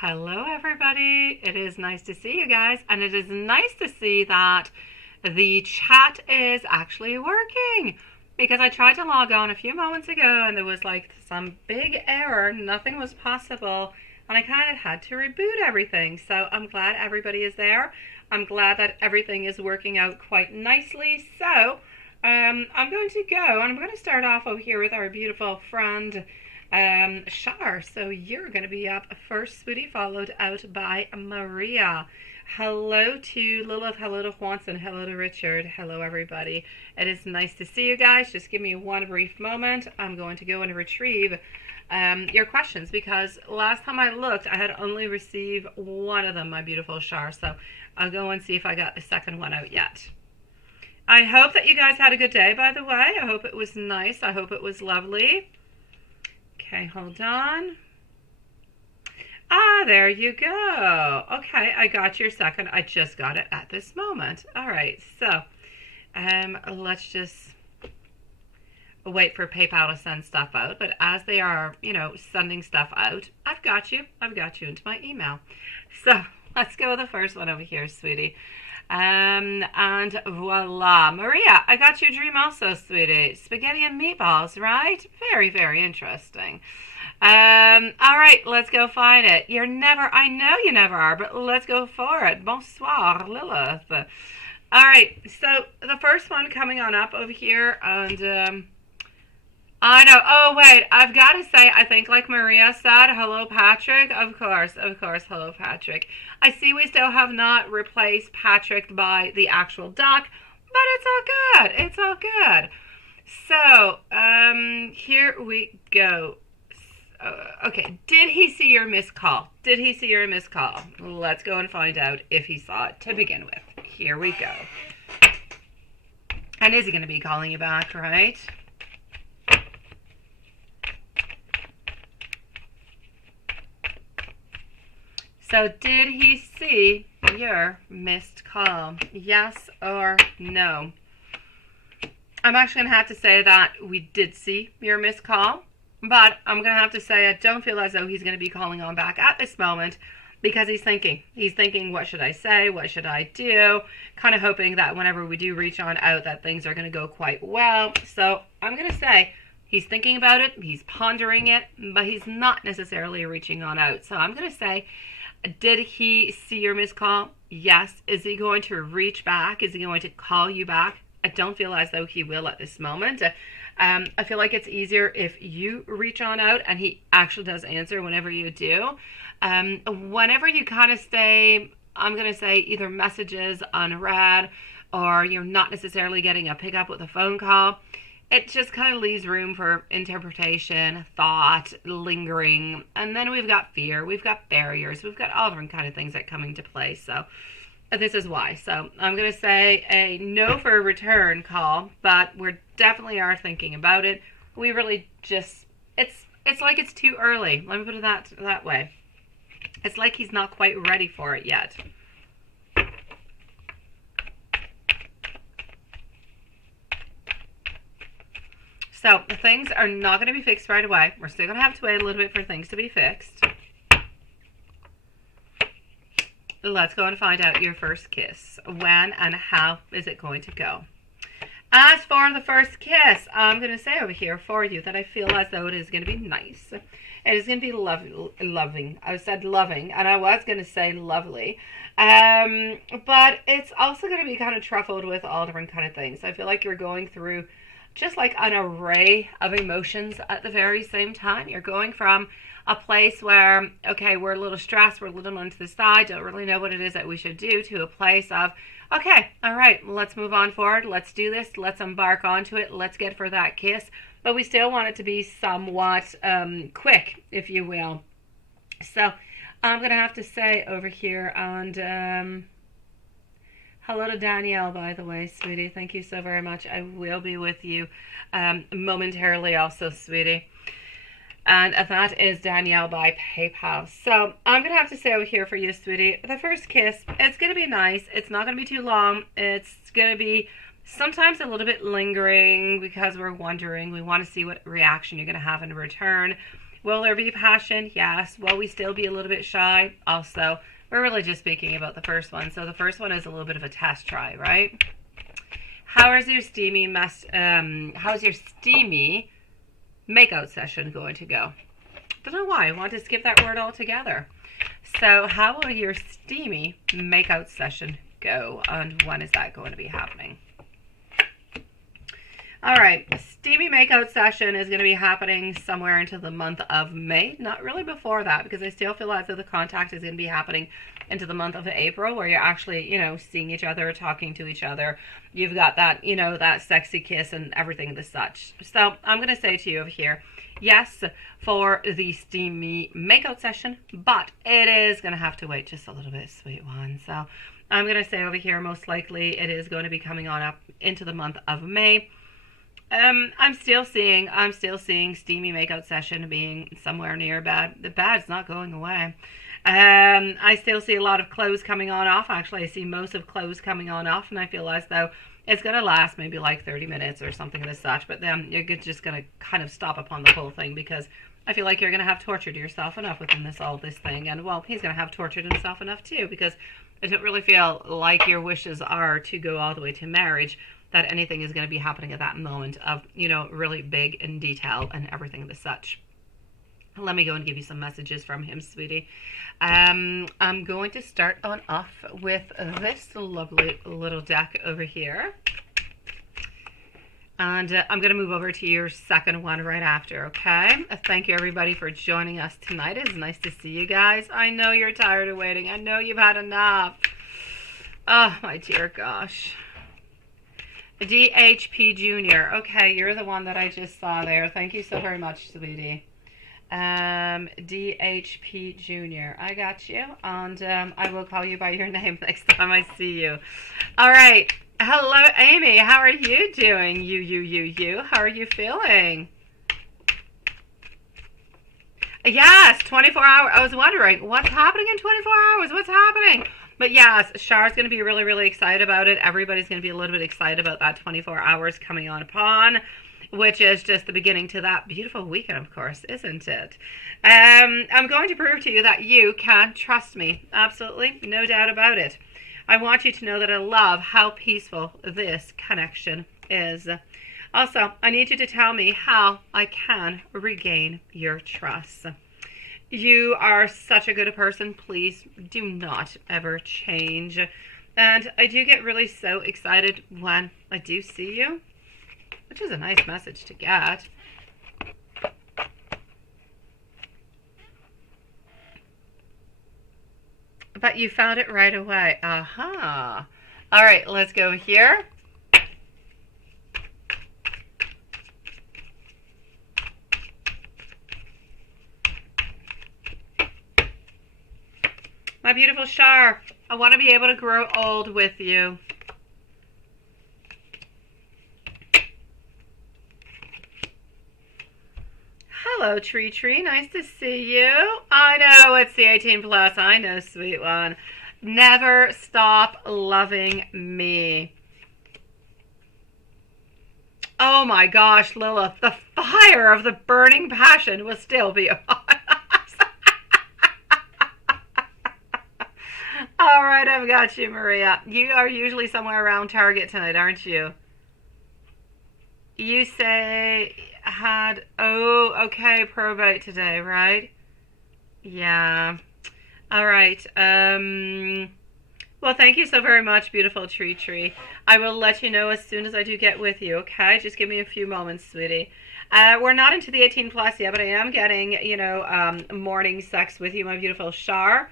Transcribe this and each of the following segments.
Hello, everybody. It is nice to see you guys, and it is nice to see that the chat is actually working because I tried to log on a few moments ago and there was like some big error. Nothing was possible, and I kind of had to reboot everything. So I'm glad everybody is there. I'm glad that everything is working out quite nicely. So I'm going to go and I'm going to start off over here with our beautiful friend Shar. So you're going to be up first, sweetie, followed out by Maria. Hello to Lilith, hello to Juanson, hello to Richard, hello everybody. It is nice to see you guys. Just give me one brief moment. I'm going to go and retrieve your questions because last time I looked, I had only received one of them, my beautiful Shar. So I'll go and see if I got the second one out yet. I hope that you guys had a good day, by the way. I hope it was nice. I hope it was lovely. Okay, hold on. Ah, there you go. Okay, I got your second. I just got it at this moment. All right, so let's just wait for PayPal to send stuff out. But as they are, sending stuff out, I've got you. I've got you into my email. So let's go with the first one over here, sweetie. And voila. Maria, I got your dream also, sweetie. Spaghetti and meatballs, right? Very, very interesting. All right, let's go find it. I know you never are, but let's go for it. Bonsoir, Lilith. All right, so the first one coming on up over here, and I know. Oh, wait, I've got to say, I think like Maria said, hello, Patrick. Of course, hello, Patrick. I see we still have not replaced Patrick by the actual duck, but it's all good. It's all good. So, here we go. Okay, did he see your missed call? Did he see your missed call? Let's go and find out if he saw it to begin with. Here we go. And is he going to be calling you back, right? So did he see your missed call? Yes or no? I'm actually going to have to say that we did see your missed call, but I'm going to have to say I don't feel as though he's going to be calling on back at this moment because he's thinking. He's thinking, what should I say? What should I do? Kind of hoping that whenever we do reach on out that things are going to go quite well. So I'm going to say he's thinking about it. He's pondering it, but he's not necessarily reaching on out. So I'm going to say, did he see your missed call? Yes. Is he going to reach back? Is he going to call you back? I don't feel as though he will at this moment. I feel like it's easier if you reach on out and he actually does answer whenever you do. Whenever you kind of stay, I'm going to say either messages unread or you're not necessarily getting a pickup with a phone call, it just kind of leaves room for interpretation, thought, lingering. And then we've got fear, we've got barriers, we've got all different kind of things that come into play. So this is why. So I'm going to say a no for a return call, but we definitely are thinking about it. We really just, it's like it's too early. Let me put it that way. It's like he's not quite ready for it yet. So things are not going to be fixed right away. We're still going to have to wait a little bit for things to be fixed. Let's go and find out your first kiss. When and how is it going to go? As for the first kiss, I'm going to say over here for you that I feel as though it is going to be nice. It is going to be loving. I said loving, and I was going to say lovely. But it's also going to be kind of truffled with all different kind of things. I feel like you're going through just like an array of emotions at the very same time. You're going from a place where, okay, we're a little stressed, we're a little on to the side, don't really know what it is that we should do, to a place of, okay, all right, let's move on forward, let's do this, let's embark onto it, let's get for that kiss. But we still want it to be somewhat quick, if you will. So I'm going to have to say over here, and hello to Danielle, by the way, sweetie. Thank you so very much. I will be with you momentarily also, sweetie. And that is Danielle by PayPal. So I'm going to have to say over here for you, sweetie, the first kiss, it's going to be nice. It's not going to be too long. It's going to be sometimes a little bit lingering because we're wondering. We want to see what reaction you're going to have in return. Will there be passion? Yes. Will we still be a little bit shy? Also. We're really just speaking about the first one. So the first one is a little bit of a test try, right? How is your steamy makeout session going to go? Don't know why. I want to skip that word altogether. So how will your steamy makeout session go, and when is that going to be happening? All right, a steamy makeout session is going to be happening somewhere into the month of May. Not really before that, because I still feel as though the contact is going to be happening into the month of April, where you're actually, seeing each other, talking to each other. You've got that, that sexy kiss and everything as such. So I'm going to say to you over here, yes, for the steamy makeout session, but it is going to have to wait just a little bit, sweet one. So I'm going to say over here, most likely it is going to be coming on up into the month of May. I'm still seeing steamy makeout session being somewhere near bad. The bad's not going away. I still see a lot of clothes coming on off. Actually, I see most of clothes coming on off, and I feel as though it's going to last maybe like 30 minutes or something of such, but then you're just going to kind of stop upon the whole thing, because I feel like you're going to have tortured yourself enough within this thing, and well, he's going to have tortured himself enough too, because I don't really feel like your wishes are to go all the way to marriage, that anything is going to be happening at that moment of, really big in detail and everything of the such. Let me go and give you some messages from him, sweetie. I'm going to start on off with this lovely little deck over here. And I'm going to move over to your second one right after, okay? Thank you, everybody, for joining us tonight. It's nice to see you guys. I know you're tired of waiting. I know you've had enough. Oh, my dear gosh. DHP Jr. Okay, you're the one that I just saw there. Thank you so very much, sweetie. DHP Jr. I got you, and I will call you by your name next time I see you. All right. Hello, Amy. How are you doing? You. How are you feeling? Yes, 24 hours. I was wondering, what's happening in 24 hours? What's happening? But yes, Char's going to be really, really excited about it. Everybody's going to be a little bit excited about that 24 hours coming on upon, which is just the beginning to that beautiful weekend, of course, isn't it? I'm going to prove to you that you can trust me. Absolutely, no doubt about it. I want you to know that I love how peaceful this connection is. Also, I need you to tell me how I can regain your trust. You are such a good person. Please do not ever change. And I do get really so excited when I do see you, which is a nice message to get. But you found it right away. Aha. All right, let's go here. My beautiful Char, I want to be able to grow old with you. Hello, Tree. Nice to see you. I know it's the 18 plus. I know, sweet one. Never stop loving me. Oh my gosh, Lilith, the fire of the burning passion will still be on us. All right, I've got you, Maria. You are usually somewhere around Target tonight, aren't you? You say okay, probate today, right? Yeah. All right. Well, thank you so very much, beautiful Tree. I will let you know as soon as I do get with you, okay? Just give me a few moments, sweetie. We're not into the 18 plus yet, but I am getting, morning sex with you, my beautiful Char.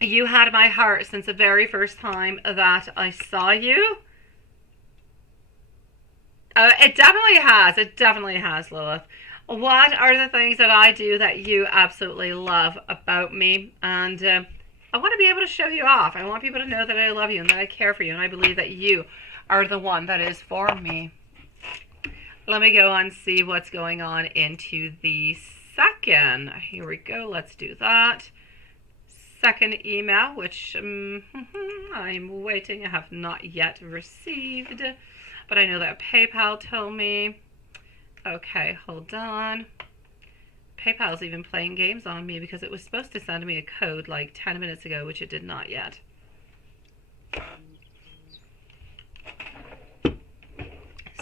You had my heart since the very first time that I saw you. It definitely has, Lilith. What are the things that I do that you absolutely love about me? And I want to be able to show you off. I want people to know that I love you and that I care for you, and I believe that you are the one that is for me. Let me go and see what's going on into the second. Here we go. Let's do that. Second email, which I'm waiting. I have not yet received, but I know that PayPal told me. Okay, hold on. PayPal's even playing games on me because it was supposed to send me a code like 10 minutes ago, which it did not yet.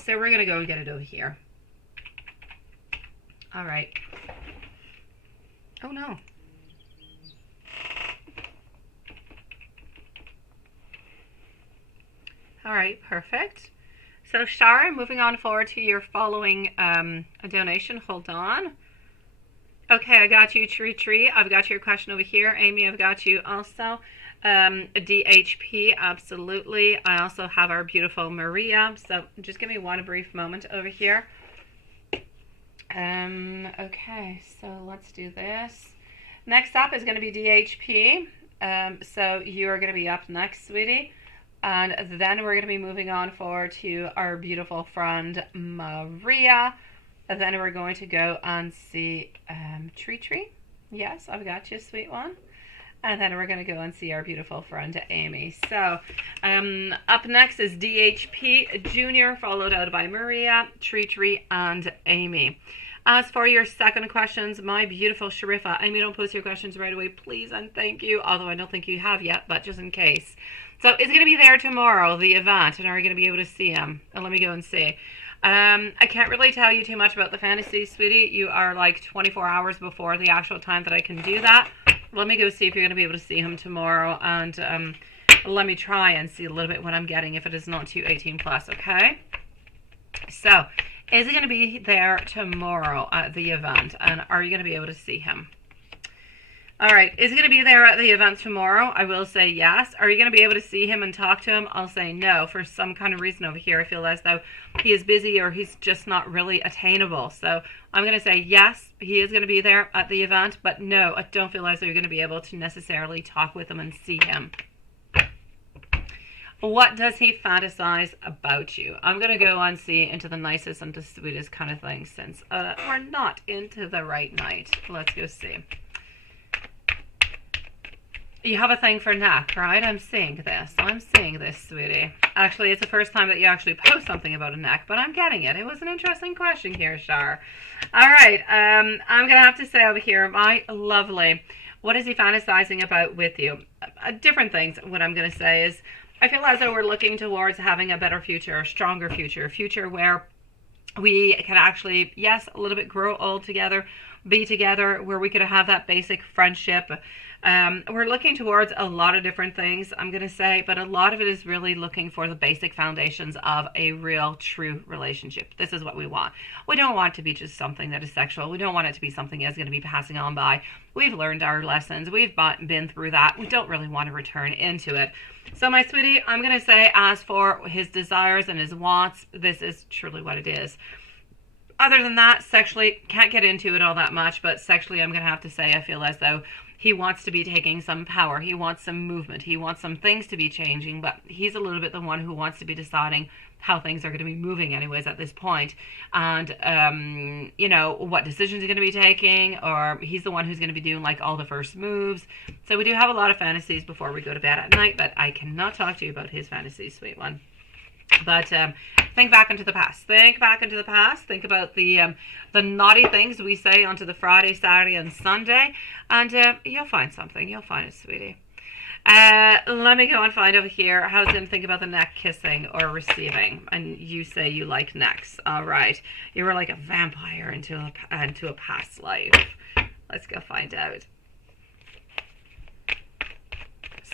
So we're going to go and get it over here. All right. Oh, no. All right, perfect. So, Shara, moving on forward to your following donation. Hold on. Okay, I got you, Tree. I've got your question over here. Amy, I've got you also. DHP, absolutely. I also have our beautiful Maria. So, just give me one brief moment over here. Okay, so let's do this. Next up is going to be DHP. So, you are going to be up next, sweetie. And then we're going to be moving on forward to our beautiful friend Maria. And then we're going to go and see Tree. Yes, I've got you, sweet one. And then we're going to go and see our beautiful friend Amy. So up next is DHP Jr., followed out by Maria, Tree, and Amy. As for your second questions, my beautiful Sharifa, Amy, don't post your questions right away, please and thank you. Although I don't think you have yet, but just in case. So it's going to be there tomorrow, the event, and are you going to be able to see him? And let me go and see. I can't really tell you too much about the fantasy, sweetie. You are like 24 hours before the actual time that I can do that. Let me go see if you're going to be able to see him tomorrow, and let me try and see a little bit what I'm getting if it is not too 18 plus, okay? So, is he going to be there tomorrow at the event, and are you going to be able to see him? All right, is he going to be there at the event tomorrow? I will say yes. Are you going to be able to see him and talk to him? I'll say no. For some kind of reason over here, I feel as though he is busy or he's just not really attainable. So I'm going to say yes, he is going to be there at the event, but no, I don't feel as though you're going to be able to necessarily talk with him and see him. What does he fantasize about you? I'm going to go and see into the nicest and the sweetest kind of thing since we're not into the right night. Let's go see. You have a thing for neck, right? I'm seeing this, sweetie. Actually, it's the first time that you actually post something about a neck, but I'm getting it. It was an interesting question here, Shar. All right, I'm going to have to say over here, my lovely, what is he fantasizing about with you? Different things. What I'm going to say is, I feel as though we're looking towards having a better future, a stronger future, a future where we can actually, yes, a little bit grow old together, be together, where we could have that basic friendship. We're looking towards a lot of different things, I'm going to say, but a lot of it is really looking for the basic foundations of a real, true relationship. This is what we want. We don't want it to be just something that is sexual. We don't want it to be something that's going to be passing on by. We've learned our lessons. We've been through that. We don't really want to return into it. So, my sweetie, I'm going to say, as for his desires and his wants, this is truly what it is. Other than that, sexually, can't get into it all that much, but sexually, I'm going to have to say, I feel as though he wants to be taking some power. He wants some movement. He wants some things to be changing, but he's a little bit the one who wants to be deciding how things are going to be moving anyways at this point. And, you know, what decisions he's going to be taking, or he's the one who's going to be doing like all the first moves. So we do have a lot of fantasies before we go to bed at night, but I cannot talk to you about his fantasies, sweet one. But think back into the past. Think back into the past. Think about the naughty things we say onto the Friday, Saturday, and Sunday, and you'll find something. You'll find it, sweetie. Let me go and find over here. How's him think about the neck kissing or receiving? And you say you like necks. All right. You were like a vampire into a past life. Let's go find out.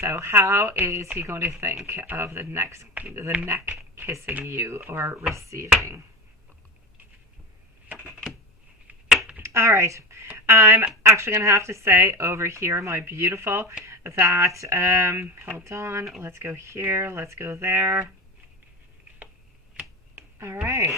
So how is he going to think of the neck kissing you or receiving? All right. I'm actually going to have to say over here, my beautiful, that, hold on, let's go here, let's go there. All right.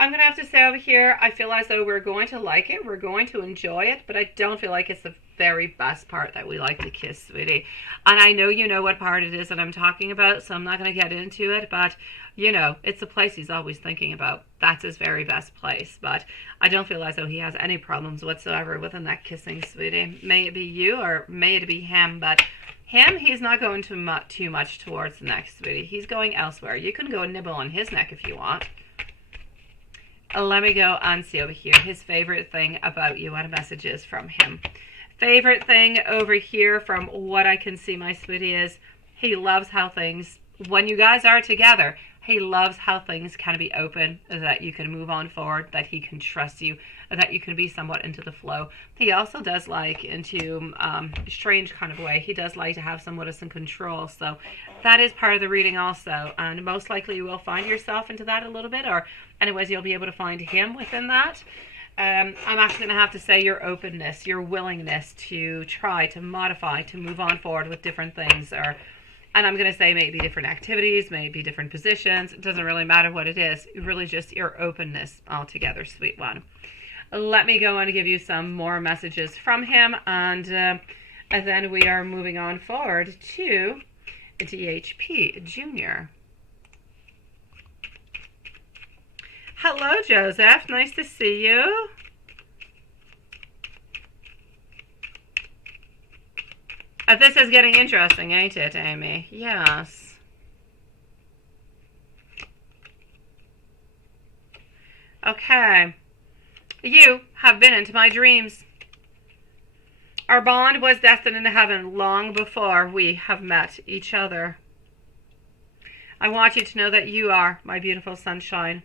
I'm going to have to say over here, I feel as though we're going to like it, we're going to enjoy it, but I don't feel like it's the very best part that we like to kiss, sweetie. And I know you know what part it is that I'm talking about, so I'm not going to get into it, but, you know, it's the place he's always thinking about. That's his very best place, but I don't feel as though he has any problems whatsoever with a neck kissing, sweetie. May it be you or may it be him, but him, he's not going too much towards the neck, sweetie. He's going elsewhere. You can go nibble on his neck if you want. Let me go and see over here. His favorite thing about you and messages from him. Favorite thing over here from what I can see, my sweetie, is he loves how things, when you guys are together, he loves how things can be open, that you can move on forward, that he can trust you, that you can be somewhat into the flow. He also does like into strange kind of way. He does like to have somewhat of some control. So that is part of the reading also. And most likely you will find yourself into that a little bit, or anyways, you'll be able to find him within that. I'm actually going to have to say your openness, your willingness to try, to modify, to move on forward with different things, and I'm going to say maybe different activities, maybe different positions. It doesn't really matter what it is. Really just your openness altogether, sweet one. Let me go on and give you some more messages from him, and then we are moving on forward to DHP Junior. Hello, Joseph. Nice to see you. This is getting interesting, ain't it, Amy? Yes. Okay. You have been into my dreams. Our bond was destined into heaven long before we have met each other. I want you to know that you are my beautiful sunshine.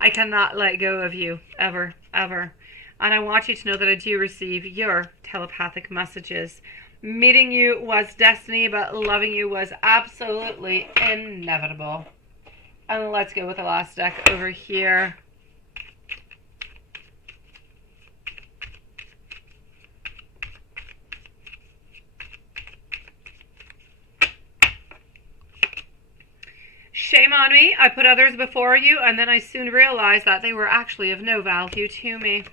I cannot let go of you, ever, ever. And I want you to know that I do receive your telepathic messages. Meeting you was destiny, but loving you was absolutely inevitable. And let's go with the last deck over here. Shame on me. I put others before you, and then I soon realized that they were actually of no value to me.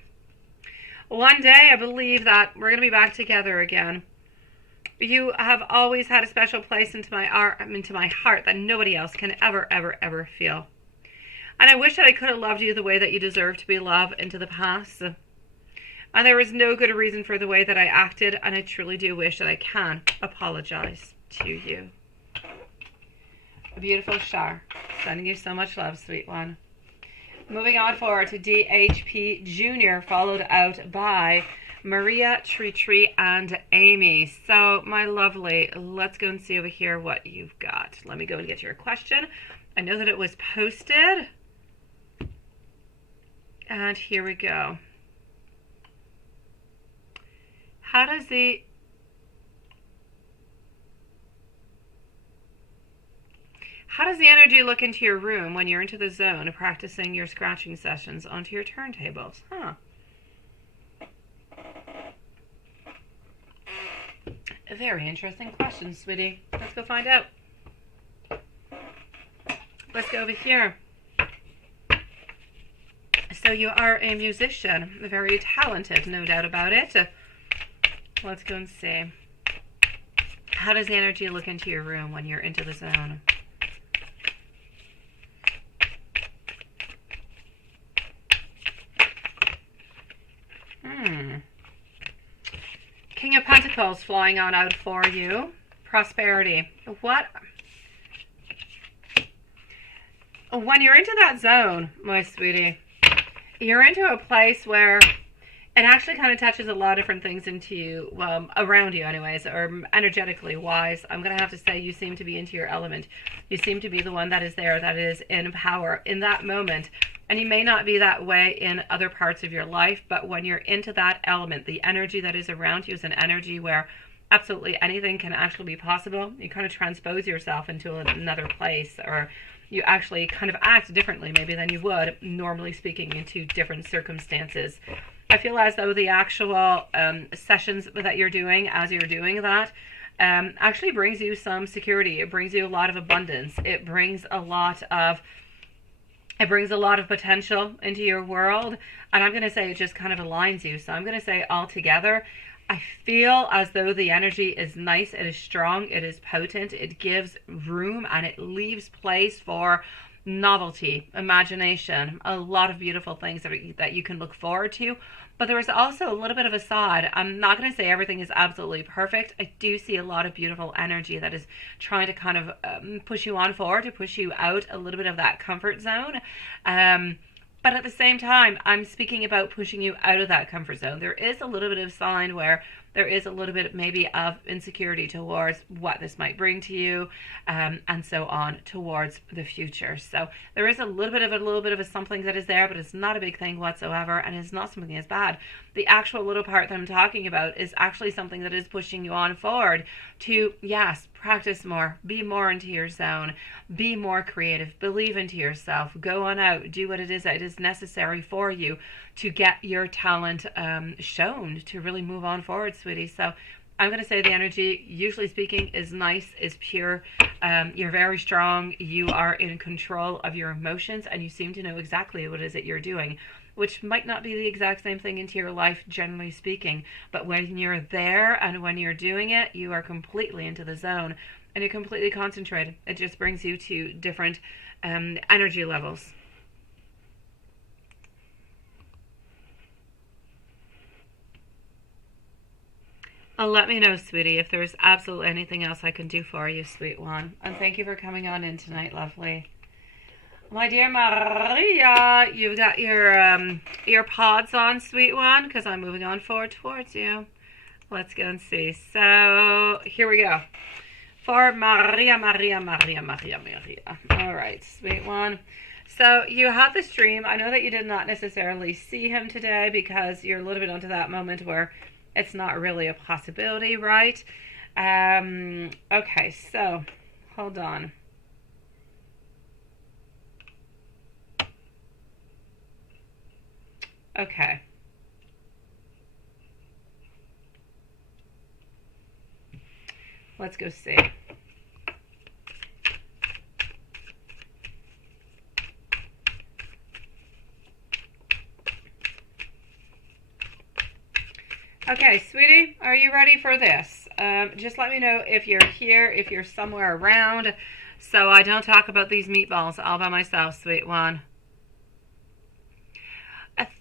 One day, I believe that we're going to be back together again. You have always had a special place into my heart that nobody else can ever, ever, ever feel. And I wish that I could have loved you the way that you deserve to be loved into the past. And there was no good reason for the way that I acted, and I truly do wish that I can apologize to you. A beautiful Shar. Sending you so much love, sweet one. Moving on forward to DHP Junior, followed out by Maria, Tree, and Amy. So, my lovely, let's go and see over here what you've got. Let me go and get your question. I know that it was posted. And here we go. How does the energy look into your room when you're into the zone of practicing your scratching sessions onto your turntables? Huh. A very interesting question, sweetie. Let's go find out. Let's go over here. So you are a musician, very talented, no doubt about it. Let's go and see. How does the energy look into your room when you're into the zone? King of Pentacles flying on out for you. Prosperity. What? When you're into that zone, my sweetie, you're into a place where it actually kind of touches a lot of different things into you, around you anyways, or energetically wise. I'm going to have to say you seem to be into your element. You seem to be the one that is there, that is in power in that moment. And you may not be that way in other parts of your life, but when you're into that element, the energy that is around you is an energy where absolutely anything can actually be possible. You kind of transpose yourself into another place, or you actually kind of act differently maybe than you would, normally speaking, into different circumstances. I feel as though the actual sessions that you're doing as you're doing that actually brings you some security. It brings you a lot of abundance. It brings a lot of potential into your world. And I'm going to say it just kind of aligns you. So I'm going to say altogether, I feel as though the energy is nice, it is strong, it is potent, it gives room, and it leaves place for novelty, imagination, a lot of beautiful things that you can look forward to. But there is also a little bit of a side. I'm not going to say everything is absolutely perfect. I do see a lot of beautiful energy that is trying to kind of push you on forward, to push you out a little bit of that comfort zone. But at the same time, I'm speaking about pushing you out of that comfort zone. There is a little bit of sign where there is a little bit maybe of insecurity towards what this might bring to you, and so on towards the future. So there is a little bit of a something that is there, but it's not a big thing whatsoever, and it's not something that's bad. The actual little part that I'm talking about is actually something that is pushing you on forward to, yes, practice more, be more into your zone, be more creative, believe into yourself, go on out, do what it is that is necessary for you to get your talent shown, to really move on forward, sweetie. So I'm going to say the energy, usually speaking, is nice, is pure. You're very strong. You are in control of your emotions, and you seem to know exactly what it is that you're doing, which might not be the exact same thing into your life, generally speaking. But when you're there and when you're doing it, you are completely into the zone, and you're completely concentrated. It just brings you to different energy levels. Let me know, sweetie, if there's absolutely anything else I can do for you, sweet one. And thank you for coming on in tonight, lovely. My dear Maria, you've got your pods on, sweet one, because I'm moving on forward towards you. Let's go and see. So here we go. For Maria. All right, sweet one. So you had this dream. I know that you did not necessarily see him today because you're a little bit onto that moment where it's not really a possibility, right? Okay, so hold on. Okay. Let's go see. Okay, sweetie, are you ready for this? Just let me know if you're here, if you're somewhere around, so I don't talk about these meatballs all by myself, sweet one.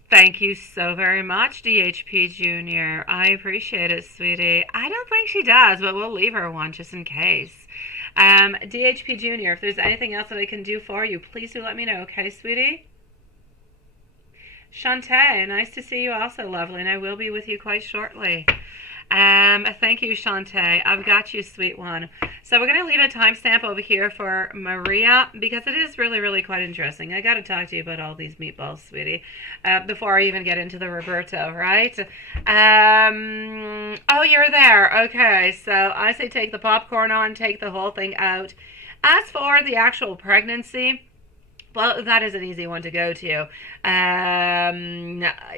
Thank you so very much, DHP Jr. I appreciate it, sweetie. I don't think she does, but we'll leave her one just in case. DHP Jr., if there's anything else that I can do for you, please do let me know, okay, sweetie? Shantae, nice to see you also, lovely, and I will be with you quite shortly. Thank you, Shantae. I've got you, sweet one. So we're going to leave a timestamp over here for Maria because it is really, really quite interesting. I got to talk to you about all these meatballs, sweetie, before I even get into the Roberto, right? Oh, you're there. Okay, so I say take the popcorn on, take the whole thing out. As for the actual pregnancy, well, that is an easy one to go to.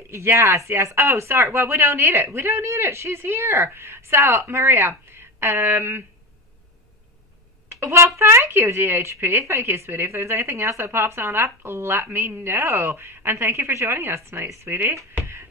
Yes. Oh, sorry. Well, we don't need it. We don't need it. She's here. So, Maria. Well, thank you, DHP. Thank you, sweetie. If there's anything else that pops on up, let me know. And thank you for joining us tonight, sweetie.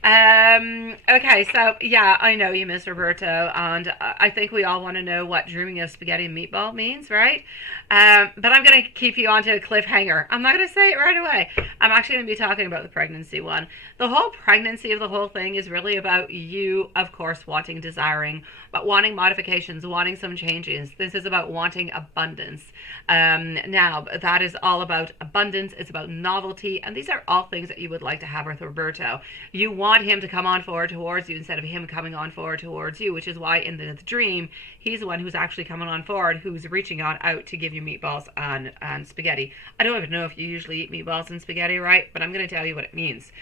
Okay, so yeah, I know you miss Roberto, and I think we all want to know what dreaming of spaghetti and meatball means, right? But I'm going to keep you onto a cliffhanger. I'm not going to say it right away. I'm actually going to be talking about the pregnancy one. The whole pregnancy of the whole thing is really about you, of course, wanting, desiring, but wanting modifications, wanting some changes. This is about wanting abundance. Now, that is all about abundance. It's about novelty, and these are all things that you would like to have with Roberto. You want him to come on forward towards you instead of him coming on forward towards you, which is why in the dream, he's the one who's actually coming on forward, who's reaching on out to give you meatballs and spaghetti. I don't even know if you usually eat meatballs and spaghetti, right? But I'm going to tell you what it means.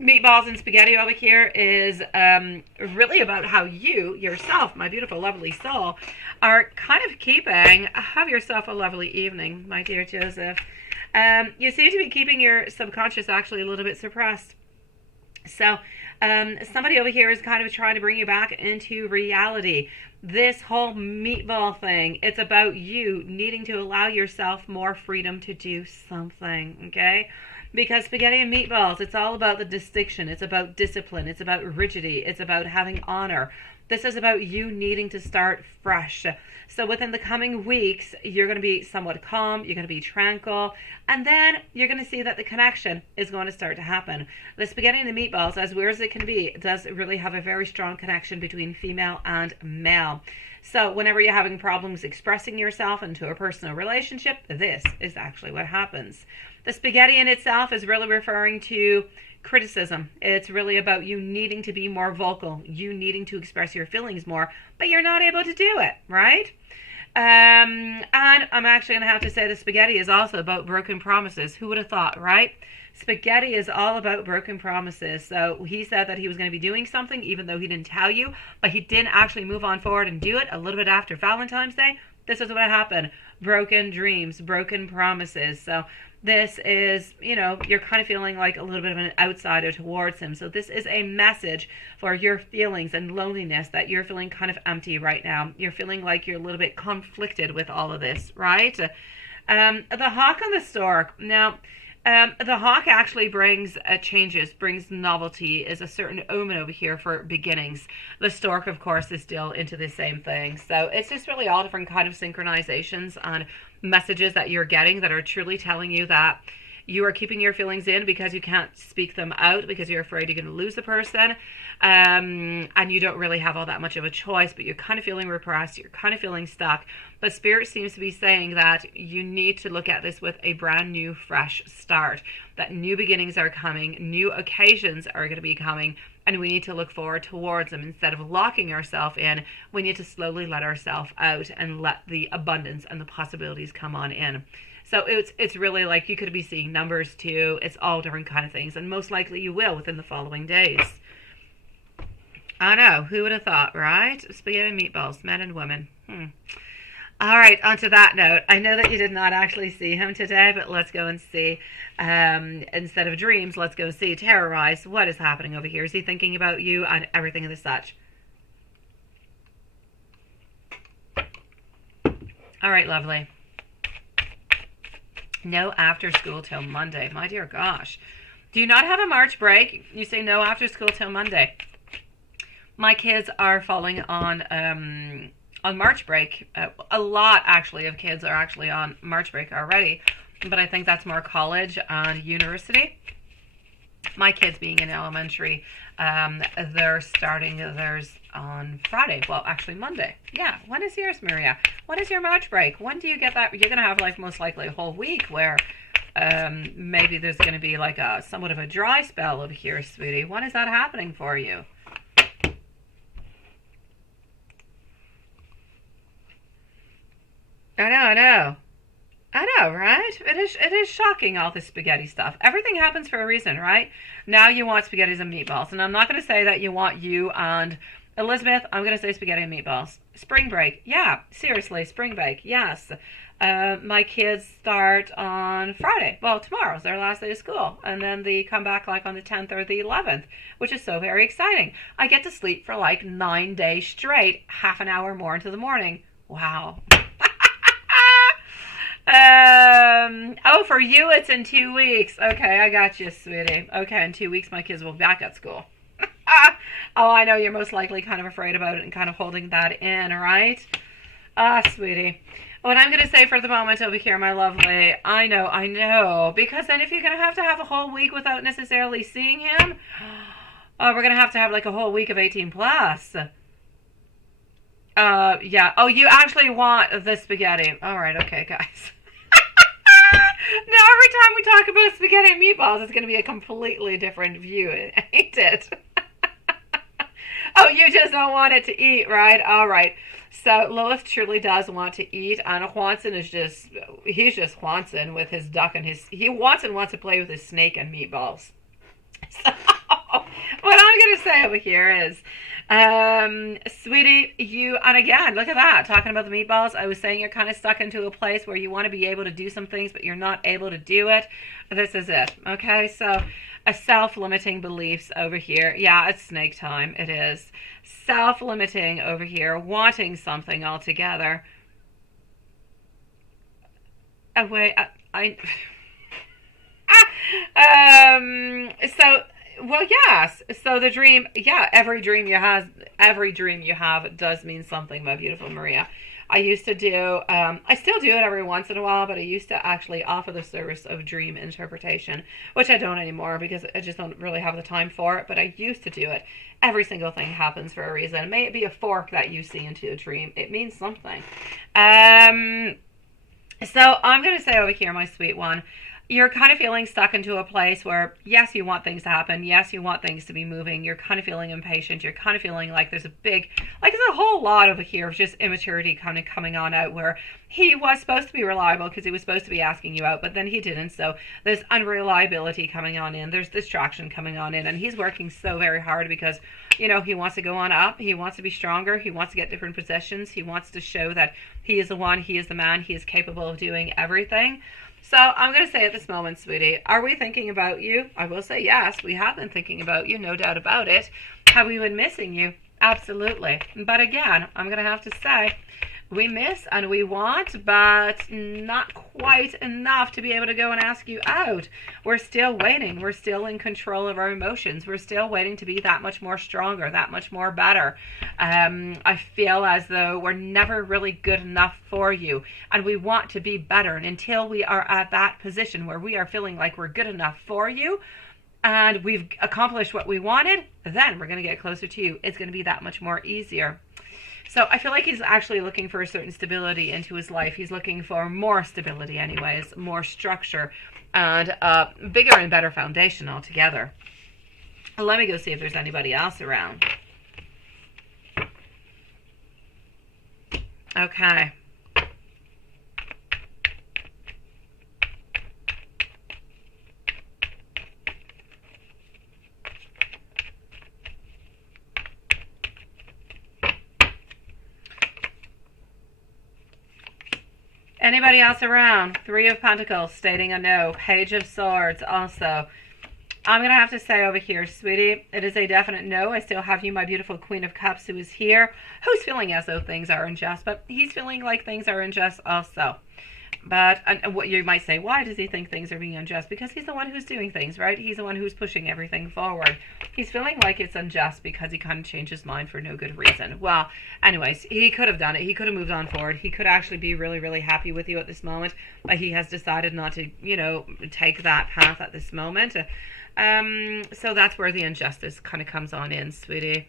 Meatballs and spaghetti over here is really about how you, yourself, my beautiful, lovely soul, are kind of keeping, have yourself a lovely evening, my dear Joseph. You seem to be keeping your subconscious actually a little bit suppressed. So somebody over here is kind of trying to bring you back into reality. This whole meatball thing, it's about you needing to allow yourself more freedom to do something, okay? Because spaghetti and meatballs, it's all about the distinction. It's about discipline. It's about rigidity. It's about having honor. This is about you needing to start fresh. So within the coming weeks, you're going to be somewhat calm, you're going to be tranquil, and then you're going to see that the connection is going to start to happen. The spaghetti and the meatballs, as weird as it can be, does really have a very strong connection between female and male. So whenever you're having problems expressing yourself into a personal relationship, this is actually what happens. The spaghetti in itself is really referring to criticism. It's really about you needing to be more vocal, you needing to express your feelings more, but you're not able to do it, right? And I'm actually going to have to say the spaghetti is also about broken promises. Who would have thought, right? Spaghetti is all about broken promises. So he said that he was going to be doing something, even though he didn't tell you, but he didn't actually move on forward and do it a little bit after Valentine's Day. This is what happened. Broken dreams, broken promises. So this is, you're kind of feeling like a little bit of an outsider towards him. So this is a message for your feelings and loneliness, that you're feeling kind of empty right now. You're feeling like you're a little bit conflicted with all of this, right? The hawk and the stork. Now, the hawk actually brings changes, brings novelty, is a certain omen over here for beginnings. The stork, of course, is still into the same thing. So it's just really all different kind of synchronizations and messages that you're getting that are truly telling you that you are keeping your feelings in because you can't speak them out because you're afraid you're going to lose the person. And you don't really have all that much of a choice, but you're kind of feeling repressed. You're kind of feeling stuck. But Spirit seems to be saying that you need to look at this with a brand new, fresh start. That new beginnings are coming. New occasions are going to be coming. And we need to look forward towards them. Instead of locking ourselves in, we need to slowly let ourselves out and let the abundance and the possibilities come on in. So it's really like you could be seeing numbers too. It's all different kind of things. And most likely you will within the following days. I know. Who would have thought, right? Spaghetti and meatballs, men and women. All right, on to that note. I know that you did not actually see him today, but let's go and see. Instead of dreams, let's go see, terrorize. What is happening over here? Is he thinking about you and everything of the such? All right, lovely. No after school till Monday. My dear gosh. Do you not have a March break? You say no after school till Monday. My kids are falling on March break. A lot, actually, of kids are actually on March break already. But I think that's more college and university. My kids being in elementary, they're starting theirs on Friday. Well, actually Monday. Yeah. When is yours, Maria? When is your March break? When do you get that? You're going to have like most likely a whole week where maybe there's going to be like a somewhat of a dry spell over here, sweetie. When is that happening for you? I know, right? It is shocking, all this spaghetti stuff. Everything happens for a reason, right? Now you want spaghettis and meatballs. And I'm not going to say that you want you and Elizabeth. I'm going to say spaghetti and meatballs. Spring break. Yeah, seriously, spring break. Yes. My kids start on Friday. Well, tomorrow's their last day of school. And then they come back like on the 10th or the 11th, which is so very exciting. I get to sleep for like 9 days straight, half an hour more into the morning. Wow. Oh, for you it's in 2 weeks. Okay, I got you, sweetie. Okay, in 2 weeks my kids will be back at school. Oh, I know you're most likely kind of afraid about it and kind of holding that in, right? Sweetie. What I'm going to say for the moment over here, my lovely, I know. Because then if you're going to have a whole week without necessarily seeing him, we're going to have like a whole week of 18 plus. Yeah. Oh, you actually want the spaghetti. All right, okay, guys. Now every time we talk about spaghetti and meatballs, it's going to be a completely different view, ain't it? Oh, you just don't want it to eat, right? All right. So Lilith truly does want to eat, and Juanson he's just Juanson with his duck and wants to play with his snake and meatballs. So what I'm going to say over here is, sweetie, and again, look at that, talking about the meatballs, I was saying you're kind of stuck into a place where you want to be able to do some things, but you're not able to do it. This is it, okay? So, a self-limiting beliefs over here. Yeah, it's snake time, it is. Self-limiting over here, wanting something altogether. So Well, yes. So the dream, yeah, every dream you have does mean something, my beautiful Maria. I used to do, I still do it every once in a while, but I used to actually offer the service of dream interpretation, which I don't anymore because I just don't really have the time for it. But I used to do it. Every single thing happens for a reason. May it be a fork that you see into a dream, it means something. So I'm going to say over here, my sweet one, you're kind of feeling stuck into a place where, yes, you want things to happen. Yes, you want things to be moving. You're kind of feeling impatient. You're kind of feeling like there's a whole lot over here of just immaturity kind of coming on out, where he was supposed to be reliable because he was supposed to be asking you out, but then he didn't. So there's unreliability coming on in. There's distraction coming on in. And he's working so very hard because, he wants to go on up. He wants to be stronger. He wants to get different positions. He wants to show that he is the one. He is the man. He is capable of doing everything. So I'm going to say at this moment, sweetie, are we thinking about you? I will say yes, we have been thinking about you, no doubt about it. Have we been missing you? Absolutely. But again, I'm going to have to say, we miss and we want, but not quite enough to be able to go and ask you out. We're still waiting. We're still in control of our emotions. We're still waiting to be that much more stronger, that much more better. I feel as though we're never really good enough for you, and we want to be better. And until we are at that position where we are feeling like we're good enough for you, and we've accomplished what we wanted, then we're going to get closer to you. It's going to be that much more easier. So I feel like he's actually looking for a certain stability into his life. He's looking for more stability anyways, more structure, and a bigger and better foundation altogether. Let me go see if there's anybody else around. Okay. Anybody else around? Three of Pentacles stating a no. Page of Swords also. I'm going to have to say over here, sweetie, it is a definite no. I still have you, my beautiful Queen of Cups, who is here, who's feeling as though things are unjust, but he's feeling like things are unjust also. But what you might say, why does he think things are being unjust? Because he's the one who's doing things, right? He's the one who's pushing everything forward. He's feeling like it's unjust because he kind of changed his mind for no good reason. Well, anyways, he could have done it. He could have moved on forward. He could actually be really, really happy with you at this moment, but he has decided not to, take that path at this moment. So that's where the injustice kind of comes on in, sweetie.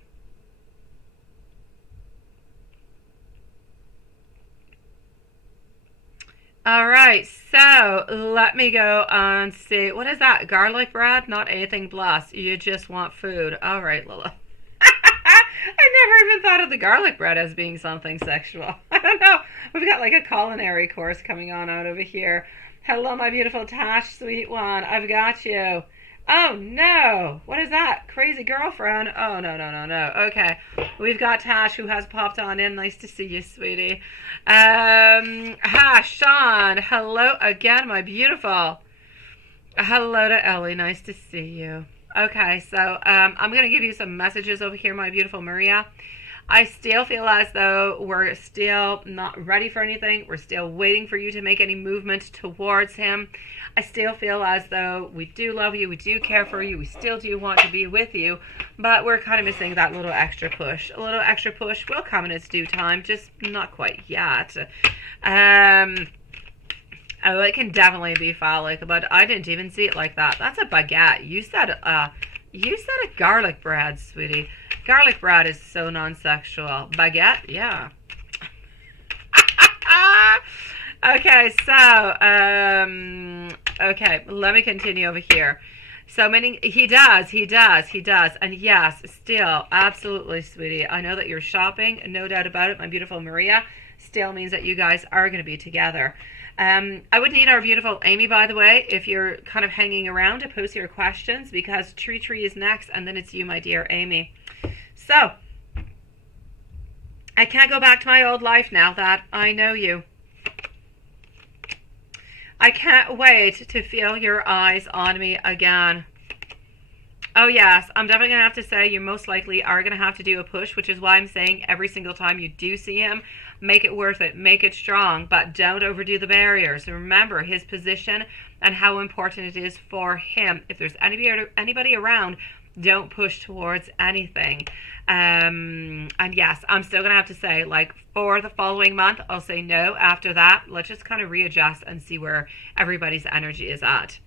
All right, so let me go and see. What is that? Garlic bread? Not anything plus. You just want food. All right, Lila. I never even thought of the garlic bread as being something sexual. I don't know. We've got like a culinary course coming on out over here. Hello, my beautiful Tash, sweet one. I've got you. Oh, no. What is that? Crazy girlfriend? Oh, no. Okay. We've got Tash, who has popped on in. Nice to see you, sweetie. Hi, Sean. Hello again, my beautiful. Hello to Ellie. Nice to see you. Okay, so I'm going to give you some messages over here, my beautiful Maria. I still feel as though we're still not ready for anything. We're still waiting for you to make any movement towards him. I still feel as though we do love you, we do care for you, we still do want to be with you, but we're kind of missing that little extra push. A little extra push will come in its due time, just not quite yet. Oh, it can definitely be phallic, but I didn't even see it like that. That's a baguette. You said a garlic bread, sweetie. Garlic bread is so non-sexual. Baguette? Yeah. Okay, so, okay, let me continue over here. So, meaning, he does. And yes, still, absolutely, sweetie. I know that you're shopping, no doubt about it, my beautiful Maria. Still means that you guys are going to be together. I would need our beautiful Amy, by the way, if you're kind of hanging around, to post your questions, because Tree is next, and then it's you, my dear Amy. So, I can't go back to my old life now that I know you. I can't wait to feel your eyes on me again. Oh yes, I'm definitely going to have to say you most likely are going to have to do a push, which is why I'm saying every single time you do see him, make it worth it, make it strong, but don't overdo the barriers. Remember his position and how important it is for him. If there's anybody around Don't push towards anything. And yes, I'm still going to have to say, like, for the following month, I'll say no. After that, let's just kind of readjust and see where everybody's energy is at.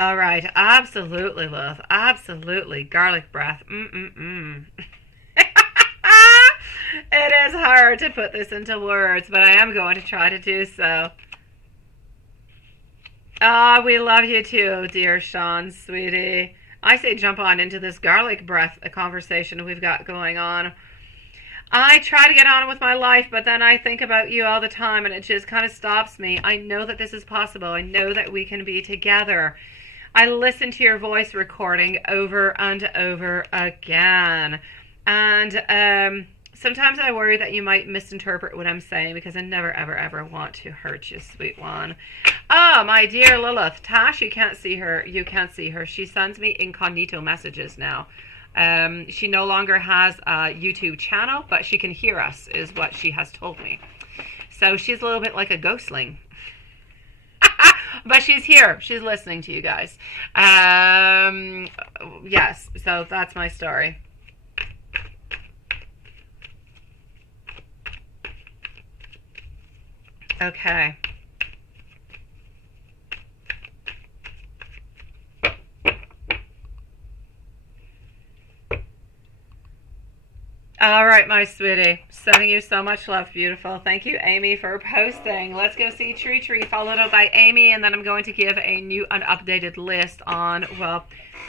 All right. Absolutely, love. Absolutely. Garlic breath. It is hard to put this into words, but I am going to try to do so. Ah, we love you too, dear Sean, sweetie. I say jump on into this garlic breath conversation we've got going on. I try to get on with my life, but then I think about you all the time and it just kind of stops me. I know that this is possible. I know that we can be together. I listen to your voice recording over and over again. And sometimes I worry that you might misinterpret what I'm saying because I never, ever, ever want to hurt you, sweet one. Oh, my dear Lilith. Tash, you can't see her. You can't see her. She sends me incognito messages now. She no longer has a YouTube channel, but she can hear us, is what she has told me. So she's a little bit like a ghostling. But she's here. She's listening to you guys. Yes, so that's my story. Okay. All right, my sweetie. Sending you so much love, beautiful. Thank you, Amy, for posting. Let's go see Tree, followed up by Amy, and then I'm going to give a new and updated list on, well,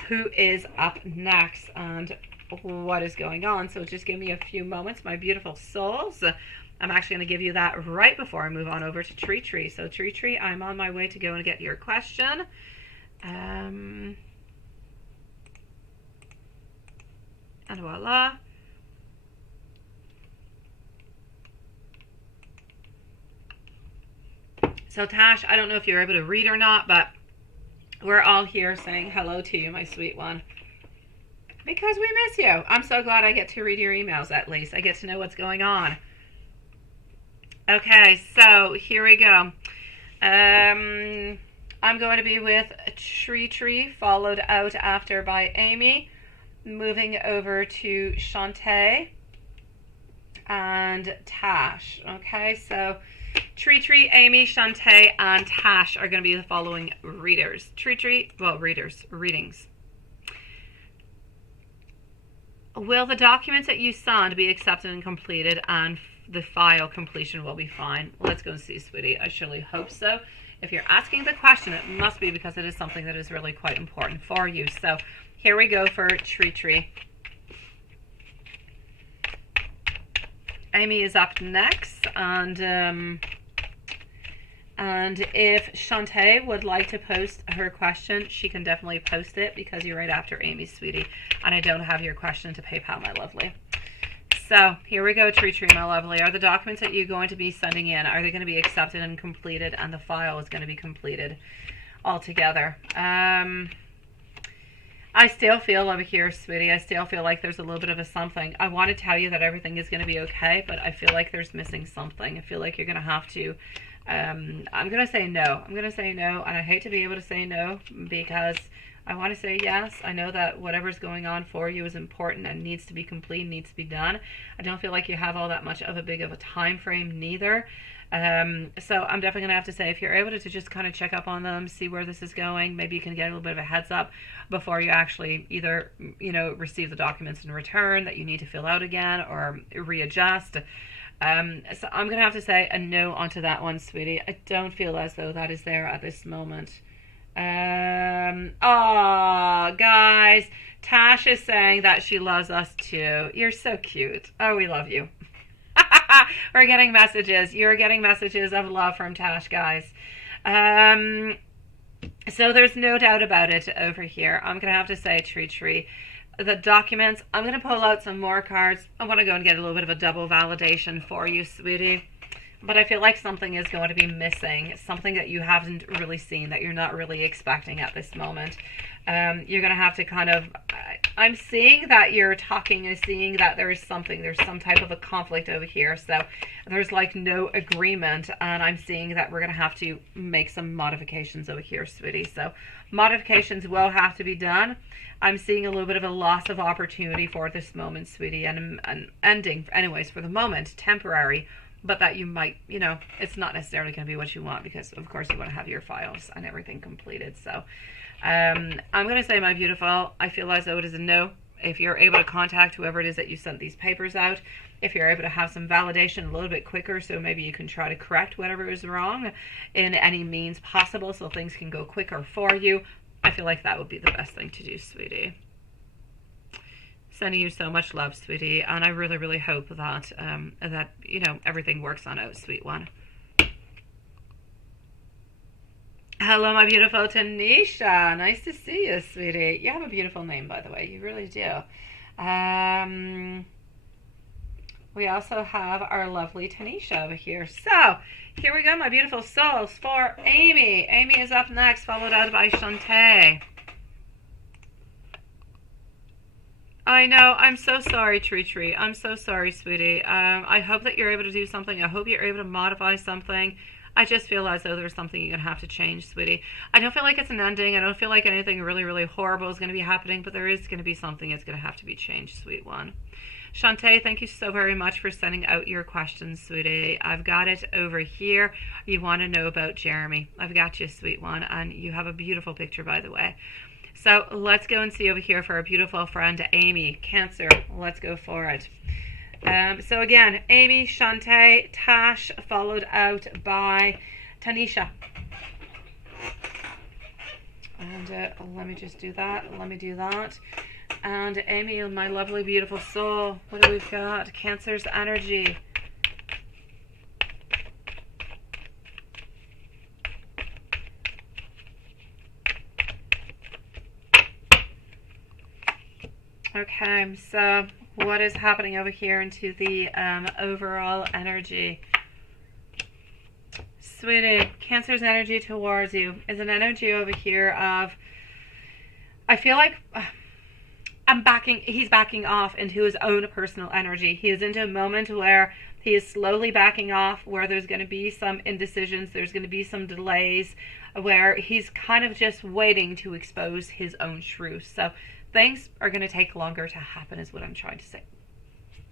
who is up next and what is going on. So just give me a few moments, my beautiful souls. I'm actually going to give you that right before I move on over to Tree. So Tree, I'm on my way to go and get your question. And voila. So Tash, I don't know if you're able to read or not, but we're all here saying hello to you, my sweet one. Because we miss you. I'm so glad I get to read your emails at least. I get to know what's going on. Okay, so here we go. I'm going to be with Tree, followed out after by Amy, moving over to Shantae and Tash. Okay, so Tree, Amy, Shantae, and Tash are going to be the following readers. Readings. Will the documents that you signed be accepted and completed, and the file completion will be fine? Let's go and see, sweetie. I surely hope so. If you're asking the question, it must be because it is something that is really quite important for you. So here we go for Tree. Amy is up next, and if Shantae would like to post her question, she can definitely post it because you're right after Amy, sweetie, and I don't have your question to PayPal, my lovely. So here we go, Tree, my lovely. Are the documents that you're going to be sending in, are they going to be accepted and completed, and the file is going to be completed altogether? I still feel over here, sweetie, I still feel like there's a little bit of a something. I want to tell you that everything is going to be okay, but I feel like there's missing something. I feel like you're going to have to, I'm going to say no. I'm going to say no, and I hate to be able to say no because I want to say yes. I know that whatever's going on for you is important and needs to be complete, needs to be done. I don't feel like you have all that much of a big of a time frame neither. So I'm definitely going to have to say, if you're able to just kind of check up on them, see where this is going, maybe you can get a little bit of a heads up before you actually either, receive the documents in return that you need to fill out again or readjust. So I'm going to have to say a no onto that one, sweetie. I don't feel as though that is there at this moment. Guys, Tash is saying that she loves us too. You're so cute. Oh, we love you. We're getting messages. You're getting messages of love from Tash, guys. So there's no doubt about it over here. I'm going to have to say, Tree, the documents, I'm going to pull out some more cards. I want to go and get a little bit of a double validation for you, sweetie. but I feel like something is going to be missing, something that you haven't really seen, that you're not really expecting at this moment. You're going to have to kind of, I'm seeing that you're talking and seeing that there's some type of a conflict over here. So there's like no agreement, and I'm seeing that we're going to have to make some modifications over here, sweetie. So modifications will have to be done. I'm seeing a little bit of a loss of opportunity for this moment, sweetie, and an ending, anyways, for the moment, temporary. But that you might, you know, it's not necessarily going to be what you want, because of course you want to have your files and everything completed. So I'm going to say, my beautiful, I feel as though it is a no. If you're able to contact whoever it is that you sent these papers out, if you're able to have some validation a little bit quicker, so maybe you can try to correct whatever is wrong in any means possible so things can go quicker for you, I feel like that would be the best thing to do, sweetie. Sending you so much love, sweetie, and I really, really hope that that, you know, everything works on out, sweet one. Hello, my beautiful Tanisha. Nice to see you, sweetie. You have a beautiful name, by the way. You really do. We also have our lovely Tanisha over here. So, here we go, my beautiful souls, for Amy. Amy is up next, followed out by Shantae. I know. I'm so sorry, Tree. I'm so sorry, sweetie. I hope that you're able to do something. I hope you're able to modify something. I just feel as though there's something you're going to have to change, sweetie. I don't feel like it's an ending. I don't feel like anything really, really horrible is going to be happening, but there is going to be something that's going to have to be changed, sweet one. Shantae, thank you so very much for sending out your questions, sweetie. I've got it over here. You want to know about Jeremy. I've got you, sweet one, and you have a beautiful picture, by the way. So let's go and see over here for our beautiful friend Amy, Cancer. Let's go for it. So again, Amy, Shantae, Tash, followed out by Tanisha. And let me just do that. Let me do that. And Amy, my lovely, beautiful soul. What do we got? Cancer's energy. Okay, so what is happening over here into the overall energy? Sweetie, Cancer's energy towards you is an energy over here of, I feel like he's backing off into his own personal energy. He is into a moment where he is slowly backing off, where there's going to be some indecisions, there's going to be some delays, where he's kind of just waiting to expose his own truth. So things are going to take longer to happen is what I'm trying to say.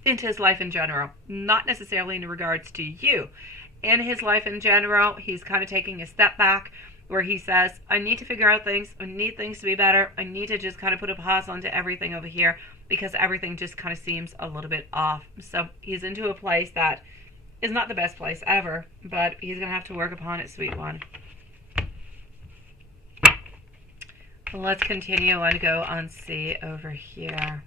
Into his life in general, not necessarily in regards to you. In his life in general, he's kind of taking a step back where he says, I need to figure out things. I need things to be better. I need to just kind of put a pause onto everything over here because everything just kind of seems a little bit off. So he's into a place that is not the best place ever, but he's going to have to work upon it, sweet one. Let's continue and go on see over here.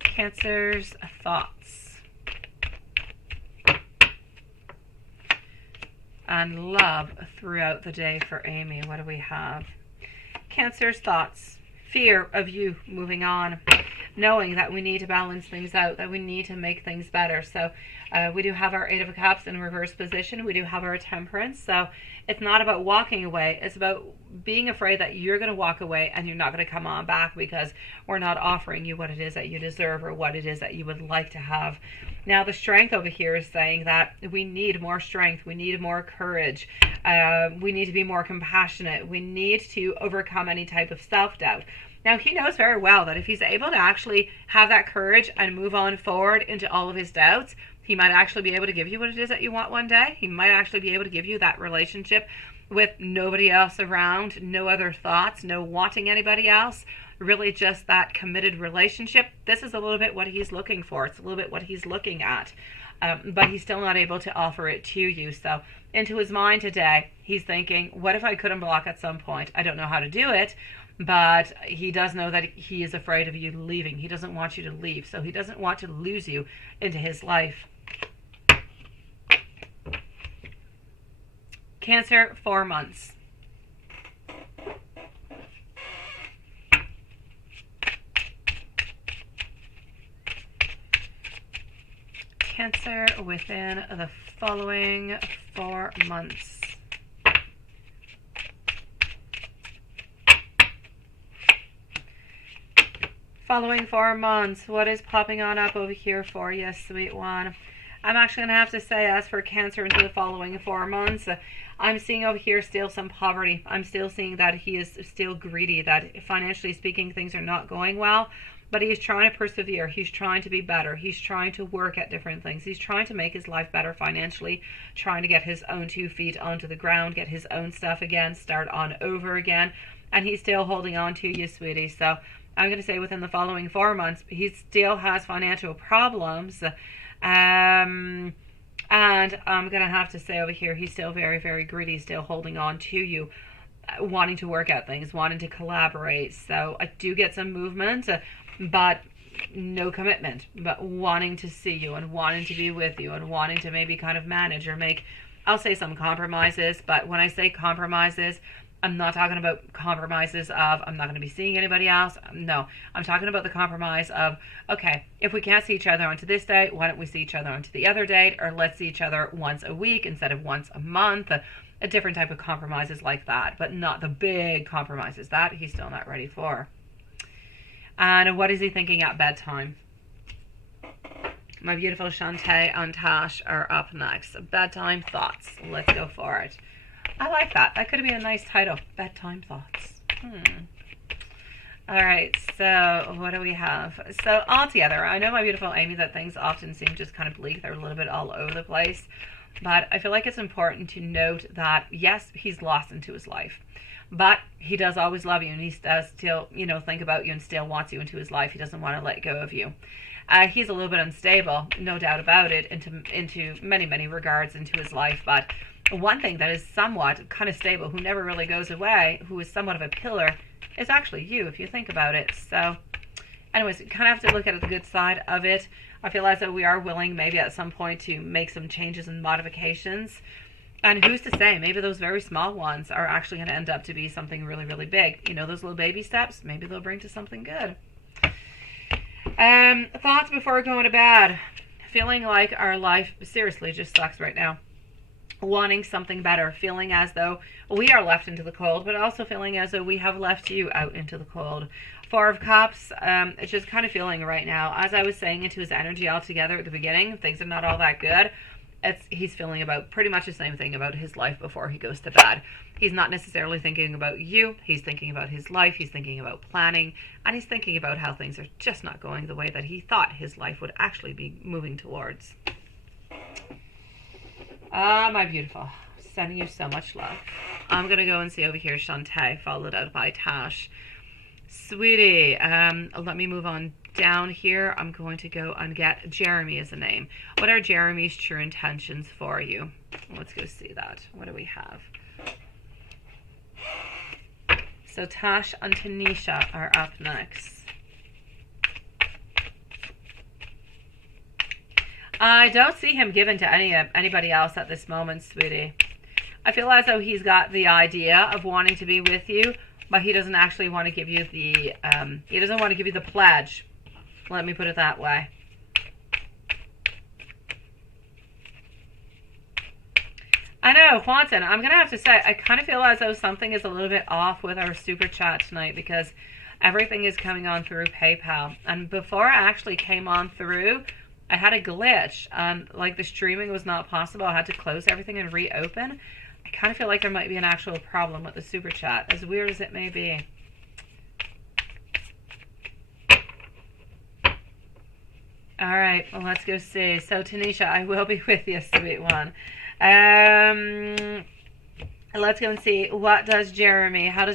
Cancer's thoughts and love throughout the day for Amy. What do we have? Cancer's thoughts, fear of you moving on, knowing that we need to balance things out, that we need to make things better. So we do have our Eight of Cups in reverse position. We do have our Temperance. So it's not about walking away. It's about being afraid that you're going to walk away and you're not going to come on back because we're not offering you what it is that you deserve or what it is that you would like to have. Now the Strength over here is saying that we need more strength. We need more courage. We need to be more compassionate. We need to overcome any type of self-doubt. Now, he knows very well that if he's able to actually have that courage and move on forward into all of his doubts, he might actually be able to give you what it is that you want one day. He might actually be able to give you that relationship with nobody else around, no other thoughts, no wanting anybody else, really just that committed relationship. This is a little bit what he's looking for. It's a little bit what he's looking at, but he's still not able to offer it to you. So into his mind today, he's thinking, what if I couldn't block at some point? I don't know how to do it. But he does know that he is afraid of you leaving. He doesn't want you to leave. So he doesn't want to lose you into his life. Cancer, 4 months. Cancer within the following 4 months. Following 4 months, what is popping on up over here for you, sweet one? I'm actually going to have to say, as for Cancer into the following 4 months, I'm seeing over here still some poverty. I'm still seeing that he is still greedy, that financially speaking, things are not going well, but he is trying to persevere. He's trying to be better. He's trying to work at different things. He's trying to make his life better financially, trying to get his own 2 feet onto the ground, get his own stuff again, start on over again, and he's still holding on to you, sweetie. So I'm going to say within the following 4 months, he still has financial problems. And I'm going to have to say over here, he's still very, very greedy, still holding on to you, wanting to work at things, wanting to collaborate. So I do get some movement, but no commitment, but wanting to see you and wanting to be with you and wanting to maybe kind of manage or make, I'll say some compromises. But when I say compromises, I'm not talking about compromises of I'm not going to be seeing anybody else. No, I'm talking about the compromise of, okay, if we can't see each other onto this date, why don't we see each other onto the other date? Or let's see each other once a week instead of once a month. A different type of compromises like that, but not the big compromises. That he's still not ready for. And what is he thinking at bedtime? My beautiful Shantae and Tash are up next. Bedtime thoughts. Let's go for it. I like that. That could be a nice title. Bedtime thoughts. All right, so what do we have? So altogether, I know, my beautiful Amy, that things often seem just kind of bleak. They're a little bit all over the place. But I feel like it's important to note that, yes, he's lost into his life. But he does always love you, and he does still, think about you and still wants you into his life. He doesn't want to let go of you. He's a little bit unstable, no doubt about it, into many, many regards into his life. But one thing that is somewhat kind of stable, who never really goes away, who is somewhat of a pillar, is actually you, if you think about it. So anyways, you kind of have to look at the good side of it. I feel as though we are willing maybe at some point to make some changes and modifications. And who's to say, maybe those very small ones are actually going to end up to be something really, really big. Those little baby steps, maybe they'll bring to something good. Thoughts before going to bed. Feeling like our life seriously just sucks right now. Wanting something better, feeling as though we are left into the cold, but also feeling as though we have left you out into the cold. 4 of Cups, it's just kind of feeling right now, as I was saying into his energy altogether at the beginning, things are not all that good. He's feeling about pretty much the same thing about his life before he goes to bed. He's not necessarily thinking about you. He's thinking about his life. He's thinking about planning, and he's thinking about how things are just not going the way that he thought his life would actually be moving towards. My beautiful, sending you so much love. I'm going to go and see over here Shantae, followed out by Tash. Sweetie, let me move on down here. I'm going to go and get Jeremy as a name. What are Jeremy's true intentions for you? Let's go see that. What do we have? So Tash and Tanisha are up next. I don't see him given to anybody else at this moment, sweetie. I feel as though he's got the idea of wanting to be with you, but he doesn't actually want to give you the pledge. Let me put it that way. I know, Quanton, I'm going to have to say, I kind of feel as though something is a little bit off with our super chat tonight, because everything is coming on through PayPal. And before I actually came on through, I had a glitch. Like the streaming was not possible. I had to close everything and reopen. I kind of feel like there might be an actual problem with the super chat, as weird as it may be. All right, well, let's go see. So, Tanisha, I will be with you, sweet one. Let's go and see. How does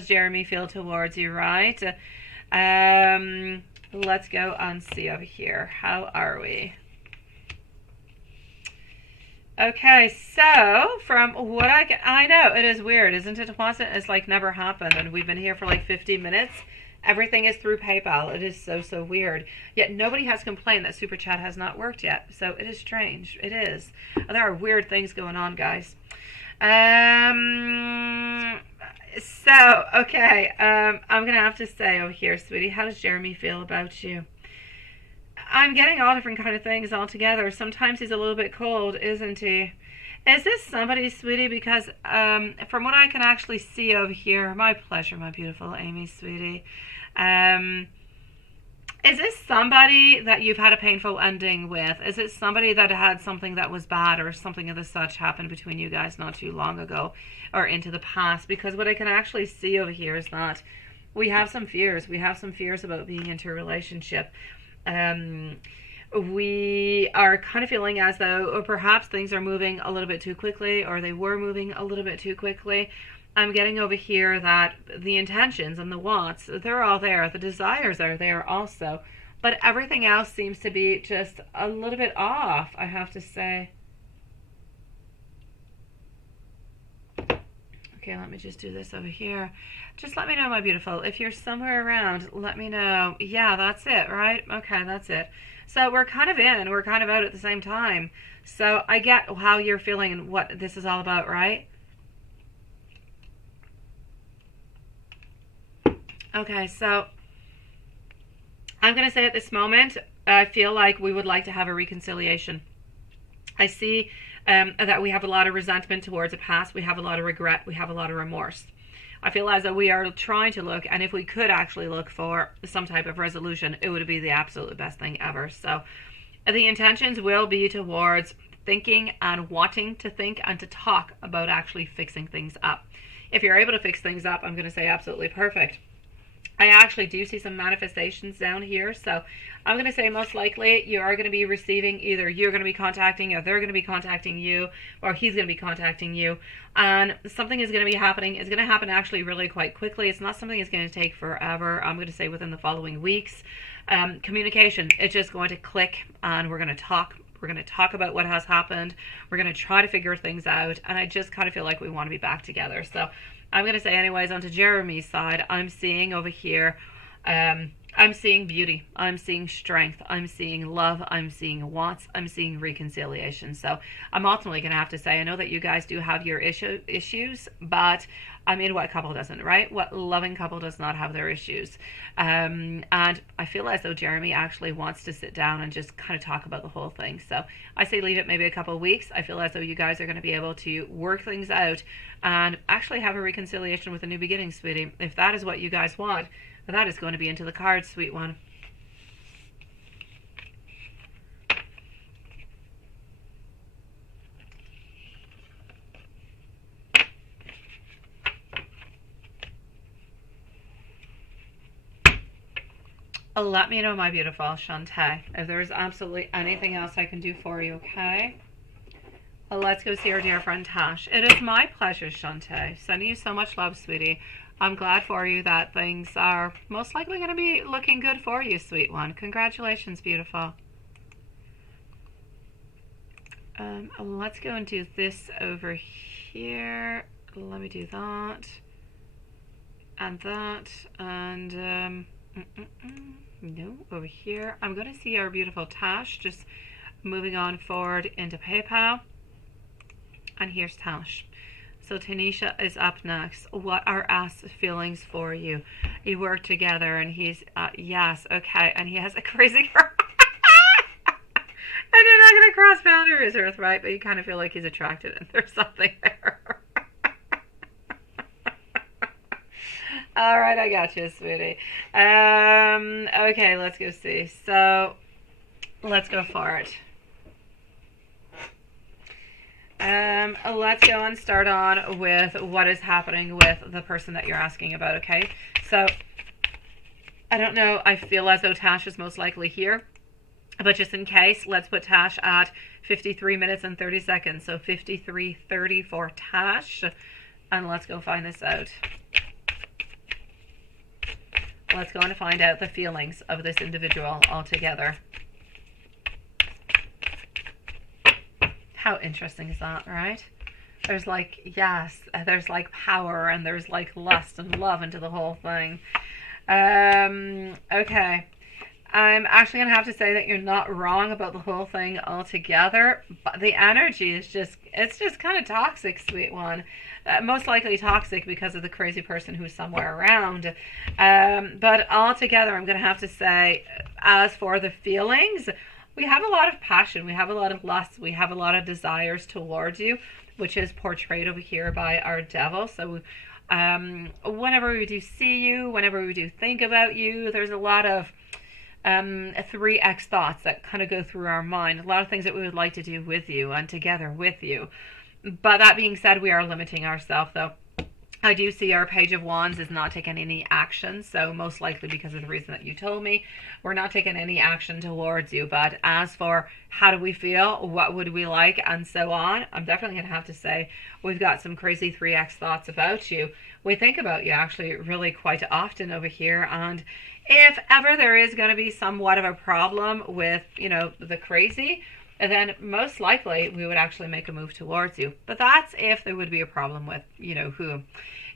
Jeremy feel towards you, right? Let's go and see over here. How are we? Okay, so from what I know, it is weird, isn't it? It's like never happened, and we've been here for like 50 minutes. Everything is through PayPal. It is so, so weird. Yet nobody has complained that Super Chat has not worked yet. So it is strange. It is. There are weird things going on, guys. So, okay. I'm going to have to say over here, sweetie, how does Jeremy feel about you? I'm getting all different kind of things all together. Sometimes he's a little bit cold, isn't he? Is this somebody, sweetie? Because from what I can actually see over here, my pleasure, my beautiful Amy, sweetie. Is this somebody that you've had a painful ending with? Is it somebody that had something that was bad or something of the such happened between you guys not too long ago or into the past? Because what I can actually see over here is that we have some fears. We have some fears about being into a relationship. We are kind of feeling as though or perhaps things are moving a little bit too quickly, or they were moving a little bit too quickly. I'm getting over here that the intentions and the wants, they're all there. The desires are there also. But everything else seems to be just a little bit off, I have to say. Okay, let me just do this over here. Just let me know, my beautiful. If you're somewhere around, let me know. Yeah, that's it, right? Okay, that's it. So we're kind of in and we're kind of out at the same time. So I get how you're feeling and what this is all about, right? Okay, so I'm going to say at this moment, I feel like we would like to have a reconciliation. I see that we have a lot of resentment towards the past. We have a lot of regret. We have a lot of remorse. I feel as though we are trying to look, and if we could actually look for some type of resolution, it would be the absolute best thing ever. So the intentions will be towards thinking and wanting to think and to talk about actually fixing things up. If you're able to fix things up, I'm going to say absolutely perfect. I actually do see some manifestations down here, so I'm going to say most likely you are going to be receiving, either you're going to be contacting or they're going to be contacting you, or he's going to be contacting you, and something is going to be happening. It's going to happen actually really quite quickly. It's not something that's going to take forever. I'm going to say within the following weeks. Communication, it's just going to click, and we're going to talk. We're going to talk about what has happened. We're going to try to figure things out, and I just kind of feel like we want to be back together. So I'm going to say anyways, onto Jeremy's side, I'm seeing over here, I'm seeing beauty, I'm seeing strength, I'm seeing love, I'm seeing wants, I'm seeing reconciliation. So I'm ultimately going to have to say, I know that you guys do have your issues, but I mean, what couple doesn't, right? What loving couple does not have their issues? And I feel as though Jeremy actually wants to sit down and just kind of talk about the whole thing. So I say leave it maybe a couple of weeks. I feel as though you guys are going to be able to work things out and actually have a reconciliation with a new beginning, sweetie. If that is what you guys want, that is going to be into the cards, sweet one. Let me know, my beautiful Shantae, if there's absolutely anything else I can do for you, okay? Let's go see our dear friend Tash. It is my pleasure, Shantae. Sending you so much love, sweetie. I'm glad for you that things are most likely going to be looking good for you, sweet one. Congratulations, beautiful. Let's go and do this over here. Let me do that. And that. And, no, over here. I'm going to see our beautiful Tash just moving on forward into PayPal. And here's Tash. So Tanisha is up next. What are Ass feelings for you? You work together and he's, yes, okay. And he has a crazy girl. And you're not going to cross boundaries, Earth, right? But you kind of feel like he's attracted and there's something there. All right, I got you, sweetie. Okay, let's go see. So let's go for it. Let's go and start on with what is happening with the person that you're asking about, okay? So, I don't know, I feel as though Tash is most likely here, but just in case, let's put Tash at 53 minutes and 30 seconds. So 53:30 for Tash, and let's go find this out. Let's go and find out the feelings of this individual altogether. How interesting is that, right? There's like, yes, there's like power and there's like lust and love into the whole thing. Okay. I'm actually going to have to say that you're not wrong about the whole thing altogether, but the energy is it's just kind of toxic, sweet one. Most likely toxic because of the crazy person who's somewhere around. But altogether, I'm going to have to say, as for the feelings, we have a lot of passion, we have a lot of lust, we have a lot of desires towards you, which is portrayed over here by our devil. So whenever we do see you, whenever we do think about you, there's a lot of 3x thoughts that kind of go through our mind. A lot of things that we would like to do with you and together with you. But that being said, we are limiting ourselves, though. I do see our Page of Wands is not taking any action, so most likely because of the reason that you told me, we're not taking any action towards you. But as for how do we feel, what would we like, and so on, I'm definitely going to have to say we've got some crazy 3x thoughts about you. We think about you actually really quite often over here, and if ever there is going to be somewhat of a problem with, the crazy, then most likely we would actually make a move towards you. But that's if there would be a problem with who.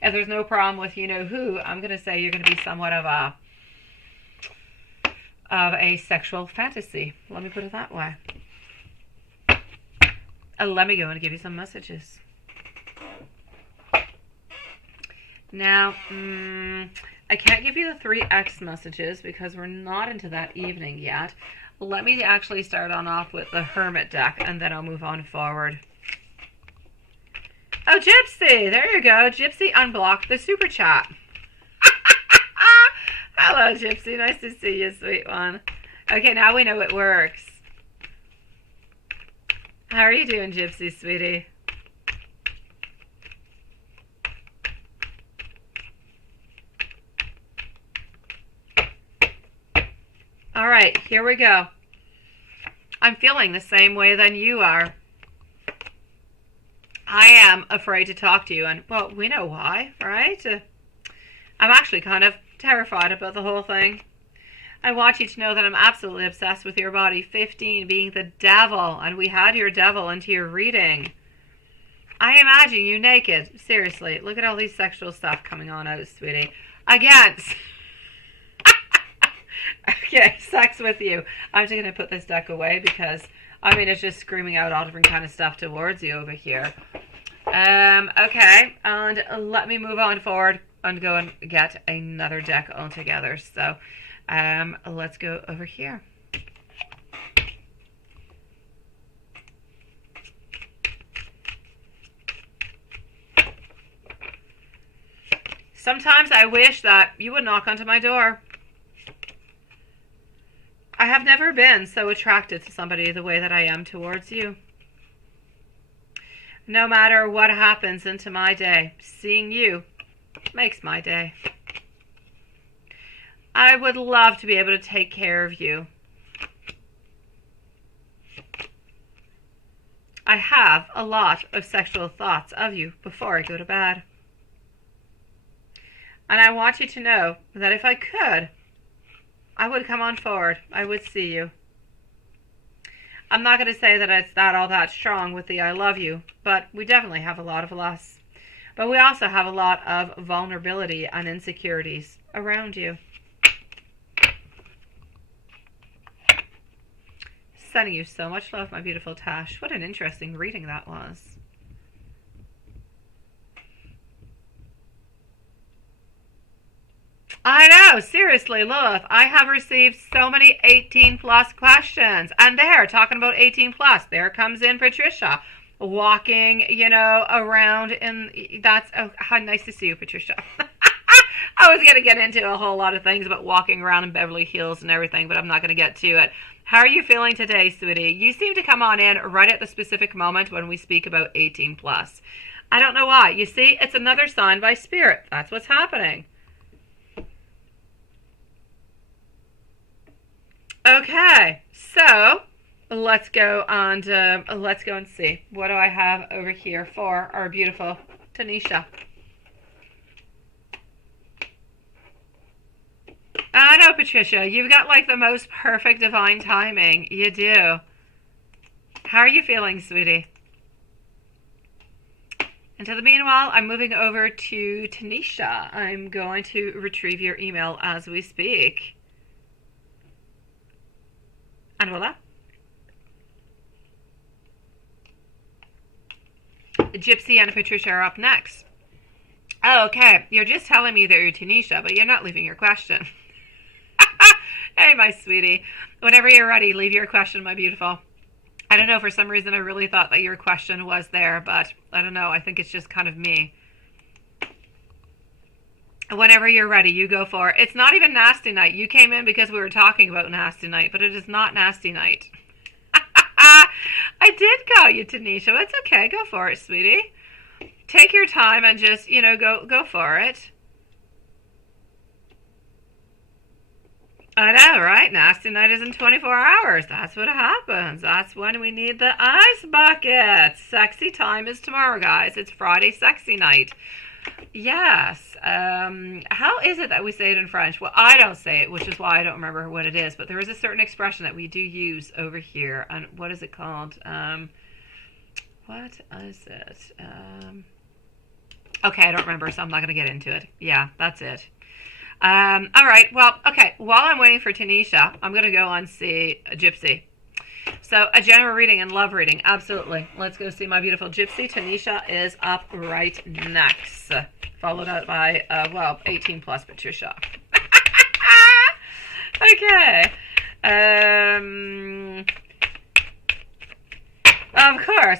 If there's no problem with who, I'm going to say you're going to be somewhat of a sexual fantasy. Let me put it that way. Let me go and give you some messages. Now, I can't give you the 3x messages because we're not into that evening yet. Let me actually start on off with the Hermit deck, and then I'll move on forward. Oh, Gypsy! There you go. Gypsy unblocked the super chat. Hello, Gypsy. Nice to see you, sweet one. Okay, now we know it works. How are you doing, Gypsy, sweetie? All right, here we go. I'm feeling the same way than you are. I am afraid to talk to you, and, well, we know why, right? I'm actually kind of terrified about the whole thing. I want you to know that I'm absolutely obsessed with your body. 15 being the devil, and we had your devil into your reading. I imagine you naked. Seriously, look at all these sexual stuff coming on out, sweetie. Against... Okay, sex with you. I'm just going to put this deck away because, it's just screaming out all different kind of stuff towards you over here. Okay, and let me move on forward and go and get another deck altogether. So, let's go over here. Sometimes I wish that you would knock onto my door. I have never been so attracted to somebody the way that I am towards you. No matter what happens into my day, seeing you makes my day. I would love to be able to take care of you. I have a lot of sexual thoughts of you before I go to bed. And I want you to know that if I could, I would come on forward. I would see you. I'm not going to say that it's all that strong with the I love you, but we definitely have a lot of lust. But we also have a lot of vulnerability and insecurities around you. Sending you so much love, my beautiful Tash. What an interesting reading that was. I know, seriously, Lilith, I have received so many 18 plus questions. And there, talking about 18 plus, there comes in Patricia, walking, around oh, how nice to see you, Patricia. I was going to get into a whole lot of things about walking around in Beverly Hills and everything, but I'm not going to get to it. How are you feeling today, sweetie? You seem to come on in right at the specific moment when we speak about 18 plus. I don't know why. You see, it's another sign by Spirit. That's what's happening. Okay, so let's go and see. What do I have over here for our beautiful Tanisha? I know, Patricia, you've got like the most perfect divine timing. You do. How are you feeling, sweetie? And to the meanwhile, I'm moving over to Tanisha. I'm going to retrieve your email as we speak. And voila. Gypsy and Patricia are up next. Oh, okay. You're just telling me that you're Tanisha, but you're not leaving your question. Hey, my sweetie. Whenever you're ready, leave your question, my beautiful. I don't know, for some reason I really thought that your question was there, but I don't know. I think it's just kind of me. Whenever you're ready, you go for it. It's not even Nasty Night. You came in because we were talking about Nasty Night, but it is not Nasty Night. I did call you Tanisha. It's okay. Go for it, sweetie. Take your time and just, go for it. I know, right? Nasty Night is in 24 hours. That's what happens. That's when we need the ice bucket. Sexy time is tomorrow, guys. It's Friday sexy night. Yes. How is it that we say it in French? Well, I don't say it, which is why I don't remember what it is. But there is a certain expression that we do use over here. And what is it called? What is it? Okay, I don't remember, so I'm not going to get into it. Yeah, that's it. All right. Well, okay. While I'm waiting for Tanisha, I'm going to go and see Gypsy. So a general reading and love reading. Absolutely. Let's go see my beautiful Gypsy. Tanisha is up right next. Followed out by, 18 plus Patricia. Okay.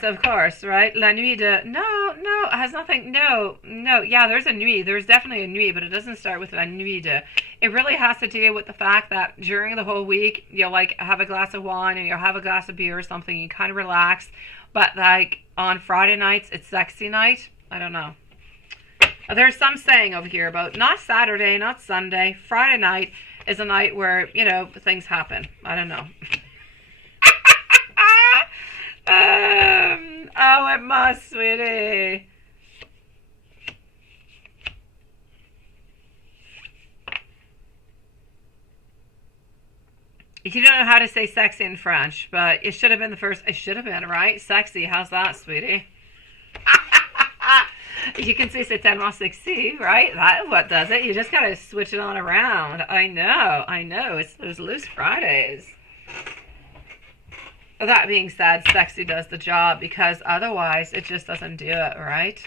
Of course, right? La nuit de... No, it has nothing... No. Yeah, there's a nuit. There's definitely a nuit, but it doesn't start with la nuit de. It really has to do with the fact that during the whole week, you'll, have a glass of wine, and you'll have a glass of beer or something, you kind of relax. But, on Friday nights, it's sexy night. I don't know. There's some saying over here about not Saturday, not Sunday. Friday night is a night where, things happen. I don't know. Oh, it must, sweetie. You don't know how to say sexy in French, but it should have been the first. It should have been, right? Sexy. How's that, sweetie? You can say c'est tellement sexy, right? That's what does it. You just gotta switch it on around. I know. It's those loose Fridays. That being said, sexy does the job, because otherwise it just doesn't do it, right?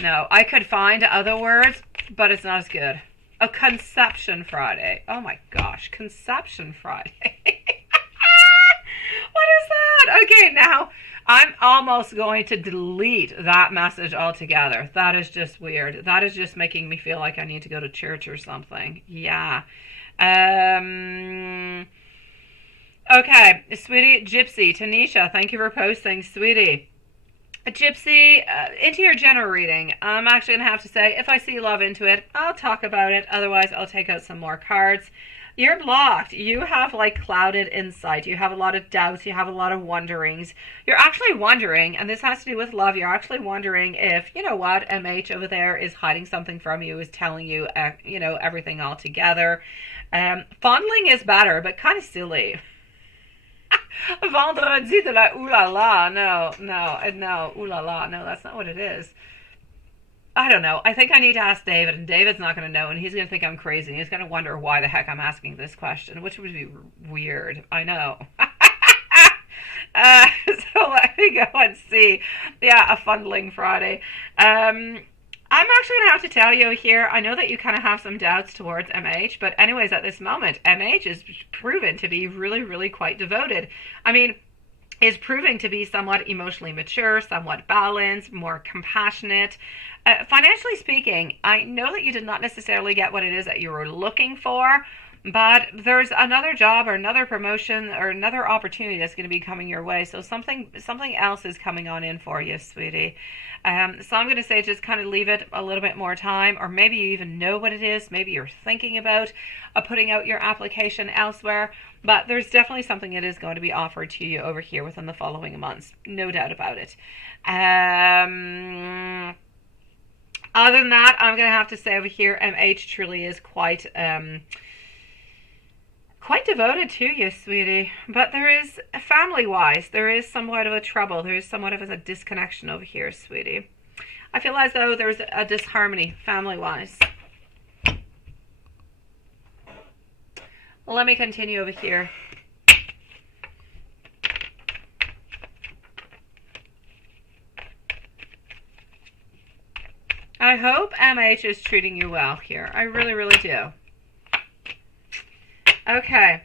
No, I could find other words, but it's not as good. A Conception Friday. Oh my gosh, Conception Friday. What is that? Okay, now I'm almost going to delete that message altogether. That is just weird. That is just making me feel like I need to go to church or something. Yeah. Okay, sweetie, Gypsy, Tanisha, thank you for posting, sweetie. Gypsy, into your general reading, I'm actually going to have to say, if I see love into it, I'll talk about it. Otherwise, I'll take out some more cards. You're blocked. You have, clouded insight. You have a lot of doubts. You have a lot of wonderings. You're actually wondering, and this has to do with love, you're actually wondering if, MH over there is hiding something from you, is telling you, everything all together. Fondling is better, but kind of silly. Vendredi de la ooh la la. No, ooh la la. No, that's not what it is. I don't know. I think I need to ask David, and David's not going to know, and he's going to think I'm crazy, and he's going to wonder why the heck I'm asking this question, which would be weird. I know. So let me go and see. Yeah, a Fondling Friday. I'm actually going to have to tell you here, I know that you kind of have some doubts towards MH, but anyways, at this moment, MH is proven to be really, really quite devoted. I mean, is proving to be somewhat emotionally mature, somewhat balanced, more compassionate. Financially speaking, I know that you did not necessarily get what it is that you were looking for, but there's another job or another promotion or another opportunity that's going to be coming your way. So something else is coming on in for you, sweetie. So I'm going to say just kind of leave it a little bit more time, or maybe you even know what it is. Maybe you're thinking about putting out your application elsewhere, but there's definitely something that is going to be offered to you over here within the following months. No doubt about it. Other than that, I'm going to have to say over here, MH truly is quite devoted to you, sweetie. But there is, family-wise, there is somewhat of a trouble. There is somewhat of a disconnection over here, sweetie. I feel as though there's a disharmony, family-wise. Let me continue over here. I hope MH is treating you well here. I really, really do. Okay.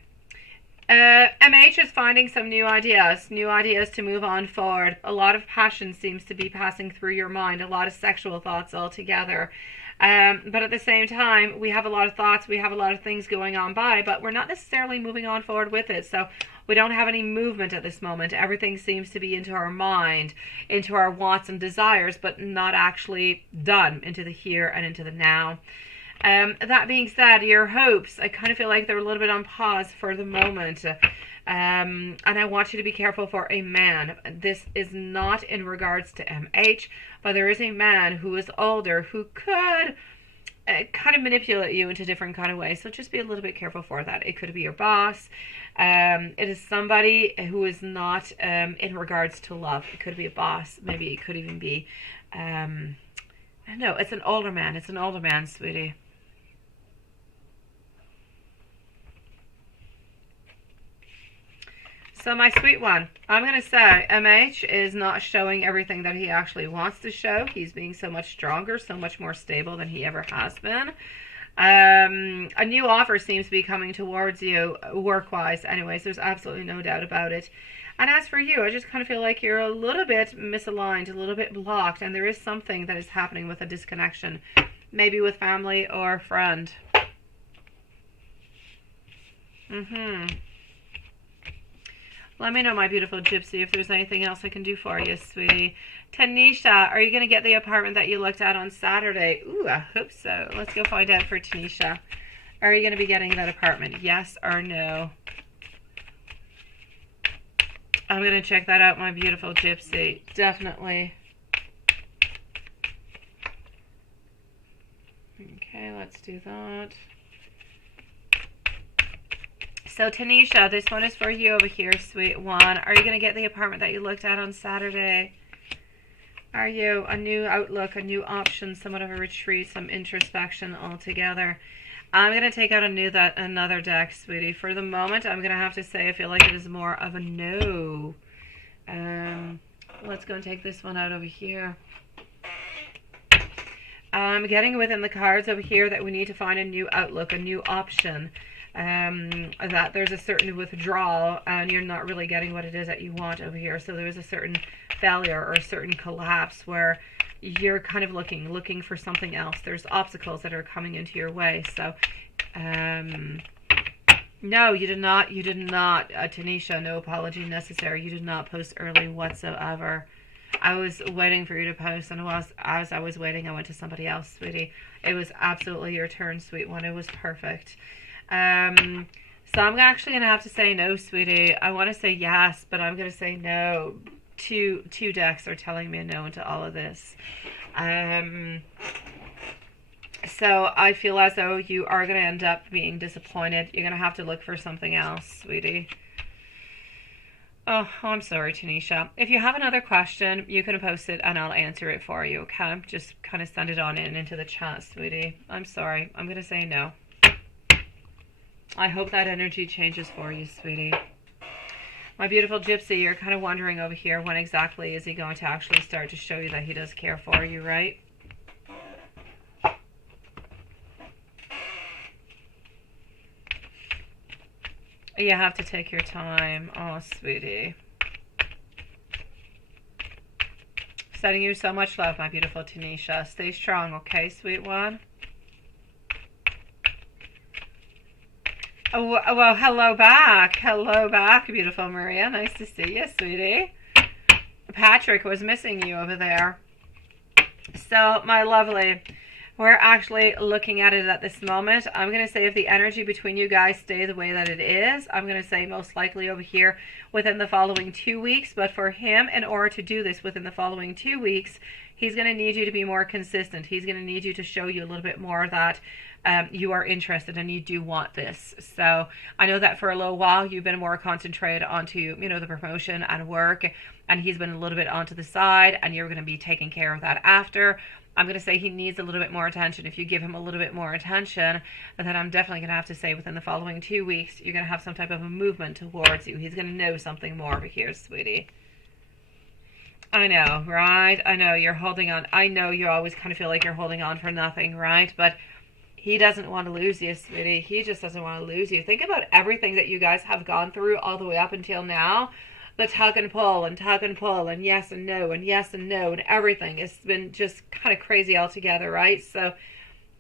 MH is finding some new ideas to move on forward. A lot of passion seems to be passing through your mind, a lot of sexual thoughts altogether. But at the same time, we have a lot of thoughts, we have a lot of things going on by, but we're not necessarily moving on forward with it. So we don't have any movement at this moment. Everything seems to be into our mind, into our wants and desires, but not actually done into the here and into the now. That being said, your hopes, I kind of feel like they're a little bit on pause for the moment. And I want you to be careful for a man. This is not in regards to MH, but there is a man who is older who could kind of manipulate you into different kind of ways. So just be a little bit careful for that. It could be your boss. It is somebody who is not in regards to love. It could be a boss. Maybe it could even be, no, it's an older man. It's an older man, sweetie. So my sweet one, I'm going to say MH is not showing everything that he actually wants to show. He's being so much stronger, so much more stable than he ever has been. A new offer seems to be coming towards you, work-wise. Anyways, there's absolutely no doubt about it. And as for you, I just kind of feel like you're a little bit misaligned, a little bit blocked, and there is something that is happening with a disconnection, maybe with family or a friend. Let me know, my beautiful gypsy, if there's anything else I can do for you, sweetie. Tanisha, are you going to get the apartment that you looked at on Saturday? Ooh, I hope so. Let's go find out for Tanisha. Are you going to be getting that apartment? Yes or no? I'm going to check that out, my beautiful gypsy. Definitely. Okay, let's do that. So, Tanisha, this one is for you over here, sweet one. Are you going to get the apartment that you looked at on Saturday? Are you? A new outlook, a new option, somewhat of a retreat, some introspection altogether. I'm going to take out another deck, sweetie. For the moment, I'm going to have to say I feel like it is more of a no. Let's go and take this one out over here. I'm getting within the cards over here that we need to find a new outlook, a new option. That there's a certain withdrawal and you're not really getting what it is that you want over here. So there's a certain failure or a certain collapse where you're kind of looking for something else. There's obstacles that are coming into your way. So no, you did not, Tanisha, no apology necessary. You did not post early whatsoever. I was waiting for you to post, and as I was waiting, I went to somebody else, sweetie. It was absolutely your turn, sweet one. It was perfect. So I'm actually going to have to say no, sweetie. I want to say yes, but I'm going to say no. Two decks are telling me a no into all of this. So I feel as though you are going to end up being disappointed. You're going to have to look for something else, sweetie. Oh, I'm sorry, Tanisha. If you have another question, you can post it and I'll answer it for you, okay? Just kind of send it on into the chat, sweetie. I'm sorry. I'm going to say no. I hope that energy changes for you, sweetie. My beautiful gypsy, you're kind of wondering over here when exactly is he going to actually start to show you that he does care for you, right? You have to take your time. Oh, sweetie. Sending you so much love, my beautiful Tanisha. Stay strong, okay, sweet one? Oh, well, hello back. Hello back, beautiful Maria. Nice to see you, sweetie. Patrick was missing you over there. So, my lovely, we're actually looking at it at this moment. I'm going to say if the energy between you guys stay the way that it is, I'm going to say most likely over here within the following 2 weeks. But for him, in order to do this within the following 2 weeks, he's going to need you to be more consistent. He's going to need you to show you a little bit more that you are interested and you do want this. So I know that for a little while you've been more concentrated onto, you know, the promotion and work, and he's been a little bit onto the side, and you're going to be taking care of that after. I'm going to say he needs a little bit more attention. If you give him a little bit more attention, then I'm definitely going to have to say within the following 2 weeks, you're going to have some type of a movement towards you. He's going to know something more over here, sweetie. I know, right? I know you're holding on. I know you always kind of feel like you're holding on for nothing, right? But he doesn't want to lose you, sweetie. He just doesn't want to lose you. Think about everything that you guys have gone through all the way up until now. The tug and pull and tug and pull and yes and no and yes and no and everything. It's been just kind of crazy altogether, right? So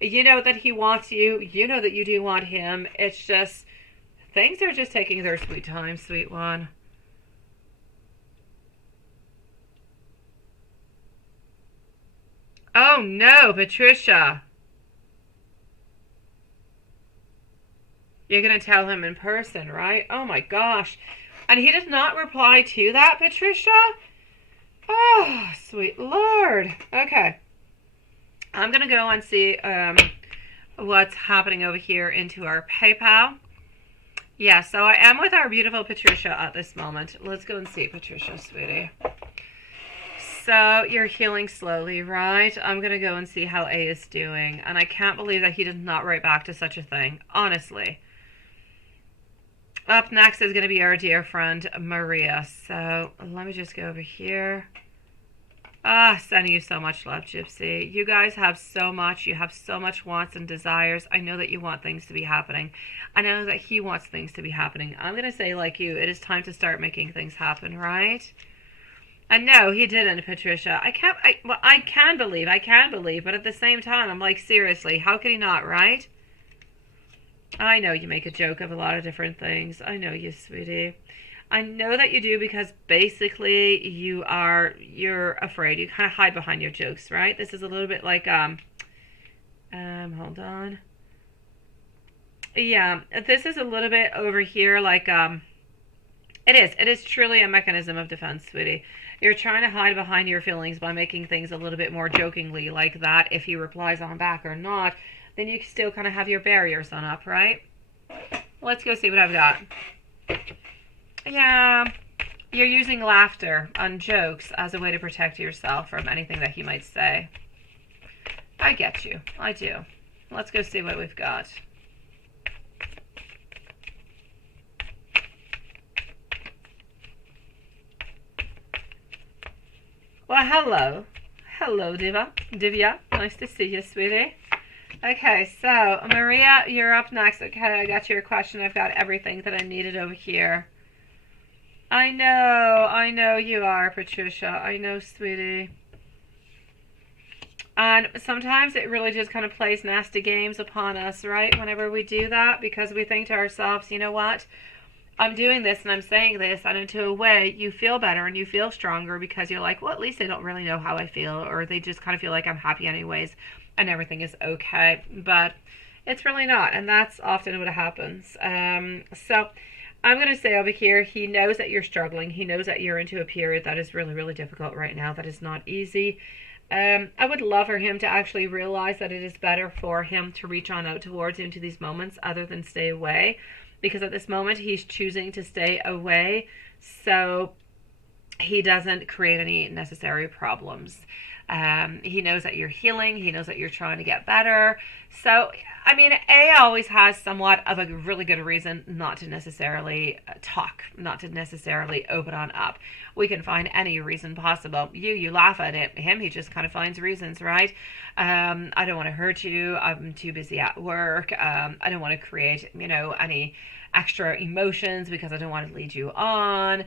you know that he wants you. You know that you do want him. It's just things are just taking their sweet time, sweet one. Oh no, Patricia. You're going to tell him in person, right? Oh my gosh. And he did not reply to that, Patricia? Oh, sweet Lord. Okay. I'm going to go and see what's happening over here into our PayPal. Yeah, so I am with our beautiful Patricia at this moment. Let's go and see Patricia, sweetie. So you're healing slowly, right? I'm going to go and see how A is doing. And I can't believe that he did not write back to such a thing, honestly. Up next is going to be our dear friend Maria. So let me just go over here. Sending you so much love, Gypsy. You guys have so much. You have so much wants and desires. I know that you want things to be happening. I know that he wants things to be happening. I'm going to say, like you, it is time to start making things happen, right? And no, he didn't, Patricia. I can believe, but at the same time, I'm like, seriously, how could he not, right? I know you make a joke of a lot of different things. I know you, sweetie. I know that you do because basically you're afraid. You kind of hide behind your jokes, right? This is a little bit like, hold on. Yeah, this is a little bit over here like, it is truly a mechanism of defense, sweetie. You're trying to hide behind your feelings by making things a little bit more jokingly like that. If he replies on back or not, then you still kind of have your barriers on up, right? Let's go see what I've got. Yeah, you're using laughter and jokes as a way to protect yourself from anything that he might say. I get you. I do. Let's go see what we've got. Well, hello. Hello, Divya. Nice to see you, sweetie. Okay, so, Maria, you're up next. Okay, I got your question. I've got everything that I needed over here. I know you are, Patricia. I know, sweetie. And sometimes it really just kind of plays nasty games upon us, right? Whenever we do that, because we think to ourselves, you know what? I'm doing this and I'm saying this, and into a way, you feel better and you feel stronger because you're like, well, at least they don't really know how I feel, or they just kind of feel like I'm happy anyways, and everything is okay. But it's really not, and that's often what happens. So I'm going to say over here, he knows that you're struggling. He knows that you're into a period that is really, really difficult right now. That is not easy. I would love for him to actually realize that it is better for him to reach on out towards you into these moments other than stay away. Because at this moment, he's choosing to stay away, so he doesn't create any necessary problems. He knows that you're healing. He knows that you're trying to get better. So, I mean, A always has somewhat of a really good reason not to necessarily talk, not to necessarily open on up. We can find any reason possible. You laugh at it. Him, he just kind of finds reasons, right? I don't want to hurt you. I'm too busy at work. I don't want to create, any extra emotions because I don't want to lead you on.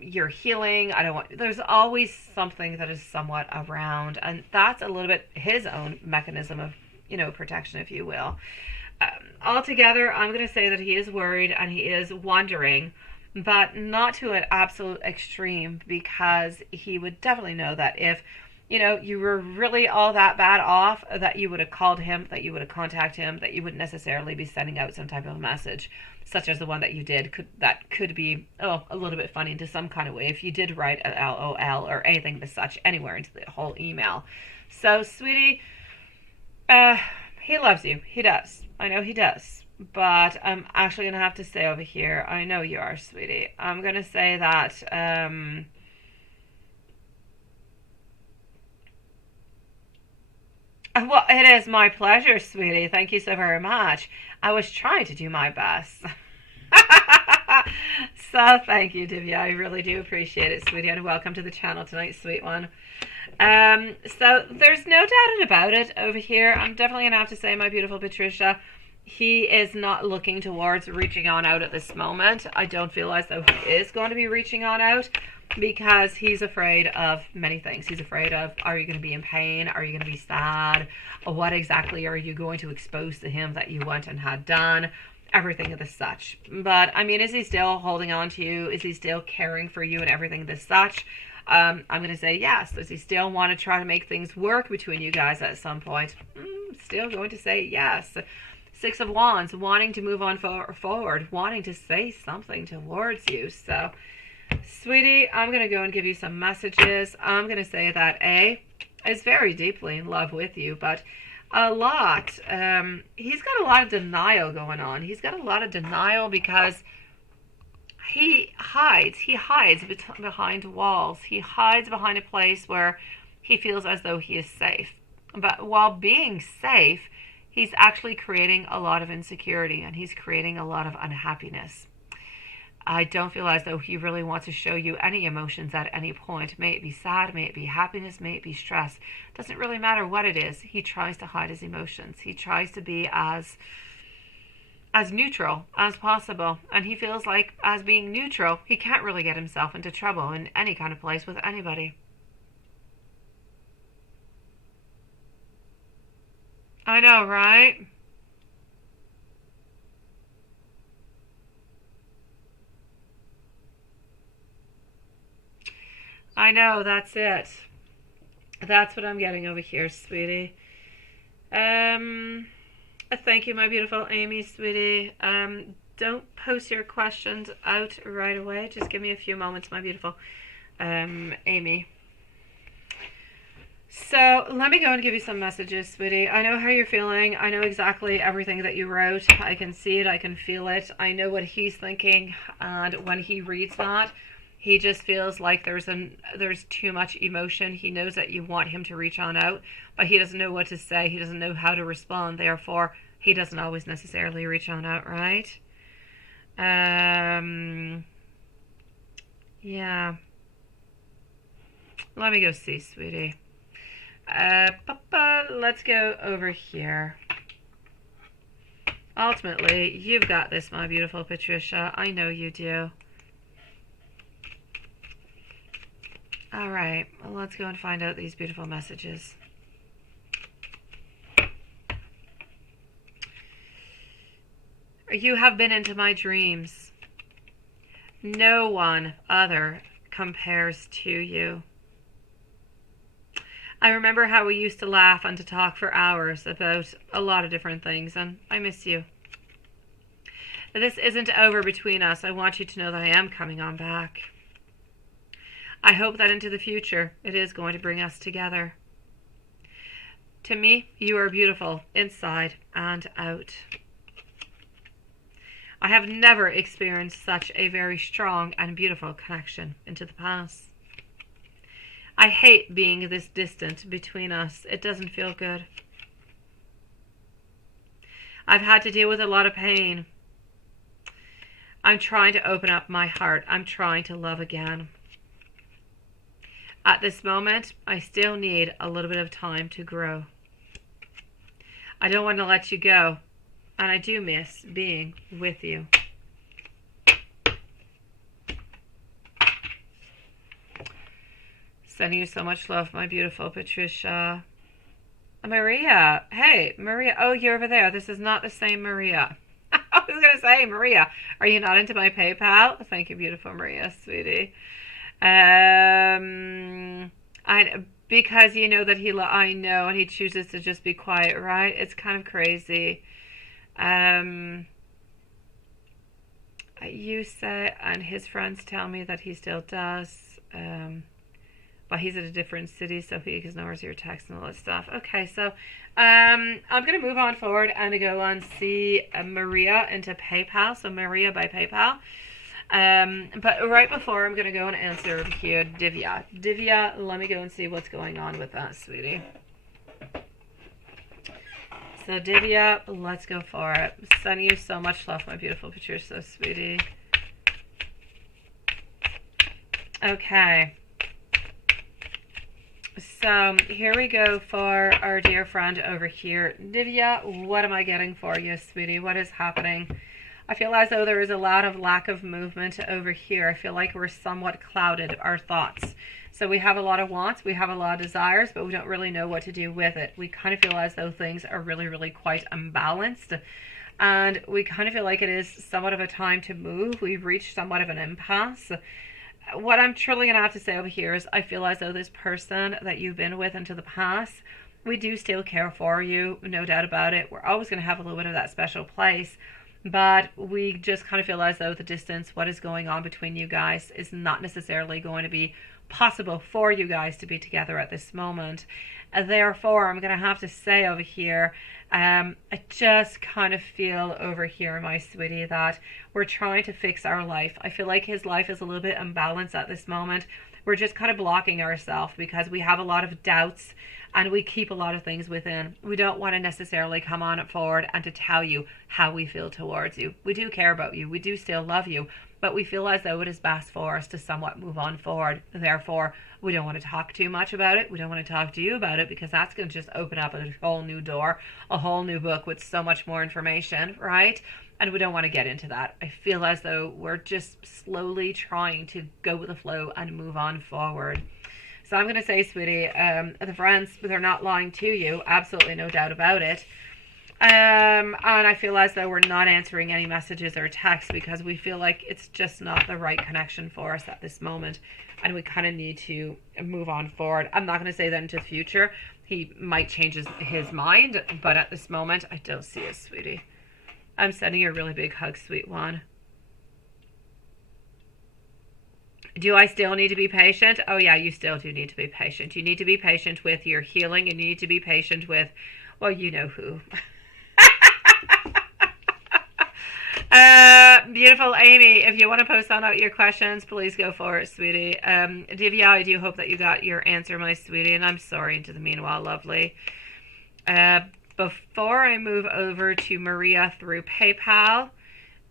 You're healing. There's always something that is somewhat around, and that's a little bit his own mechanism of, protection, if you will. Altogether, I'm going to say that he is worried and he is wondering, but not to an absolute extreme, because he would definitely know that if you were really all that bad off, that you would have called him, that you would have contacted him, that you wouldn't necessarily be sending out some type of message, such as the one that you did. That could be, a little bit funny into some kind of way if you did write an LOL or anything as such anywhere into the whole email. So, sweetie, he loves you. He does. I know he does. But I'm actually going to have to say over here, I know you are, sweetie. I'm going to say that, well, it is my pleasure, sweetie. Thank you so very much. I was trying to do my best. So thank you, Divya. I really do appreciate it, sweetie, and welcome to the channel tonight, sweet one. So there's no doubt about it over here. I'm definitely gonna have to say, my beautiful Patricia, he is not looking towards reaching on out at this moment. I don't feel as though he is going to be reaching on out, because he's afraid of many things. He's afraid of, are you going to be in pain? Are you going to be sad? What exactly are you going to expose to him that you went and had done? Everything of this such. But I mean, is he still holding on to you? Is he still caring for you and everything of this such? I'm going to say yes. Does he still want to try to make things work between you guys at some point? Still going to say yes. Six of Wands, wanting to move on forward, wanting to say something towards you. So, sweetie, I'm going to go and give you some messages. I'm going to say that A is very deeply in love with you, but he's got a lot of denial going on. He's got a lot of denial because he hides behind walls. He hides behind a place where he feels as though he is safe. But while being safe, he's actually creating a lot of insecurity, and he's creating a lot of unhappiness. I don't feel as though he really wants to show you any emotions at any point. May it be sad, may it be happiness, may it be stress. Doesn't really matter what it is. He tries to hide his emotions. He tries to be as neutral as possible. And he feels like, as being neutral, he can't really get himself into trouble in any kind of place with anybody. I know, right? I know, that's it. That's what I'm getting over here, sweetie. Thank you, my beautiful Amy, sweetie. Don't post your questions out right away. Just give me a few moments, my beautiful Amy. So let me go and give you some messages, sweetie. I know how you're feeling. I know exactly everything that you wrote. I can see it. I can feel it. I know what he's thinking. And when he reads that, he just feels like there's too much emotion. He knows that you want him to reach on out, but he doesn't know what to say. He doesn't know how to respond. Therefore, he doesn't always necessarily reach on out, right? Yeah. Let me go see, sweetie. Let's go over here. Ultimately, you've got this, my beautiful Patricia. I know you do. All right, well, let's go and find out these beautiful messages. You have been into my dreams. No one other compares to you. I remember how we used to laugh and to talk for hours about a lot of different things, and I miss you. This isn't over between us. I want you to know that I am coming on back. I hope that into the future, it is going to bring us together. To me, you are beautiful inside and out. I have never experienced such a very strong and beautiful connection into the past. I hate being this distant between us. It doesn't feel good. I've had to deal with a lot of pain. I'm trying to open up my heart. I'm trying to love again. At this moment, I still need a little bit of time to grow. I don't want to let you go, and I do miss being with you. Sending you so much love, my beautiful Patricia. Maria. Hey, Maria. Oh, you're over there. This is not the same Maria. I was going to say, Maria, are you not into my PayPal? Thank you, beautiful Maria, sweetie. Because you know that I know, and he chooses to just be quiet, right? It's kind of crazy. You say, and his friends tell me that he still does, but he's at a different city, so he ignores your text and all that stuff. Okay, so I'm going to move on forward and go and see Maria into PayPal. So Maria by PayPal. But right before, I'm going to go and answer over here Divya. Divya, let me go and see what's going on with that, sweetie. So Divya, let's go for it. Sending you so much love, my beautiful Patricia, sweetie. Okay. So here we go for our dear friend over here. Divya, what am I getting for you, sweetie? What is happening? I feel as though there is a lot of lack of movement over here. I feel like we're somewhat clouded, our thoughts. So we have a lot of wants, we have a lot of desires, but we don't really know what to do with it. We kind of feel as though things are really, really quite unbalanced. And we kind of feel like it is somewhat of a time to move. We've reached somewhat of an impasse. What I'm truly going to have to say over here is I feel as though this person that you've been with into the past, we do still care for you, no doubt about it. We're always going to have a little bit of that special place. But we just kind of feel as though the distance, what is going on between you guys, is not necessarily going to be possible for you guys to be together at this moment. Therefore, I'm going to have to say over here, I just kind of feel over here, my sweetie, that we're trying to fix our life. I feel like his life is a little bit imbalanced at this moment. We're just kind of blocking ourselves because we have a lot of doubts and we keep a lot of things within. We don't want to necessarily come on forward and to tell you how we feel towards you. We do care about you. We do still love you. But we feel as though it is best for us to somewhat move on forward. Therefore, we don't want to talk too much about it. We don't want to talk to you about it because that's going to just open up a whole new door, a whole new book with so much more information, right? And we don't want to get into that. I feel as though we're just slowly trying to go with the flow and move on forward. So I'm going to say, sweetie, the friends, they're not lying to you. Absolutely no doubt about it. And I feel as though we're not answering any messages or texts because we feel like it's just not the right connection for us at this moment. And we kind of need to move on forward. I'm not going to say that into the future. He might change his mind. But at this moment, I don't see it, sweetie. I'm sending you a really big hug, sweet one. Do I still need to be patient? Oh, yeah, you still do need to be patient. You need to be patient with your healing. You need to be patient with, well, you know who. Beautiful Amy, if you want to post on out your questions, please go for it, sweetie. Divya, I do hope that you got your answer, my sweetie, and I'm sorry into the meanwhile, lovely. Before I move over to Maria through PayPal,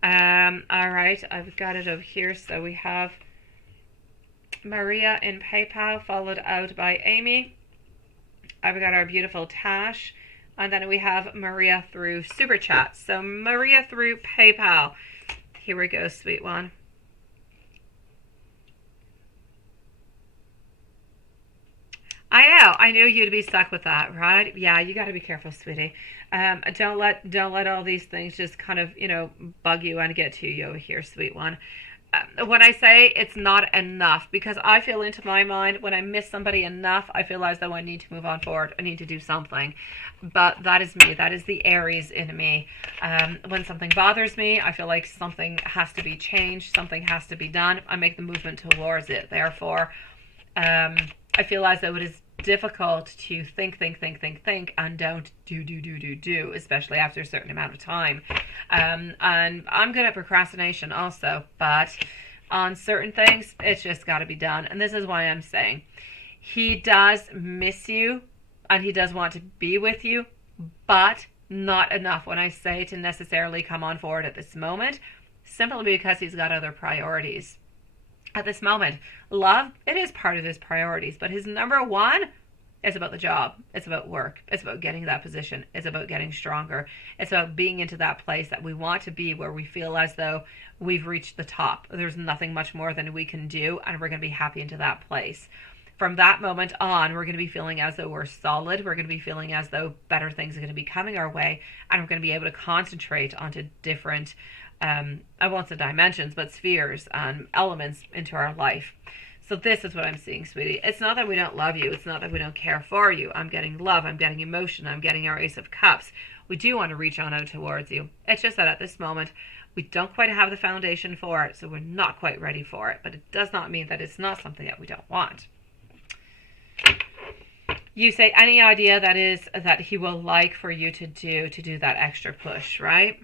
all right, I've got it over here. So we have Maria in PayPal, followed out by Amy. I've got our beautiful Tash. And then we have Maria through Super Chat. So Maria through PayPal. Here we go, sweet one. I knew you'd be stuck with that, right? Yeah, you got to be careful, sweetie. Don't let all these things just kind of, bug you and get to you over here, sweet one. When I say it's not enough, because I feel into my mind, when I miss somebody enough, I feel as though I need to move on forward. I need to do something. But that is me. That is the Aries in me. When something bothers me, I feel like something has to be changed. Something has to be done. I make the movement towards it. Therefore, I feel as though it is difficult to think, and don't do, especially after a certain amount of time. And I'm good at procrastination also, but on certain things, it's just got to be done. And this is why I'm saying he does miss you and he does want to be with you, but not enough when I say to necessarily come on forward at this moment, simply because he's got other priorities. At this moment, love, it is part of his priorities, but his number one is about the job. It's about work. It's about getting that position. It's about getting stronger. It's about being into that place that we want to be, where we feel as though we've reached the top. There's nothing much more than we can do, and we're going to be happy into that place. From that moment on, we're going to be feeling as though we're solid. We're going to be feeling as though better things are going to be coming our way, and we're going to be able to concentrate onto different I won't say dimensions, but spheres and elements into our life. So this is what I'm seeing, sweetie. It's not that we don't love you. It's not that we don't care for you. I'm getting love. I'm getting emotion. I'm getting our Ace of Cups. We do want to reach on out towards you. It's just that at this moment, we don't quite have the foundation for it, so we're not quite ready for it. But it does not mean that it's not something that we don't want. You say any idea that he will like for you to do that extra push, right?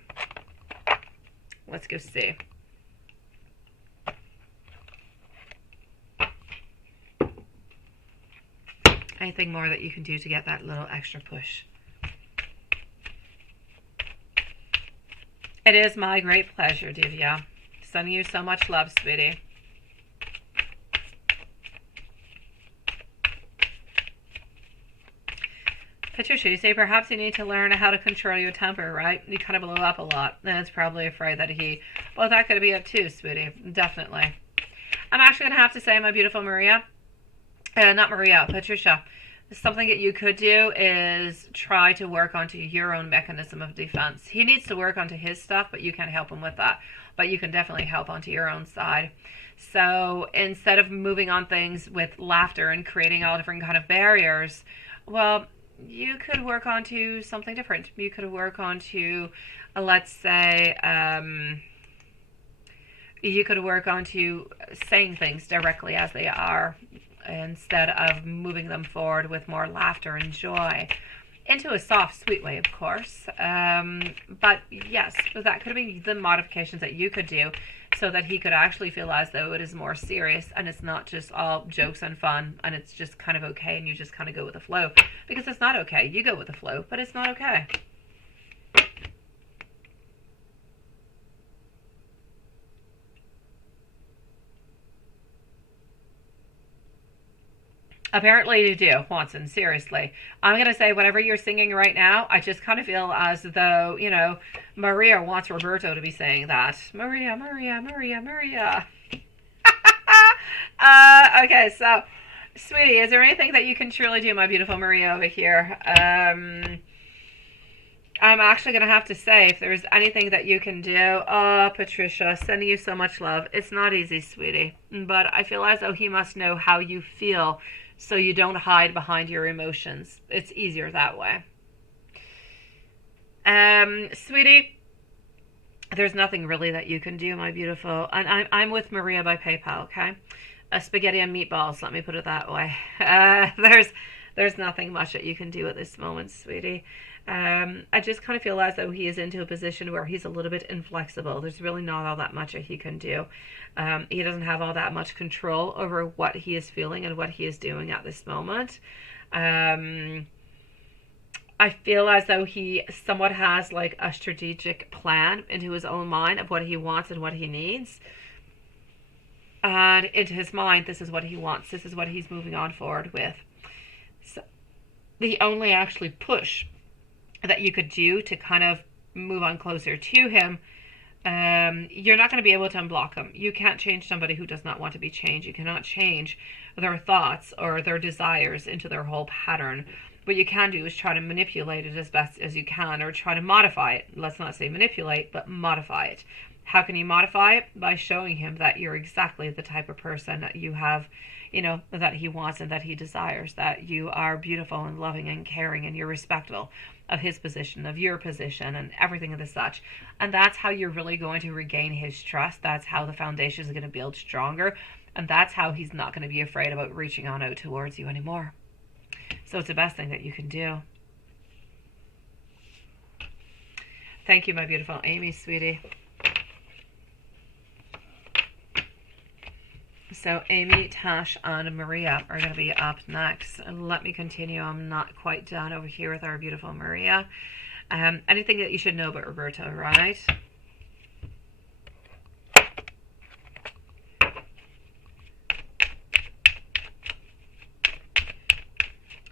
Let's go see. Anything more that you can do to get that little extra push? It is my great pleasure, Divya. Sending you so much love, sweetie. Patricia, you say perhaps you need to learn how to control your temper, right? You kind of blow up a lot, and it's probably afraid that he... Well, that could be it too, sweetie. Definitely. I'm actually going to have to say, my beautiful Maria, not Maria, Patricia, something that you could do is try to work onto your own mechanism of defense. He needs to work onto his stuff, but you can't help him with that. But you can definitely help onto your own side. So instead of moving on things with laughter and creating all different kind of barriers, well, you could work onto something different. You could work onto, let's say, you could work onto saying things directly as they are, instead of moving them forward with more laughter and joy, into a soft, sweet way, of course. But yes, that could be the modifications that you could do so that he could actually feel as though it is more serious and it's not just all jokes and fun and it's just kind of okay and you just kind of go with the flow. Because it's not okay. You go with the flow, but it's not okay. Apparently you do, Watson, seriously. I'm going to say whatever you're singing right now, I just kind of feel as though, you know, Maria wants Roberto to be saying that. Maria, Maria, Maria, Maria. Okay, so, sweetie, is there anything that you can truly do, my beautiful Maria over here? I'm actually going to have to say, if there's anything that you can do, oh, Patricia, sending you so much love. It's not easy, sweetie, but I feel as though he must know how you feel so you don't hide behind your emotions. It's easier that way. Sweetie, there's nothing really that you can do, my beautiful. And I'm with Maria by PayPal, okay? Spaghetti and meatballs, let me put it that way. There's nothing much that you can do at this moment, sweetie. I just kind of feel as though he is into a position where he's a little bit inflexible. There's really not all that much that he can do. He doesn't have all that much control over what he is feeling and what he is doing at this moment. I feel as though he somewhat has like a strategic plan into his own mind of what he wants and what he needs. And into his mind, this is what he wants. This is what he's moving on forward with. So the only actually push that you could do to kind of move on closer to him, you're not going to be able to unblock him. You can't change somebody who does not want to be changed. You cannot change their thoughts or their desires into their whole pattern. What you can do is try to manipulate it as best as you can, or try to modify it. Let's not say manipulate, but modify it. How can you modify it? By showing him that you're exactly the type of person that you have, you know, that he wants and that he desires, that you are beautiful and loving and caring and you're respectful of his position, of your position, and everything of the such. And that's how you're really going to regain his trust. That's how the foundation is going to build stronger. And that's how he's not going to be afraid about reaching on out towards you anymore. So it's the best thing that you can do. Thank you, my beautiful Amy, sweetie. So Amy, Tash, and Maria are going to be up next. Let me continue. I'm not quite done over here with our beautiful Maria. Anything that you should know about Roberto, right?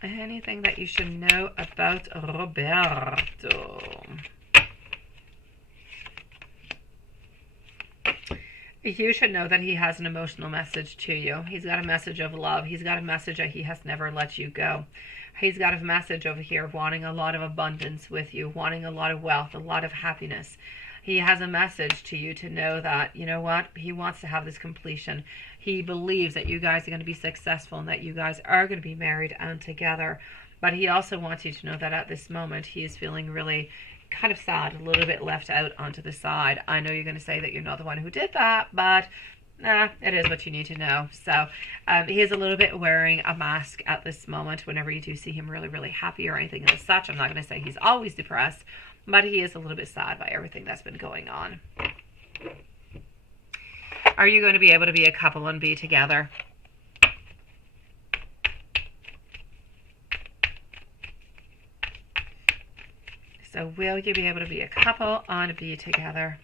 Anything that you should know about Roberto. You should know that he has an emotional message to you. He's got a message of love. He's got a message that he has never let you go. He's got a message over here wanting a lot of abundance with you, wanting a lot of wealth, a lot of happiness. He has a message to you to know that, you know what, he wants to have this completion. He believes that you guys are going to be successful and that you guys are going to be married and together. But he also wants you to know that at this moment he is feeling really kind of sad, a little bit left out onto the side. I know you're going to say that you're not the one who did that, but it is what you need to know. So he is a little bit wearing a mask at this moment whenever you do see him really, really happy or anything of such. I'm not going to say he's always depressed, but he is a little bit sad by everything that's been going on. Are you going to be able to be a couple and be together? So will you be able to be a couple and be together?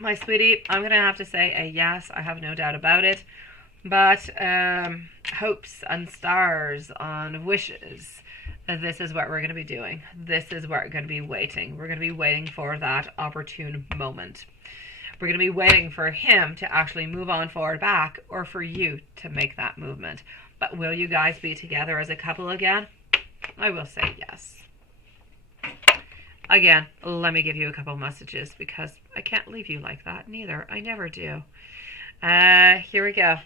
My sweetie, I'm going to have to say a yes. I have no doubt about it. But hopes and stars and wishes this is what we're going to be doing. This is what we're going to be waiting. We're going to be waiting for that opportune moment. We're going to be waiting for him to actually move on forward back, or for you to make that movement. But will you guys be together as a couple again? I will say yes. Again, let me give you a couple messages, because I can't leave you like that neither. I never do. Here we go.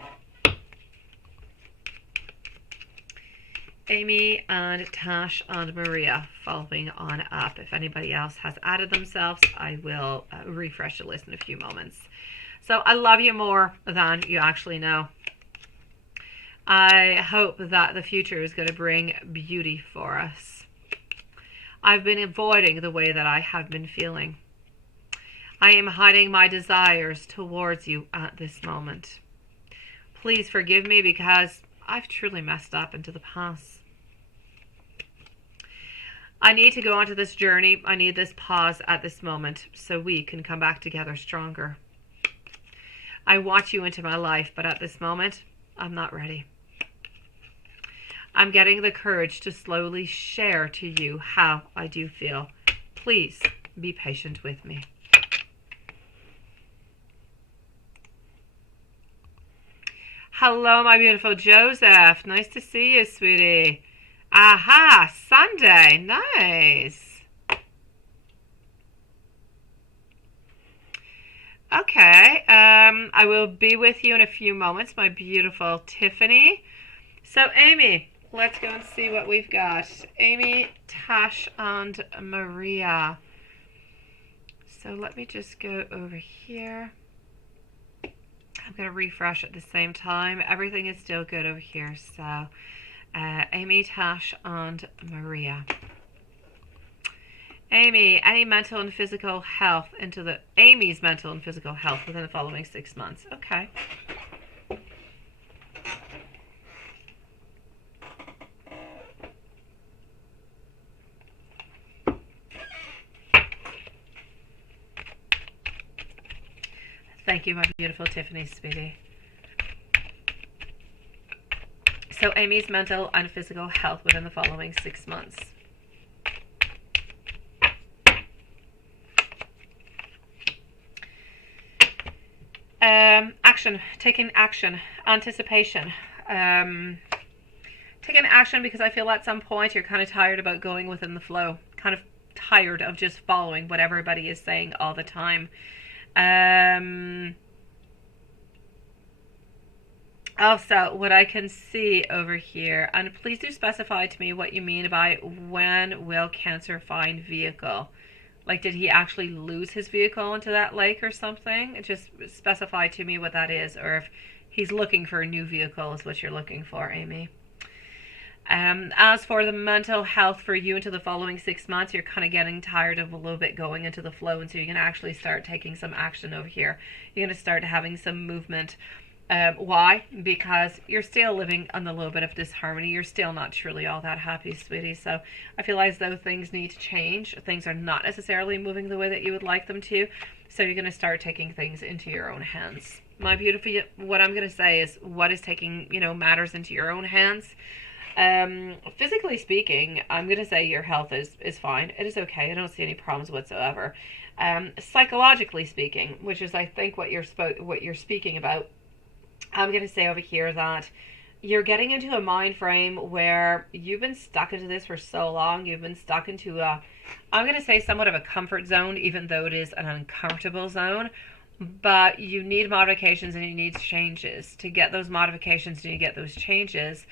Amy and Tash and Maria following on up. If anybody else has added themselves, I will refresh the list in a few moments. So I love you more than you actually know. I hope that the future is going to bring beauty for us. I've been avoiding the way that I have been feeling. I am hiding my desires towards you at this moment. Please forgive me, because I've truly messed up into the past. I need to go onto this journey. I need this pause at this moment so we can come back together stronger. I want you into my life, but at this moment, I'm not ready. I'm getting the courage to slowly share to you how I do feel. Please be patient with me. Hello, my beautiful Joseph. Nice to see you, sweetie. Aha, Sunday. Nice. Okay, I will be with you in a few moments, my beautiful Tiffany. So, Amy, let's go and see what we've got. Amy, Tash, and Maria. So let me just go over here. I'm going to refresh at the same time. Everything is still good over here. So, Amy, Tash, and Maria. Amy, any mental and physical health into the... Amy's mental and physical health within the following 6 months. Okay. Thank you, my beautiful Tiffany, sweetie. So Amy's mental and physical health within the following 6 months. Action, taking action, anticipation. Taking action because I feel at some point you're kind of tired about going within the flow, kind of tired of just following what everybody is saying all the time. Also, what I can see over here, and please do specify to me what you mean by when will Cancer find vehicle. Like, did he actually lose his vehicle into that lake or something? Just specify to me what that is, or if he's looking for a new vehicle is what you're looking for, Amy. As for the mental health for you into the following 6 months, you're kind of getting tired of a little bit going into the flow, and so you're going to actually start taking some action over here. You're going to start having some movement. Why? Because you're still living on a little bit of disharmony. You're still not truly all that happy, sweetie. So I feel as though things need to change. Things are not necessarily moving the way that you would like them to. So you're going to start taking things into your own hands. My beautiful, what I'm going to say is what is taking, matters into your own hands. Physically speaking, I'm going to say your health is fine. It is okay. I don't see any problems whatsoever. Psychologically speaking, which is I think what you're speaking about, I'm going to say over here that you're getting into a mind frame where you've been stuck into this for so long. You've been stuck into I'm going to say somewhat of a comfort zone, even though it is an uncomfortable zone. But you need modifications and you need changes. To get those modifications and you get those changes,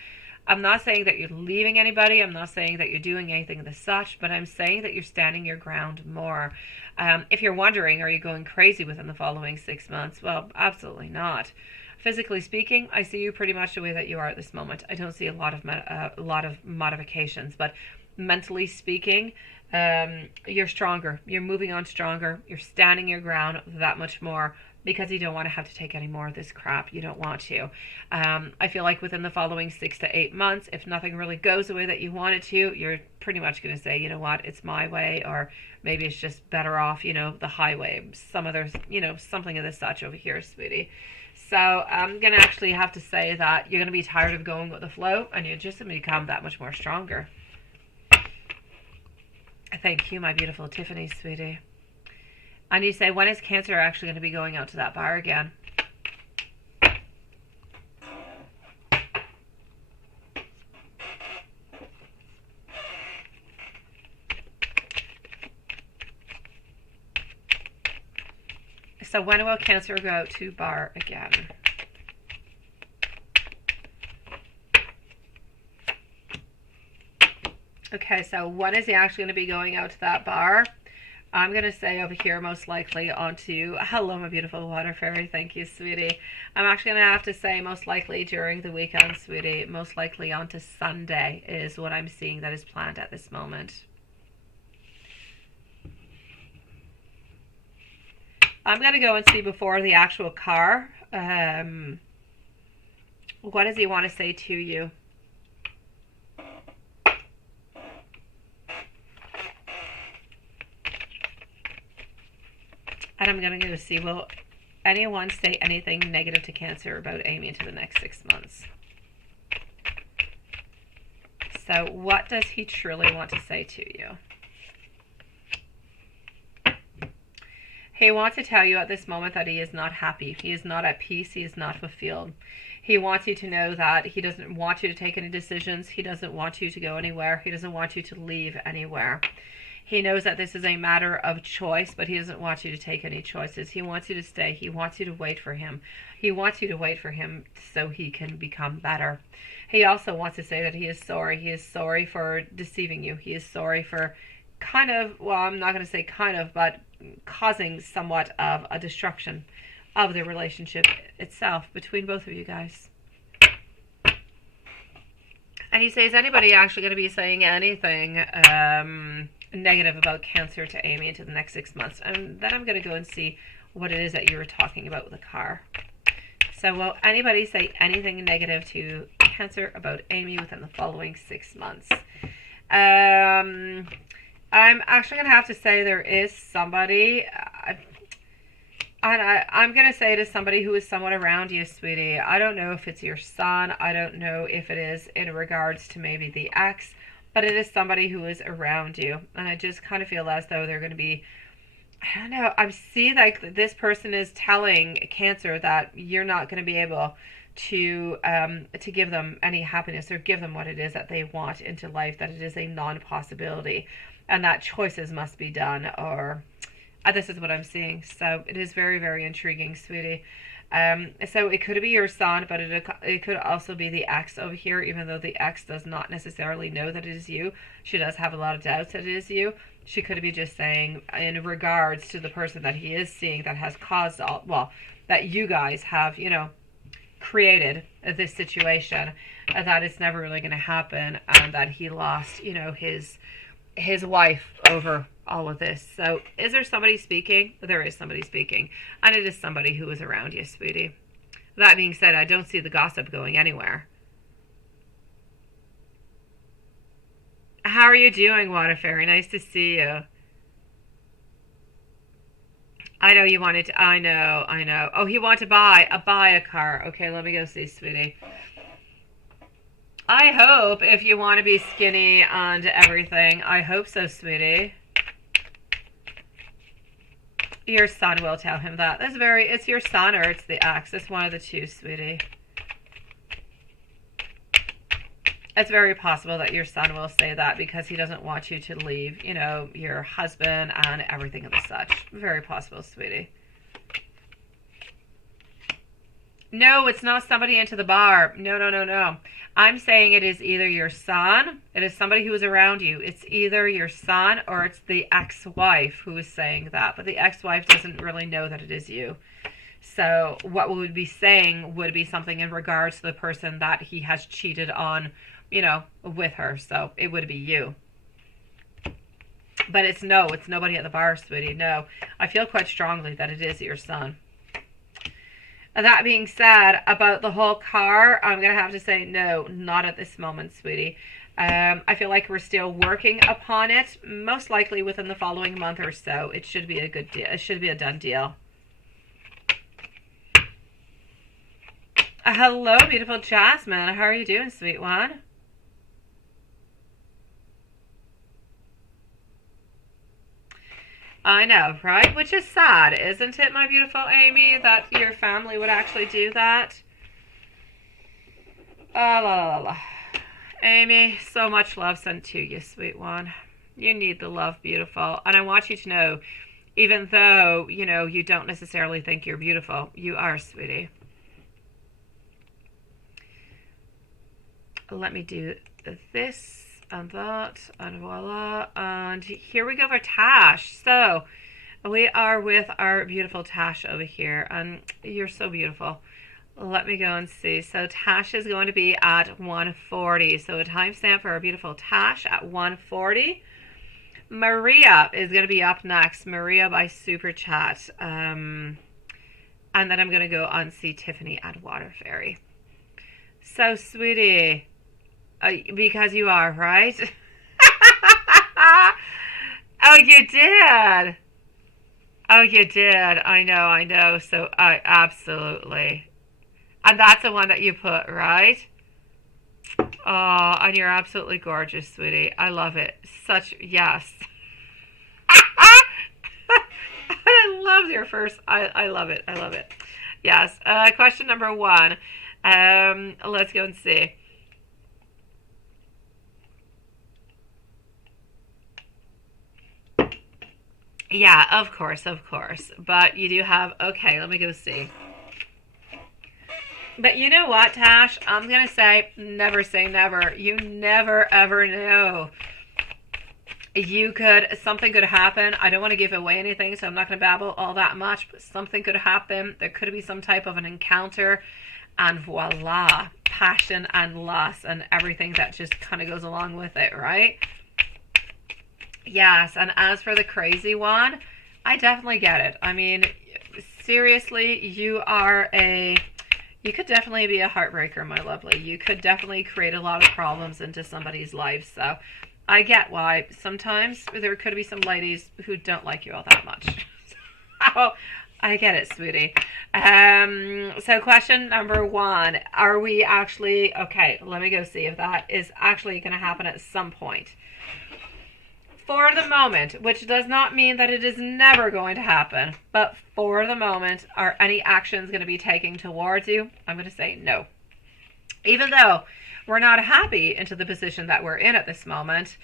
I'm not saying that you're leaving anybody. I'm not saying that you're doing anything of the such, but I'm saying that you're standing your ground more. If you're wondering, are you going crazy within the following 6 months? Well, absolutely not. Physically speaking, I see you pretty much the way that you are at this moment. I don't see a lot of modifications, but mentally speaking, you're stronger. You're moving on stronger. You're standing your ground that much more because you don't want to have to take any more of this crap. You don't want to. I feel like within the following 6 to 8 months, if nothing really goes the way that you want it to, you're pretty much going to say, you know what, it's my way, or maybe it's just better off, the highway. Some other, something of the such over here, sweetie. So I'm going to actually have to say that you're going to be tired of going with the flow, and you're just going to become that much more stronger. Thank you, my beautiful Tiffany, sweetie. And you say, when is Cancer actually going to be going out to that bar again? So when will Cancer go out to bar again? Okay, so when is he actually going to be going out to that bar? I'm going to say over here, most likely onto, hello, my beautiful water fairy. Thank you, sweetie. I'm actually going to have to say most likely during the weekend, sweetie. Most likely onto Sunday is what I'm seeing that is planned at this moment. I'm going to go and see before the actual car. What does he want to say to you? And I'm going to go see, will anyone say anything negative to Cancer about Amy into the next 6 months? So what does he truly want to say to you? He wants to tell you at this moment that he is not happy. He is not at peace. He is not fulfilled. He wants you to know that he doesn't want you to take any decisions. He doesn't want you to go anywhere. He doesn't want you to leave anywhere. He knows that this is a matter of choice, but he doesn't want you to take any choices. He wants you to stay. He wants you to wait for him. He wants you to wait for him so he can become better. He also wants to say that he is sorry. He is sorry for deceiving you. He is sorry for kind of, well, I'm not going to say kind of, but causing somewhat of a destruction of the relationship itself between both of you guys. And he says, anybody actually going to be saying anything negative about Cancer to Amy into the next 6 months? And then I'm going to go and see what it is that you were talking about with the car. So will anybody say anything negative to Cancer about Amy within the following 6 months? I'm actually going to have to say there is somebody, and I'm going to say it is somebody who is somewhat around you, sweetie. I don't know if it's your son. I don't know if it is in regards to maybe the ex, but it is somebody who is around you. And I just kind of feel as though they're going to be, I don't know, I see like this person is telling Cancer that you're not going to be able to give them any happiness or give them what it is that they want into life, that it is a non-possibility and that choices must be done, or this is what I'm seeing. So it is very, very intriguing, sweetie. So it could be your son, but it could also be the ex over here, even though the ex does not necessarily know that it is you. She does have a lot of doubts that it is you. She could be just saying in regards to the person that he is seeing that has caused all, well, that you guys have, you know, created this situation, that it's never really going to happen, and that he lost, you know, his wife over all of this. So is there somebody speaking? There is somebody speaking, and it is somebody who is around you, sweetie. That being said, I don't see the gossip going anywhere. How are you doing, Water Fairy? Nice to see you. I know you wanted to, I know. Oh, he wanted to buy a car. Okay, let me go see, sweetie. I hope if you want to be skinny and everything, I hope so, sweetie. Your son will tell him that. It's your son or it's the ex. It's one of the two, sweetie. It's very possible that your son will say that because he doesn't want you to leave, you know, your husband and everything of the such. Very possible, sweetie. No, it's not somebody into the bar. No. I'm saying it is either your son, it is somebody who is around you. It's either your son or it's the ex-wife who is saying that. But the ex-wife doesn't really know that it is you. So what we would be saying would be something in regards to the person that he has cheated on, you know, with her. So it would be you. But it's nobody at the bar, sweetie. No, I feel quite strongly that it is your son. That being said, about the whole car, I'm going to have to say no, not at this moment, sweetie. I feel like we're still working upon it. Most likely within the following month or so, it should be a good deal. It should be a done deal. Hello, beautiful Jasmine. How are you doing, sweet one? I know, right? Which is sad, isn't it, my beautiful Amy, that your family would actually do that? Oh, la, la, la, la. Amy, so much love sent to you, sweet one. You need the love, beautiful. And I want you to know, even though, you know, you don't necessarily think you're beautiful, you are, sweetie. Let me do this and that, and voila. And here we go for Tash. So we are with our beautiful Tash over here, and you're so beautiful. Let me go and see. So Tash is going to be at 140. So a timestamp for our beautiful Tash at 140. Maria is going to be up next. Maria by Super Chat. And then I'm going to go and see Tiffany at Water Fairy. So, sweetie, because you are, right? Oh, you did. Oh, you did. I know. So, absolutely. And that's the one that you put, right? Oh, and you're absolutely gorgeous, sweetie. I love it. Such, yes. I love your first, I love it. I love it. Yes. Question number 1. Let's go and see. Yeah, of course. But you do have, okay, let me go see. But you know what, Tash? I'm going to say never. You never, ever know. Something could happen. I don't want to give away anything, so I'm not going to babble all that much, but something could happen. There could be some type of an encounter, and voila, passion and lust and everything that just kind of goes along with it, right? Yes, and as for the crazy one, I definitely get it. I mean, seriously, you could definitely be a heartbreaker, my lovely. You could definitely create a lot of problems into somebody's life. So I get why sometimes there could be some ladies who don't like you all that much. Oh, I get it, sweetie. So question number 1, are we actually, okay, let me go see if that is actually going to happen at some point. For the moment, which does not mean that it is never going to happen, but for the moment, are any actions going to be taken towards you? I'm going to say no. Even though we're not happy into the position that we're in at this moment,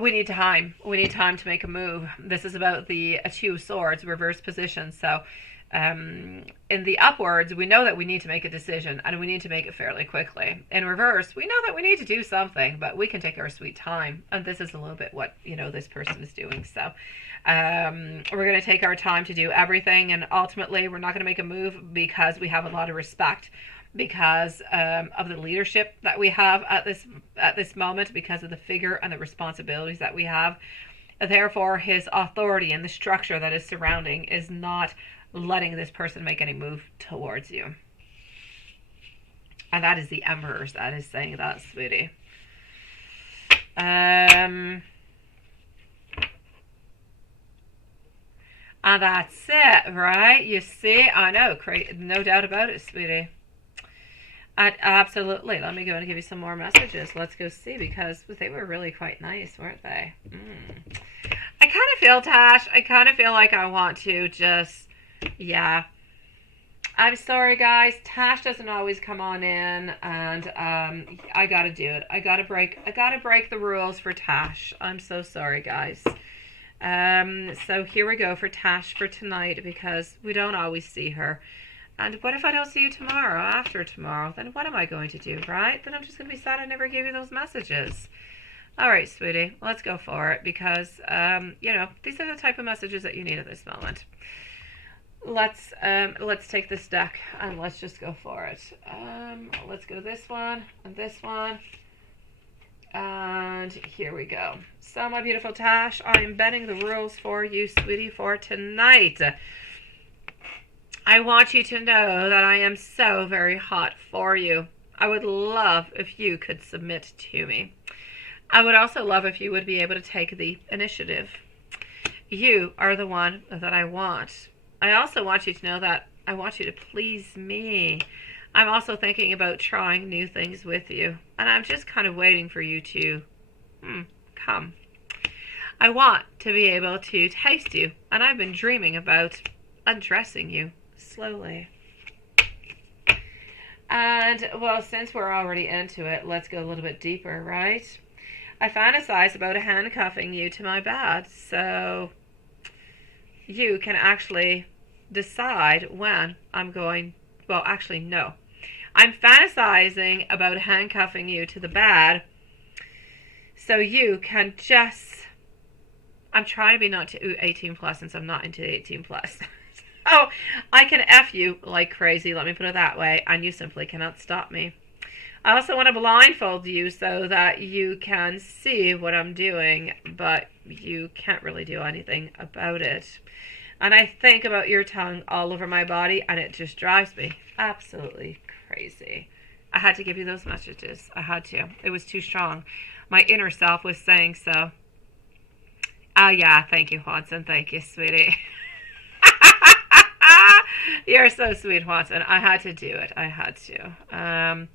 we need time. We need time to make a move. This is about the 2 of Swords, reverse position. So in the upwards, we know that we need to make a decision, and we need to make it fairly quickly. In reverse, we know that we need to do something, but we can take our sweet time. And this is a little bit what, you know, this person is doing. So we're going to take our time to do everything, and ultimately we're not going to make a move because we have a lot of respect, because of the leadership that we have at this moment, because of the figure and the responsibilities that we have. Therefore, his authority and the structure that is surrounding is not letting this person make any move towards you. And that is the Emperors that is saying that, sweetie. And that's it, right? You see, I know, no doubt about it, sweetie. Absolutely. Let me go and give you some more messages. Let's go see, because they were really quite nice, weren't they? I kind of feel, Tash, I kind of feel like I want to just, yeah. I'm sorry, guys. Tash doesn't always come on in, and I gotta do it. I gotta break the rules for Tash. I'm so sorry, guys. So here we go for Tash for tonight, because we don't always see her. And what if I don't see you tomorrow, after tomorrow? Then what am I going to do, right? Then I'm just going to be sad I never gave you those messages. All right, sweetie, let's go for it, because, you know, these are the type of messages that you need at this moment. Let's take this deck and let's just go for it. Let's go this one and this one. And here we go. So, my beautiful Tash, I am bending the rules for you, sweetie, for tonight. I want you to know that I am so very hot for you. I would love if you could submit to me. I would also love if you would be able to take the initiative. You are the one that I want. I also want you to know that I want you to please me. I'm also thinking about trying new things with you. And I'm just kind of waiting for you to come. I want to be able to taste you, and I've been dreaming about undressing you slowly. And, well, since we're already into it, let's go a little bit deeper, right? I fantasize about handcuffing you to my bed, so you can actually decide when I'm going. Well, actually, no. I'm fantasizing about handcuffing you to the bed so you can just... I'm trying to be not to 18 plus since I'm not into 18 plus. Oh, I can F you like crazy, let me put it that way, and you simply cannot stop me. I also want to blindfold you so that you can see what I'm doing, but you can't really do anything about it. And I think about your tongue all over my body, and it just drives me absolutely crazy. I had to give you those messages. I had to. It was too strong. My inner self was saying so. Oh, yeah. Thank you, Watson. Thank you, sweetie. You're so sweet, Watson. I had to do it. I had to.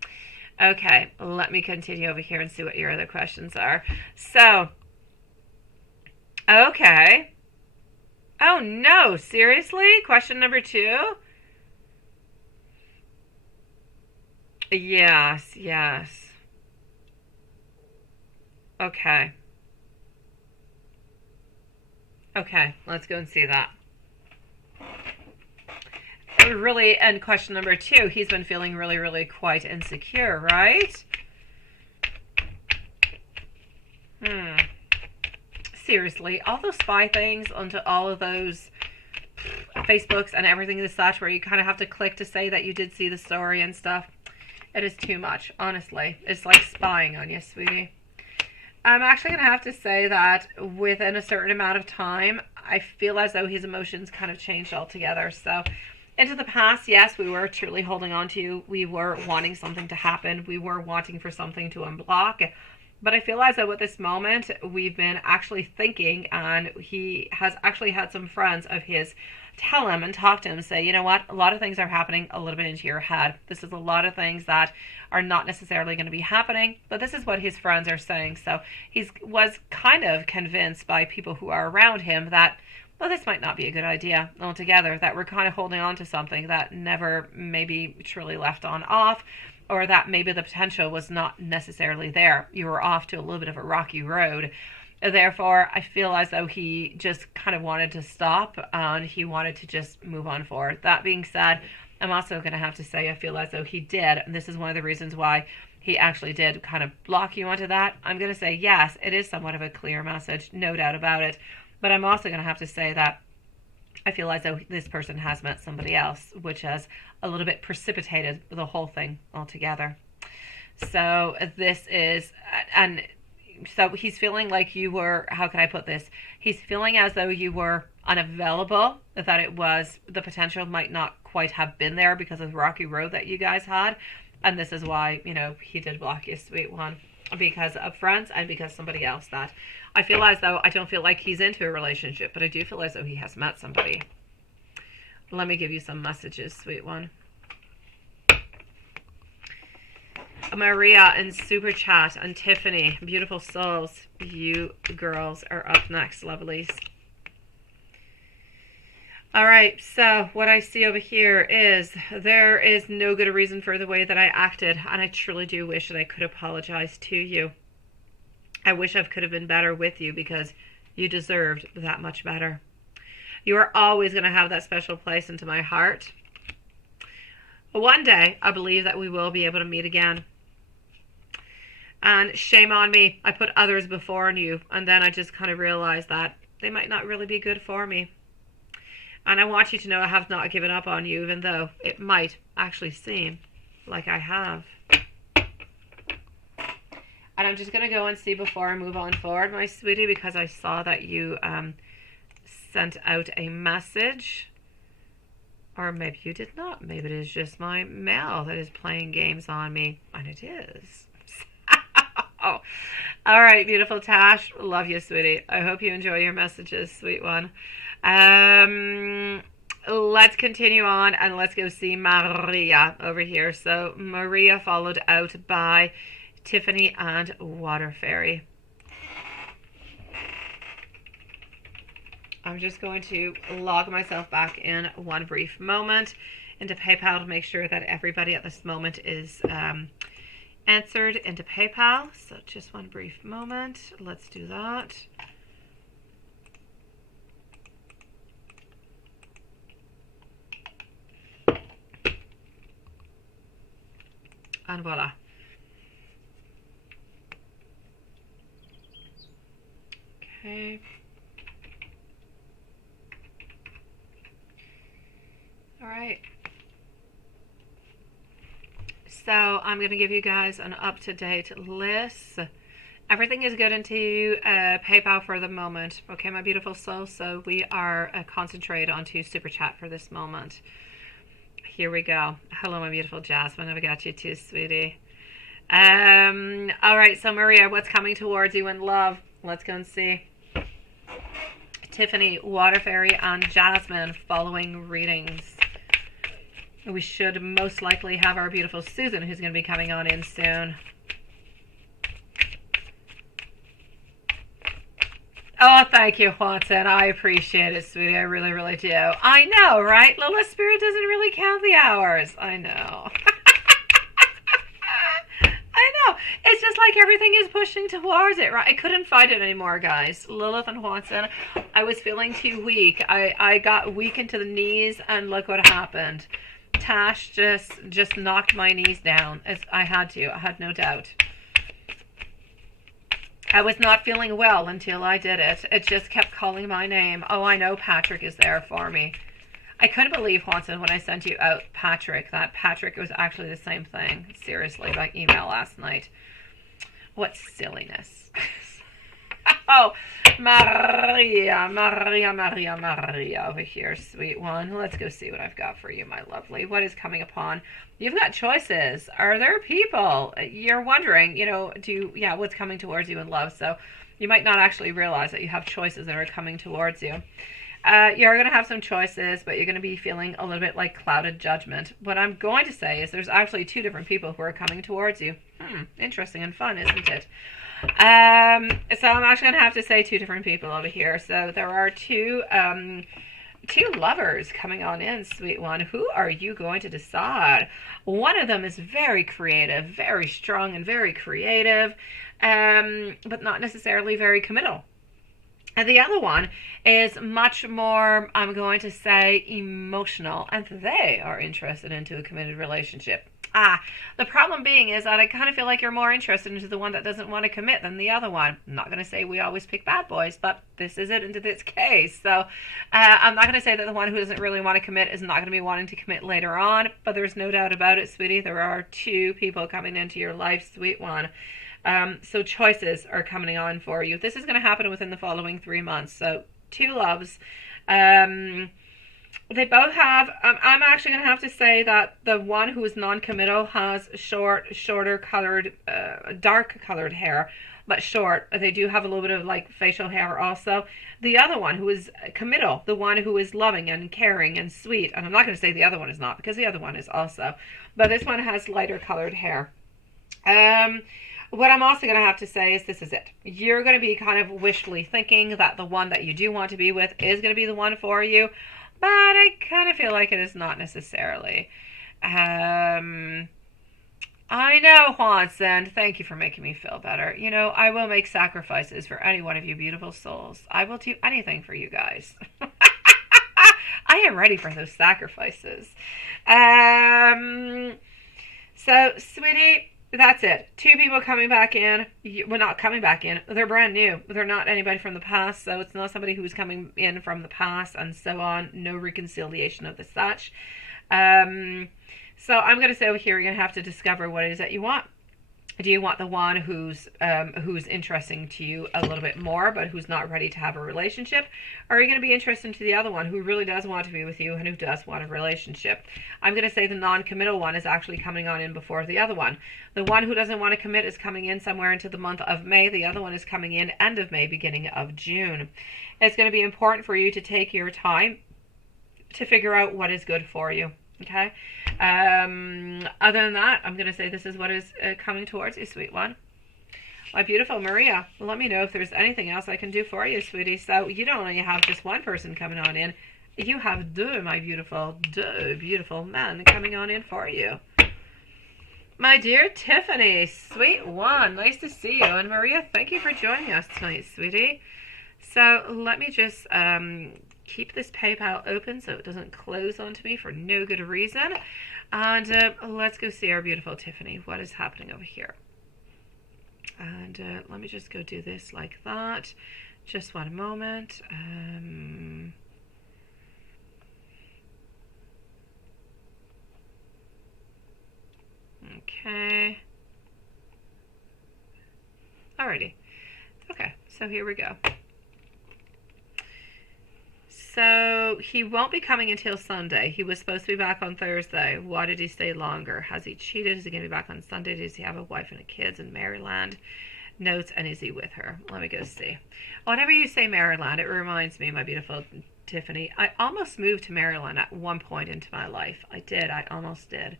Okay. Let me continue over here and see what your other questions are. So, okay. Oh, no. Seriously? Question number 2? Yes, yes. Okay. Okay, let's go and see that. Really, and question number 2, he's been feeling really, really quite insecure, right? Seriously, all those spy things onto all of those Facebooks and everything and such where you kind of have to click to say that you did see the story and stuff. It is too much, honestly. It's like spying on you, sweetie. I'm actually going to have to say that within a certain amount of time, I feel as though his emotions kind of changed altogether. So, into the past, yes, we were truly holding on to you. We were wanting something to happen. We were wanting for something to unblock. But I feel as though at this moment, we've been actually thinking, and he has actually had some friends of his tell him and talk to him, say, you know what, a lot of things are happening a little bit into your head. This is a lot of things that are not necessarily going to be happening, but this is what his friends are saying. So he was kind of convinced by people who are around him that, well, this might not be a good idea altogether, that we're kind of holding on to something that never maybe truly left on off, or that maybe the potential was not necessarily there. You were off to a little bit of a rocky road. Therefore, I feel as though he just kind of wanted to stop and he wanted to just move on forward. That being said, I'm also going to have to say I feel as though he did, and this is one of the reasons why he actually did kind of block you onto that. I'm going to say, yes, it is somewhat of a clear message, no doubt about it. But I'm also going to have to say that I feel as though this person has met somebody else, which has a little bit precipitated the whole thing altogether. So this is, and so he's feeling like you were, how can I put this? He's feeling as though you were unavailable, that it was, the potential might not quite have been there because of the rocky road that you guys had. And this is why, you know, he did block you, sweet one, because of friends and because somebody else that I feel as though, I don't feel like he's into a relationship, but I do feel as though he has met somebody. Let me give you some messages, sweet one. Maria in Super Chat and Tiffany, beautiful souls. You girls are up next, lovelies. All right, so what I see over here is there is no good reason for the way that I acted, and I truly do wish that I could apologize to you. I wish I could have been better with you because you deserved that much better. You are always going to have that special place into my heart. One day, I believe that we will be able to meet again. And shame on me. I put others before you, and then I just kind of realized that they might not really be good for me. And I want you to know I have not given up on you, even though it might actually seem like I have. And I'm just going to go and see before I move on forward, my sweetie, because I saw that you sent out a message. Or maybe you did not. Maybe it is just my mail that is playing games on me. And it is. Oh, all right, beautiful Tash. Love you, sweetie. I hope you enjoy your messages, sweet one. Let's continue on and let's go see Maria over here. So Maria followed out by Tiffany and Water Fairy. I'm just going to log myself back in one brief moment into PayPal to make sure that everybody at this moment is answered into PayPal. So just one brief moment. Let's do that. And voila. Okay. All right. So I'm going to give you guys an up-to-date list. Everything is good into PayPal for the moment. Okay, my beautiful soul. So we are concentrate onto Super Chat for this moment. Here we go. Hello, my beautiful Jasmine. I've got you too, sweetie. All right, so Maria, what's coming towards you in love? Let's go and see. Tiffany, Water Fairy, and Jasmine following readings. We should most likely have our beautiful Susan, who's going to be coming on in soon. Oh, thank you, Watson. I appreciate it, sweetie. I really, really do. I know, right? Lola Spirit doesn't really count the hours. I know. I know. It's just like everything is pushing towards it, right? I couldn't fight it anymore, guys. Lilith and Watson, I was feeling too weak. I got weak into the knees, and look what happened. Tash just knocked my knees down. I had no doubt. I was not feeling well until I did it. It just kept calling my name. Oh, I know Patrick is there for me. I couldn't believe, Watson, when I sent you out Patrick, that Patrick was actually the same thing. Seriously, by email last night. What silliness. Oh, Maria over here, sweet one. Let's go see what I've got for you, my lovely. What is coming upon? You've got choices. Are there people? You're wondering, what's coming towards you in love. So you might not actually realize that you have choices that are coming towards you. You're going to have some choices, but you're going to be feeling a little bit like clouded judgment. What I'm going to say is there's actually two different people who are coming towards you. Interesting and fun, isn't it? So I'm actually going to have to say two different people over here. So there are two lovers coming on in, sweet one. Who are you going to decide? One of them is very creative, very strong and very creative, but not necessarily very committal. And the other one is much more, I'm going to say, emotional, and they are interested into a committed relationship. The problem being is that I kind of feel like you're more interested into the one that doesn't want to commit than the other one. I'm not going to say we always pick bad boys, but this is it into this case. So I'm not going to say that the one who doesn't really want to commit is not going to be wanting to commit later on, but there's no doubt about it, sweetie. There are two people coming into your life, sweet one. So choices are coming on for you. This is going to happen within the following 3 months. So two loves. They both have, I'm actually going to have to say that the one who is non-committal has shorter colored, dark colored hair, but short. They do have a little bit of like facial hair also. The other one who is committal, the one who is loving and caring and sweet, and I'm not going to say the other one is not, because the other one is also, but this one has lighter colored hair. What I'm also going to have to say is this is it. You're going to be kind of wishfully thinking that the one that you do want to be with is going to be the one for you, but I kind of feel like it is not necessarily. I know, Juanson. Thank you for making me feel better. I will make sacrifices for any one of you beautiful souls. I will do anything for you guys. I am ready for those sacrifices. So, sweetie, that's it. Two people coming back in. Well, not coming back in. They're brand new. They're not anybody from the past, so it's not somebody who's coming in from the past and so on. No reconciliation of the such. So I'm going to say over here, you're going to have to discover what it is that you want. Do you want the one who's interesting to you a little bit more, but who's not ready to have a relationship? Or are you going to be interested to the other one who really does want to be with you and who does want a relationship? I'm going to say the non-committal one is actually coming on in before the other one. The one who doesn't want to commit is coming in somewhere into the month of May. The other one is coming in end of May, beginning of June. It's going to be important for you to take your time to figure out what is good for you. Okay. Other than that, I'm going to say this is what is coming towards you, sweet one. My beautiful Maria, let me know if there's anything else I can do for you, sweetie. So you don't only have just one person coming on in, you have two, my beautiful, two beautiful men coming on in for you. My dear Tiffany, sweet one, nice to see you. And Maria, thank you for joining us tonight, sweetie. So let me just keep this PayPal open so it doesn't close onto me for no good reason. And let's go see our beautiful Tiffany. What is happening over here? And let me just go do this like that. Just one moment. Okay. Alrighty. Okay, so here we go. So he won't be coming until Sunday. He was supposed to be back on Thursday. Why did he stay longer? Has he cheated? Is he going to be back on Sunday? Does he have a wife and kids in Maryland? Notes, and is he with her? Let me go see. Whenever you say Maryland, it reminds me, my beautiful Tiffany, I almost moved to Maryland at one point into my life. I did. I almost did.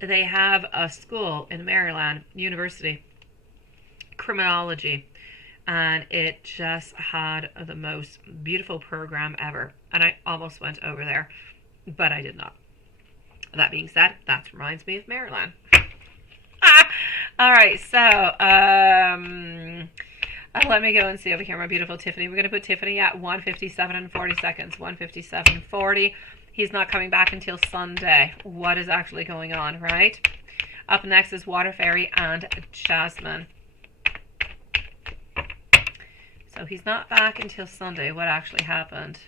They have a school in Maryland, university, criminology. And it just had the most beautiful program ever. And I almost went over there, but I did not. That being said, that reminds me of Maryland. All right, so let me go and see over here, my beautiful Tiffany. We're going to put Tiffany at 1:57 and 40 seconds. 1:57:40. He's not coming back until Sunday. What is actually going on, right? Up next is Water Fairy and Jasmine. So he's not back until Sunday. What actually happened?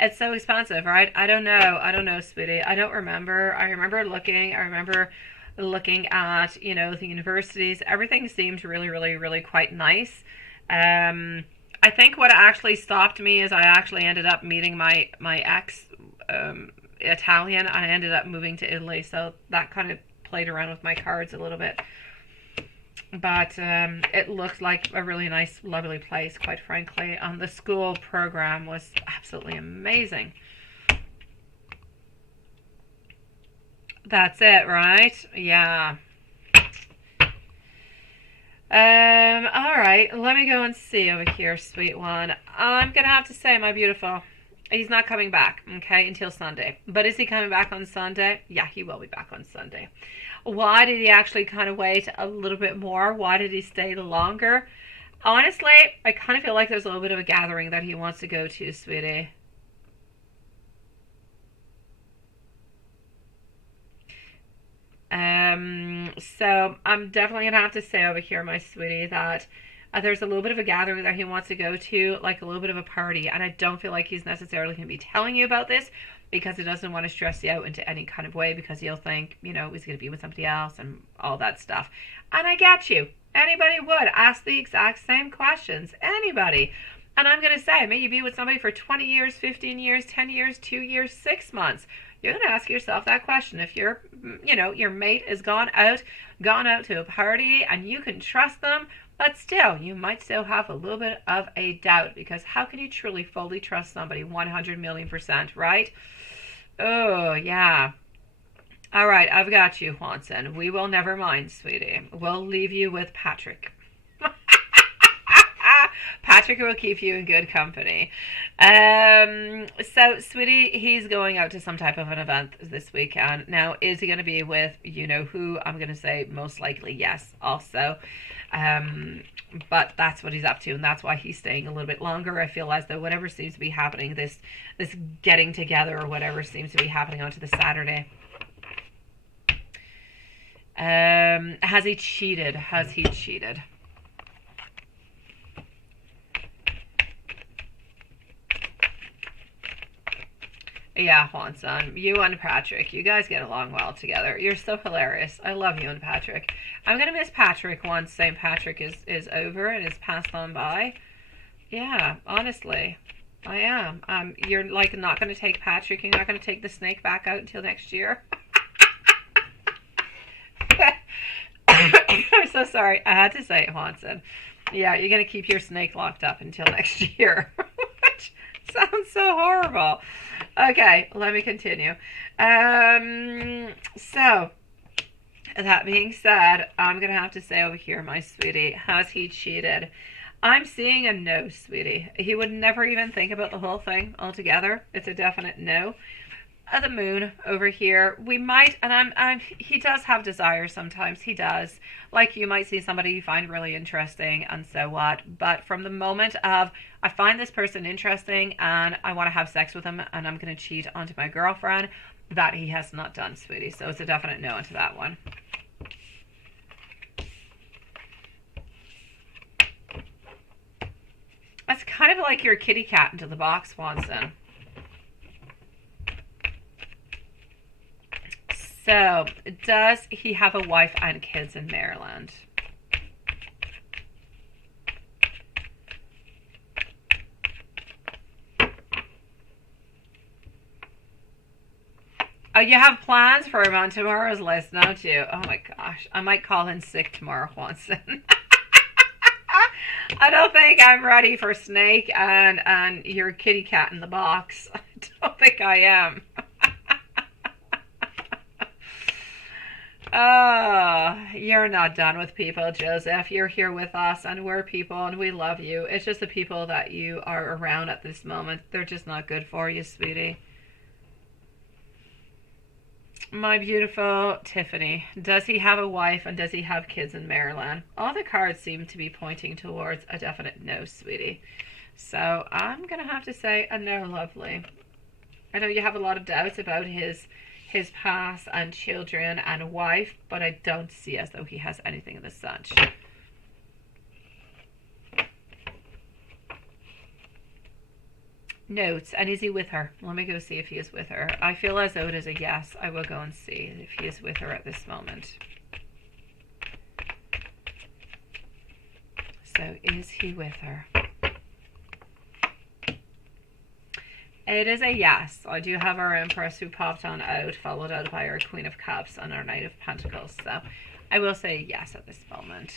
It's so expensive, right? I don't know, sweetie. I don't remember. I remember looking at, you know, the universities. Everything seemed really, really, really quite nice. I think what actually stopped me is I actually ended up meeting my ex Italian, and I ended up moving to Italy. So that kind of played around with my cards a little bit. But it looked like a really nice, lovely place, quite frankly. The school program was absolutely amazing. That's it, right? Yeah. All right. Let me go and see over here, sweet one. I'm going to have to say, my beautiful, he's not coming back, okay, until Sunday. But is he coming back on Sunday? Yeah, he will be back on Sunday. Why did he actually kind of wait a little bit more? Why did he stay longer? Honestly, I kind of feel like there's a little bit of a gathering that he wants to go to, sweetie. So I'm definitely going to have to say over here, my sweetie, that there's a little bit of a gathering that he wants to go to, like a little bit of a party. And I don't feel like he's necessarily going to be telling you about this, because he doesn't want to stress you out into any kind of way, because he'll think, you know, he's going to be with somebody else and all that stuff. And I get you. Anybody would ask the exact same questions. Anybody. And I'm going to say, may you be with somebody for 20 years, 15 years, 10 years, 2 years, 6 months. You're going to ask yourself that question. If you're, you know, your mate has gone out to a party and you can trust them, but still, you might still have a little bit of a doubt, because how can you truly fully trust somebody 100,000,000%, right? Oh, yeah. All right, I've got you, Juanson. We will never mind, sweetie. We'll leave you with Patrick. Patrick will keep you in good company. So, sweetie, he's going out to some type of an event this weekend. Now, is he going to be with, you know who? I'm going to say most likely yes, also. But that's what he's up to, and that's why he's staying a little bit longer. I feel as though whatever seems to be happening, this getting together or whatever seems to be happening onto the Saturday. Has he cheated? Has he cheated? Yeah, Juanson, you and Patrick, you guys get along well together. You're so hilarious. I love you and Patrick. I'm going to miss Patrick once St. Patrick is over and is passed on by. Yeah, honestly, I am. You're like not going to take Patrick, you're not going to take the snake back out until next year. I'm so sorry. I had to say it, Juanson. Yeah, you're going to keep your snake locked up until next year. Which sounds so horrible. Okay, let me continue. So, That being said, I'm going to have to say over here, my sweetie, has he cheated? I'm seeing a no, sweetie. He would never even think about the whole thing altogether. It's a definite no. The moon over here, we might, and he does have desires sometimes. He does. Like, you might see somebody you find really interesting, and so what. But from the moment of, I find this person interesting, and I want to have sex with him, and I'm going to cheat onto my girlfriend, that he has not done, sweetie. So it's a definite no into that one. That's kind of like your kitty cat into the box, Swanson. So, does he have a wife and kids in Maryland? Oh, you have plans for him on tomorrow's list, don't you? Oh my gosh. I might call in sick tomorrow, Swanson. I don't think I'm ready for Snake and your kitty cat in the box. I don't think I am. Oh, you're not done with people, Joseph. You're here with us, and we're people, and we love you. It's just the people that you are around at this moment. They're just not good for you, sweetie. My beautiful Tiffany, does he have a wife and does he have kids in Maryland? All the cards seem to be pointing towards a definite no, sweetie. So I'm going to have to say a no, lovely. I know you have a lot of doubts about his past and children and wife, but I don't see as though he has anything of the such. Notes, and is he with her? Let me go see if he is with her. I feel as though it is a yes. I will go and see if he is with her at this moment. So, is he with her? It is a yes. I do have our Empress who popped on out, followed out by our Queen of Cups and our Knight of Pentacles. So, I will say yes at this moment.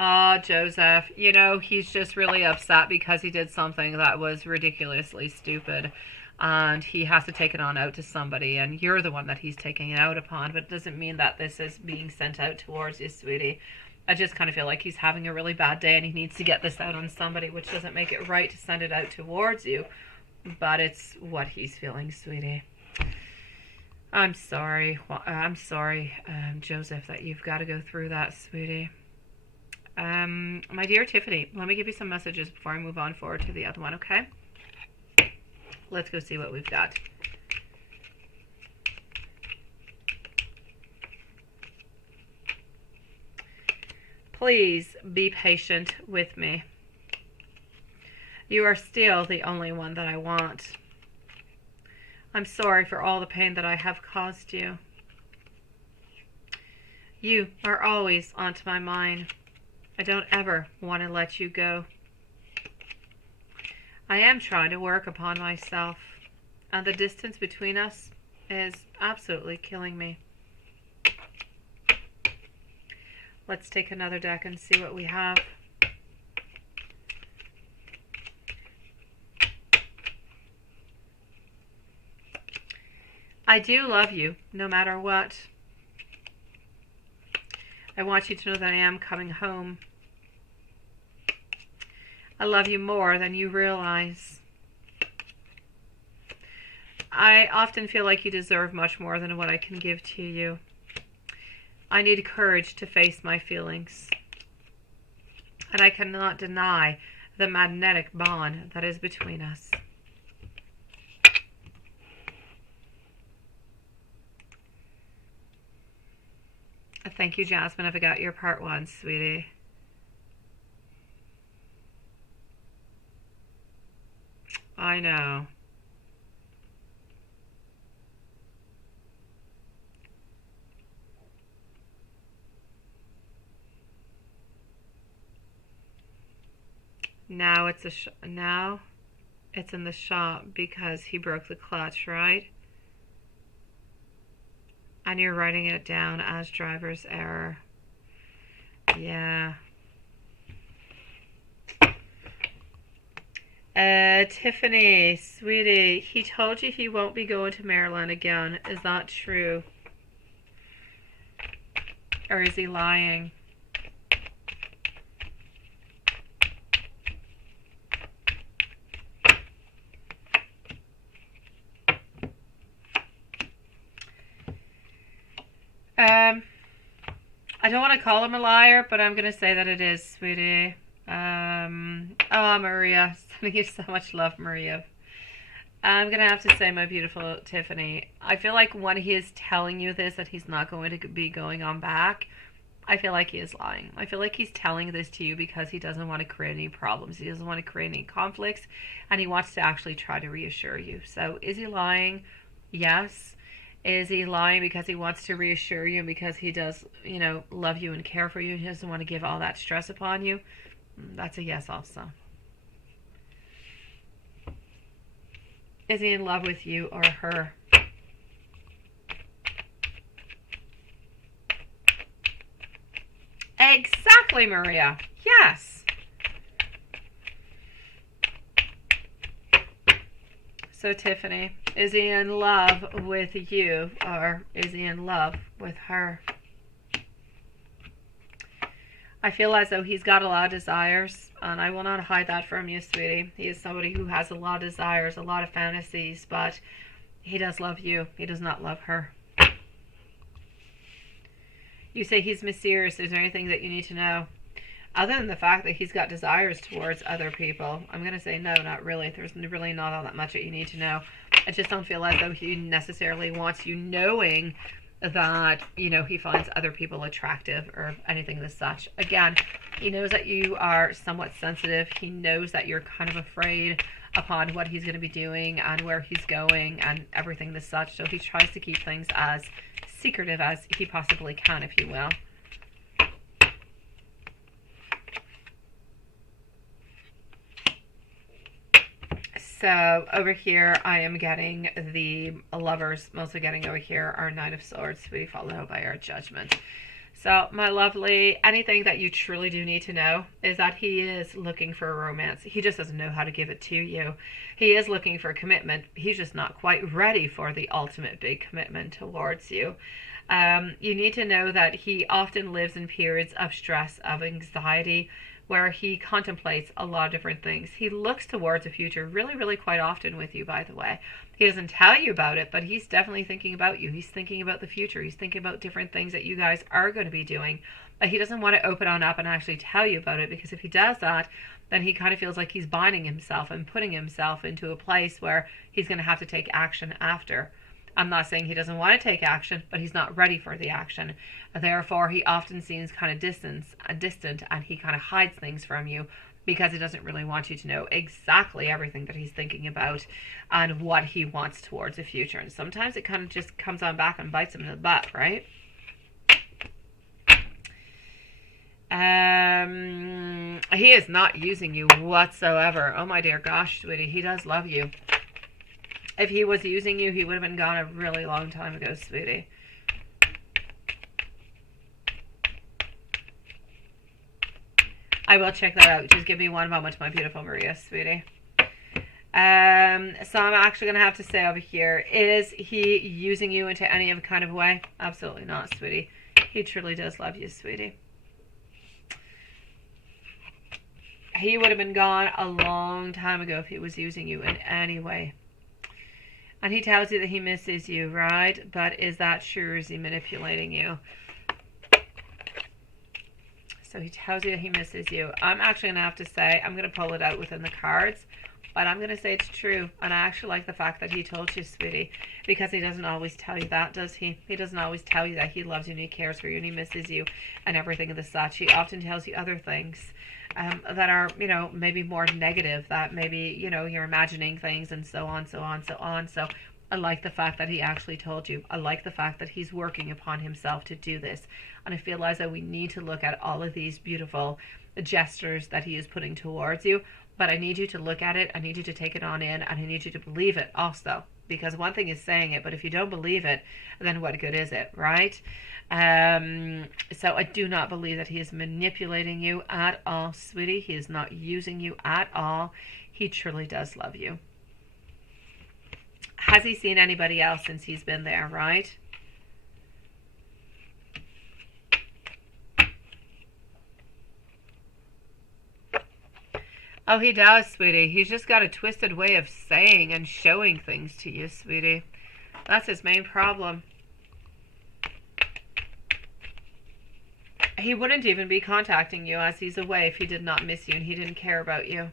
Ah, Joseph, you know, he's just really upset because he did something that was ridiculously stupid. And he has to take it on out to somebody. And you're the one that he's taking it out upon. But it doesn't mean that this is being sent out towards you, sweetie. I just kind of feel like he's having a really bad day and he needs to get this out on somebody, which doesn't make it right to send it out towards you. But it's what he's feeling, sweetie. I'm sorry. Joseph, that you've got to go through that, sweetie. My dear Tiffany, let me give you some messages before I move on forward to the other one, okay? Let's go see what we've got. Please be patient with me. You are still the only one that I want. I'm sorry for all the pain that I have caused you. You are always onto my mind. I don't ever want to let you go. I am trying to work upon myself, and the distance between us is absolutely killing me. Let's take another deck and see what we have. I do love you, no matter what. I want you to know that I am coming home. I love you more than you realize. I often feel like you deserve much more than what I can give to you. I need courage to face my feelings. And I cannot deny the magnetic bond that is between us. Thank you, Jasmine. I've got your part one, sweetie. I know. Now it's in the shop because he broke the clutch, right? And you're writing it down as driver's error. Yeah. Tiffany, sweetie, he told you he won't be going to Maryland again. Is that true? Or is he lying? I don't want to call him a liar, but I'm going to say that it is, sweetie. Oh, Maria. Sending you so much love, Maria. I'm going to have to say, my beautiful Tiffany, I feel like when he is telling you this, that he's not going to be going on back, I feel like he is lying. I feel like he's telling this to you because he doesn't want to create any problems. He doesn't want to create any conflicts, and he wants to actually try to reassure you. So is he lying? Yes. Is he lying because he wants to reassure you and because he does, you know, love you and care for you and he doesn't want to give all that stress upon you? That's a yes also. Is he in love with you or her? Exactly, Maria. Yes. So, Tiffany, is he in love with you or is he in love with her? I feel as though he's got a lot of desires, and I will not hide that from you, sweetie. He is somebody who has a lot of desires, a lot of fantasies, but he does love you. He does not love her. You say he's mysterious. Is there anything that you need to know? Other than the fact that he's got desires towards other people, I'm going to say no, not really. There's really not all that much that you need to know. I just don't feel as though he necessarily wants you knowing that, you know, he finds other people attractive or anything as such. Again, he knows that you are somewhat sensitive. He knows that you're kind of afraid upon what he's going to be doing and where he's going and everything as such. So he tries to keep things as secretive as he possibly can, if you will. So over here, I am getting the lovers. Mostly getting over here our Nine of Swords to be followed by our Judgment. So, my lovely, anything that you truly do need to know is that he is looking for a romance. He just doesn't know how to give it to you. He is looking for commitment. He's just not quite ready for the ultimate big commitment towards you. You need to know that he often lives in periods of stress, of anxiety, where he contemplates a lot of different things. He looks towards the future really, really quite often with you, by the way. He doesn't tell you about it, but he's definitely thinking about you. He's thinking about the future. He's thinking about different things that you guys are going to be doing. But he doesn't want to open on up and actually tell you about it, because if he does that, then he kind of feels like he's binding himself and putting himself into a place where he's going to have to take action after. I'm not saying he doesn't want to take action, but he's not ready for the action. Therefore, he often seems kind of distant, and he kind of hides things from you because he doesn't really want you to know exactly everything that he's thinking about and what he wants towards the future. And sometimes it kind of just comes on back and bites him in the butt, right? He is not using you whatsoever. Oh my dear gosh, sweetie, he does love you. If he was using you, he would have been gone a really long time ago, sweetie. I will check that out. Just give me one moment, my beautiful Maria, sweetie. So I'm actually going to have to say over here, is he using you into any kind of way? Absolutely not, sweetie. He truly does love you, sweetie. He would have been gone a long time ago if he was using you in any way. And he tells you that he misses you, right? But is that true, or is he manipulating you? So he tells you that he misses you. I'm actually going to have to say, I'm going to pull it out within the cards, but I'm going to say it's true. And I actually like the fact that he told you, sweetie, because he doesn't always tell you that, does he? He doesn't always tell you that he loves you and he cares for you and he misses you and everything of the such. He often tells you other things that are, you know, maybe more negative, that maybe, you know, you're imagining things and so on, so on, so on. So I like the fact that he actually told you. I like the fact that he's working upon himself to do this. And I feel as though we need to look at all of these beautiful gestures that he is putting towards you. But I need you to look at it. I need you to take it on in. And I need you to believe it also. Because one thing is saying it, but if you don't believe it, then what good is it, right? So I do not believe that he is manipulating you at all, sweetie. He is not using you at all. he truly does love you. Has he seen anybody else since he's been there, right? Oh, he does, sweetie. He's just got a twisted way of saying and showing things to you, sweetie. That's his main problem. He wouldn't even be contacting you as he's away if he did not miss you and he didn't care about you.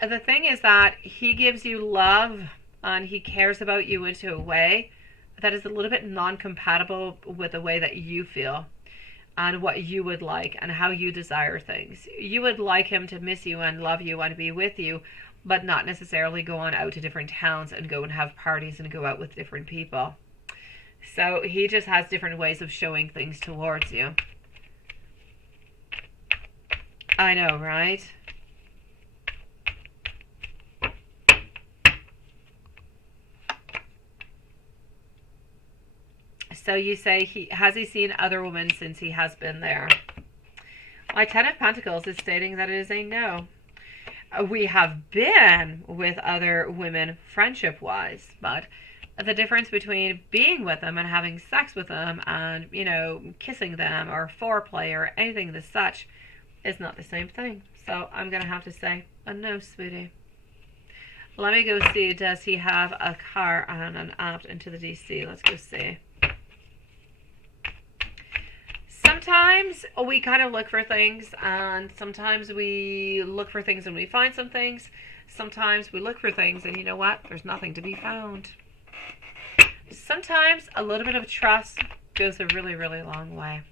And the thing is that he gives you love and he cares about you into a way that is a little bit non-compatible with the way that you feel and what you would like and how you desire things. You would like him to miss you and love you and be with you, but not necessarily go on out to different towns and go and have parties and go out with different people. So he just has different ways of showing things towards you. I know, right? So you say, has he seen other women since he has been there? My Ten of Pentacles is stating that it is a no. We have been with other women friendship-wise, but the difference between being with them and having sex with them and, you know, kissing them or foreplay or anything as such is not the same thing. So I'm going to have to say a no, sweetie. Let me go see, does he have a car and an opt into the DC? Let's go see. Sometimes we kind of look for things, and sometimes we look for things and we find some things. Sometimes we look for things and you know what? There's nothing to be found. Sometimes a little bit of trust goes a really, really long way.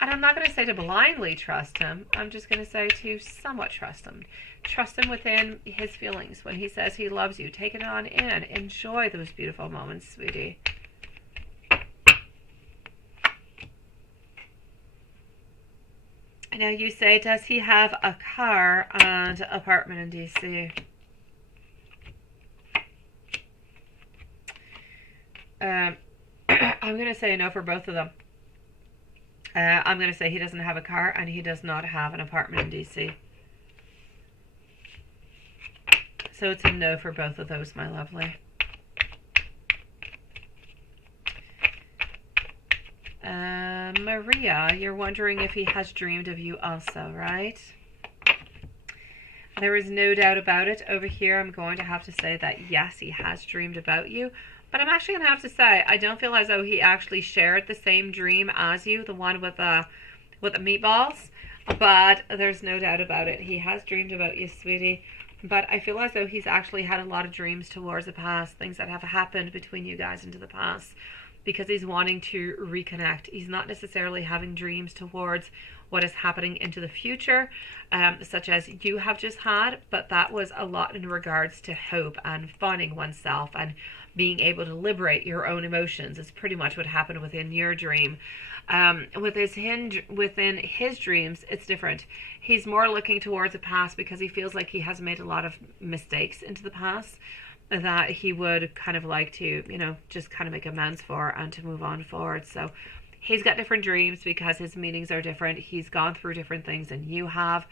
And I'm not going to say to blindly trust him. I'm just going to say to somewhat trust him. Trust him within his feelings. When he says he loves you, take it on in. Enjoy those beautiful moments, sweetie. Now you say, does he have a car and apartment in DC? I'm going to say no for both of them. I'm going to say he doesn't have a car and he does not have an apartment in DC. So it's a no for both of those, my lovely. Maria, you're wondering if he has dreamed of you also, right? There is no doubt about it. Over here, I'm going to have to say that yes, he has dreamed about you. But I'm actually going to have to say, I don't feel as though he actually shared the same dream as you, the one with the meatballs. But there's no doubt about it. He has dreamed about you, sweetie. But I feel as though he's actually had a lot of dreams towards the past, things that have happened between you guys into the past, because he's wanting to reconnect. He's not necessarily having dreams towards what is happening into the future, such as you have just had, but that was a lot in regards to hope and finding oneself and being able to liberate your own emotions. Is pretty much what happened within your dream. Within his dreams, it's different. He's more looking towards the past because he feels like he has made a lot of mistakes into the past that he would kind of like to, you know, just kind of make amends for and to move on forward. So he's got different dreams because his meanings are different. He's gone through different things than you have,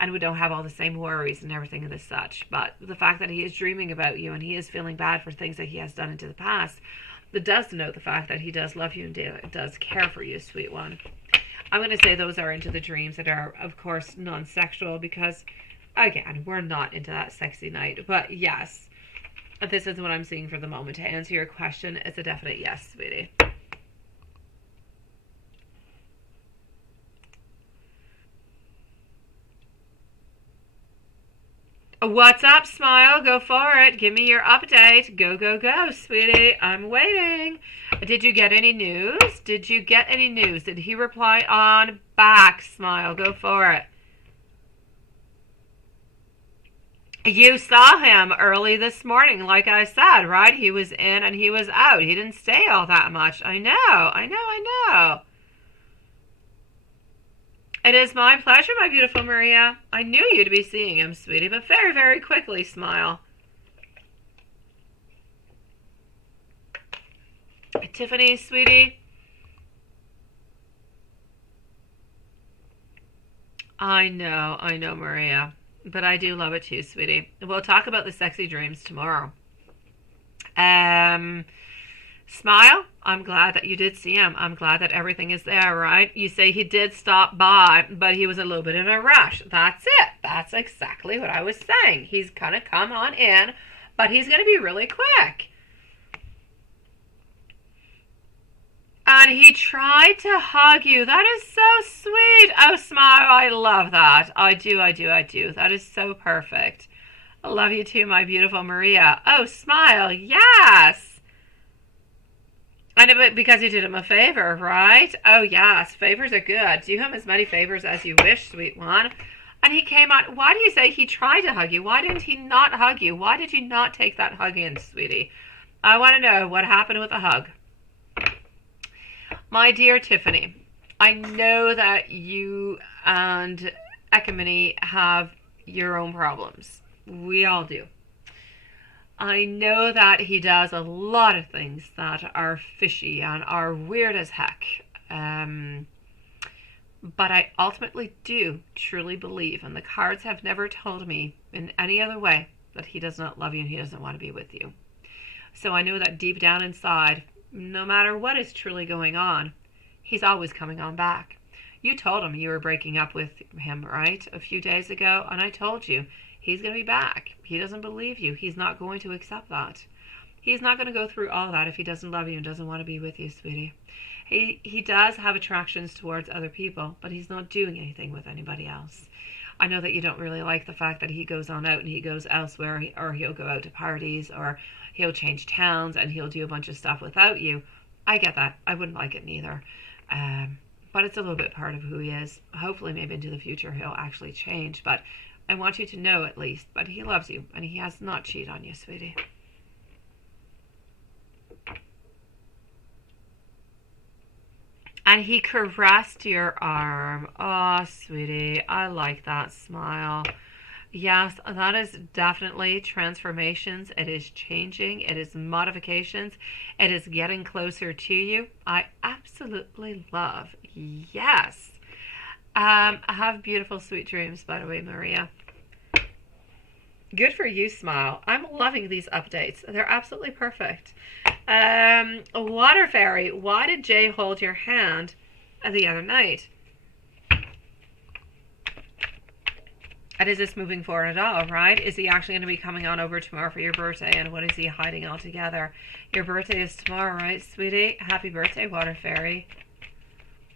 and we don't have all the same worries and everything and such. But the fact that he is dreaming about you and he is feeling bad for things that he has done into the past, that does denote the fact that he does love you and does care for you, sweet one. I'm going to say those are into the dreams that are, of course, non-sexual because, again, we're not into that sexy night. But yes, this is what I'm seeing for the moment. To answer your question, it's a definite yes, sweetie. What's up, Smile? Go for it. Give me your update. Go, go, go, sweetie. I'm waiting. Did you get any news? Did you get any news? Did he reply on back, Smile? Go for it. You saw him early this morning, like I said, right? He was in and he was out. He didn't stay all that much. I know. It is my pleasure, my beautiful Maria. I knew you'd be seeing him, sweetie, but very, very quickly, Smile. Tiffany, sweetie. I know, Maria. but I do love it too, sweetie. We'll talk about the sexy dreams tomorrow. Um, Smile, I'm glad that you did see him. I'm glad that everything is there, right? You say he did stop by, but he was a little bit in a rush. That's it. That's exactly what I was saying. He's going to come on in, but he's going to be really quick. And he tried to hug you. That is so sweet. Oh, Smile, I love that. I do. That is so perfect. I love you too, my beautiful Maria. Oh, Smile, yes. And because you did him a favor, right? Oh, yes. Favors are good. Do him as many favors as you wish, sweet one. And he came out. Why do you say he tried to hug you? Why didn't he not hug you? Why did you not take that hug in, sweetie? I want to know what happened with the hug. My dear Tiffany, I know that you and Ekamini have your own problems. We all do. I know that he does a lot of things that are fishy and are weird as heck. But I ultimately do truly believe, and the cards have never told me in any other way, that he does not love you and he doesn't want to be with you. So I know that deep down inside, no matter what is truly going on, he's always coming on back. You told him you were breaking up with him, right? A few days ago, and I told you, he's going to be back. He doesn't believe you. He's not going to accept that. He's not going to go through all that if he doesn't love you and doesn't want to be with you, sweetie. He does have attractions towards other people, but he's not doing anything with anybody else. I know that you don't really like the fact that he goes on out and he goes elsewhere, or he'll go out to parties, or he'll change towns and he'll do a bunch of stuff without you. I get that. I wouldn't like it neither. But it's a little bit part of who he is. Hopefully maybe into the future he'll actually change, but I want you to know at least, but he loves you and he has not cheated on you, sweetie. And he caressed your arm. Oh, sweetie, I like that smile. Yes, that is definitely transformations. It is changing. It is modifications. It is getting closer to you. I absolutely love. Yes. Have beautiful, sweet dreams, by the way, Maria. Good for you, Smile. I'm loving these updates. They're absolutely perfect. Water Fairy, why did Jay hold your hand the other night? And is this moving forward at all, right? Is he actually going to be coming on over tomorrow for your birthday? And what is he hiding altogether? Your birthday is tomorrow, right, sweetie? Happy birthday, Water Fairy.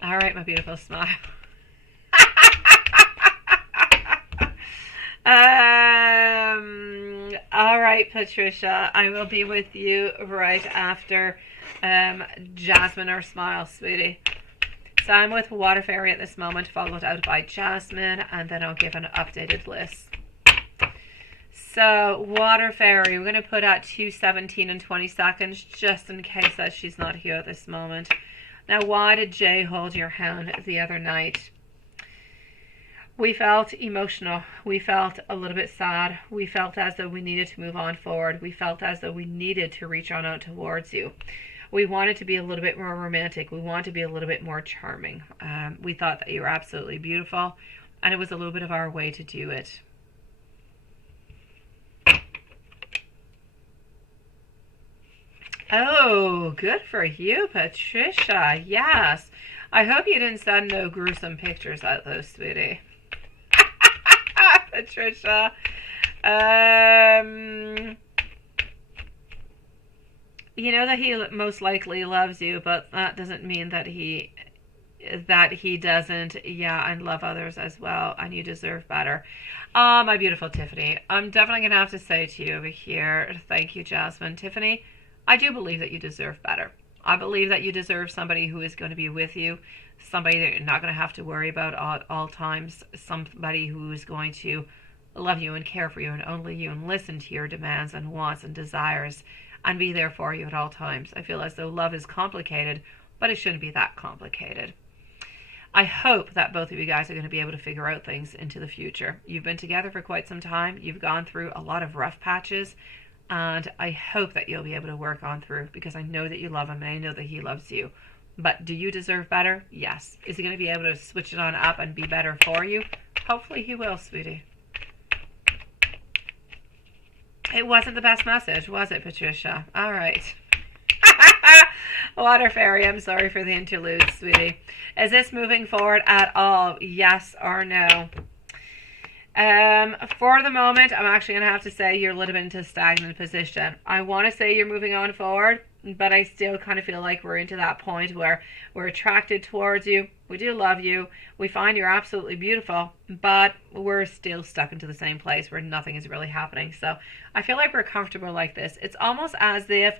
All right, my beautiful Smile. All right, Patricia, I will be with you right after Jasmine or Smile, sweetie. So I'm with Water Fairy at this moment, followed out by Jasmine, and then I'll give an updated list. So Water Fairy, we're going to put at 2:17 and 20 seconds, just in case that she's not here at this moment. Now, why did Jay hold your hand the other night? We felt emotional. We felt a little bit sad. We felt as though we needed to move on forward. We felt as though we needed to reach on out towards you. We wanted to be a little bit more romantic. We wanted to be a little bit more charming. We thought that you were absolutely beautiful, and it was a little bit of our way to do it. Oh, good for you, Patricia. Yes. I hope you didn't send no gruesome pictures out though, sweetie. Patricia. You know that he most likely loves you, but that doesn't mean that he doesn't, and love others as well, and you deserve better. My beautiful Tiffany, I'm definitely going to have to say to you over here, thank you, Jasmine. Tiffany, I do believe that you deserve better. I believe that you deserve somebody who is going to be with you, somebody that you're not going to have to worry about at all times, somebody who is going to love you and care for you and only you and listen to your demands and wants and desires and be there for you at all times. I feel as though love is complicated, but it shouldn't be that complicated. I hope that both of you guys are going to be able to figure out things into the future. You've been together for quite some time. You've gone through a lot of rough patches, and I hope that you'll be able to work on through, because I know that you love him and I know that he loves you. But do you deserve better? Yes. Is he going to be able to switch it on up and be better for you? Hopefully he will, sweetie. It wasn't the best message, was it, Patricia? All right. Water Fairy, I'm sorry for the interlude, sweetie. Is this moving forward at all? Yes or no? For the moment, I'm actually going to have to say you're a little bit into a stagnant position. I want to say you're moving on forward, but I still kind of feel like we're into that point where we're attracted towards you. We do love you. We find you're absolutely beautiful, but we're still stuck into the same place where nothing is really happening. So I feel like we're comfortable like this. It's almost as if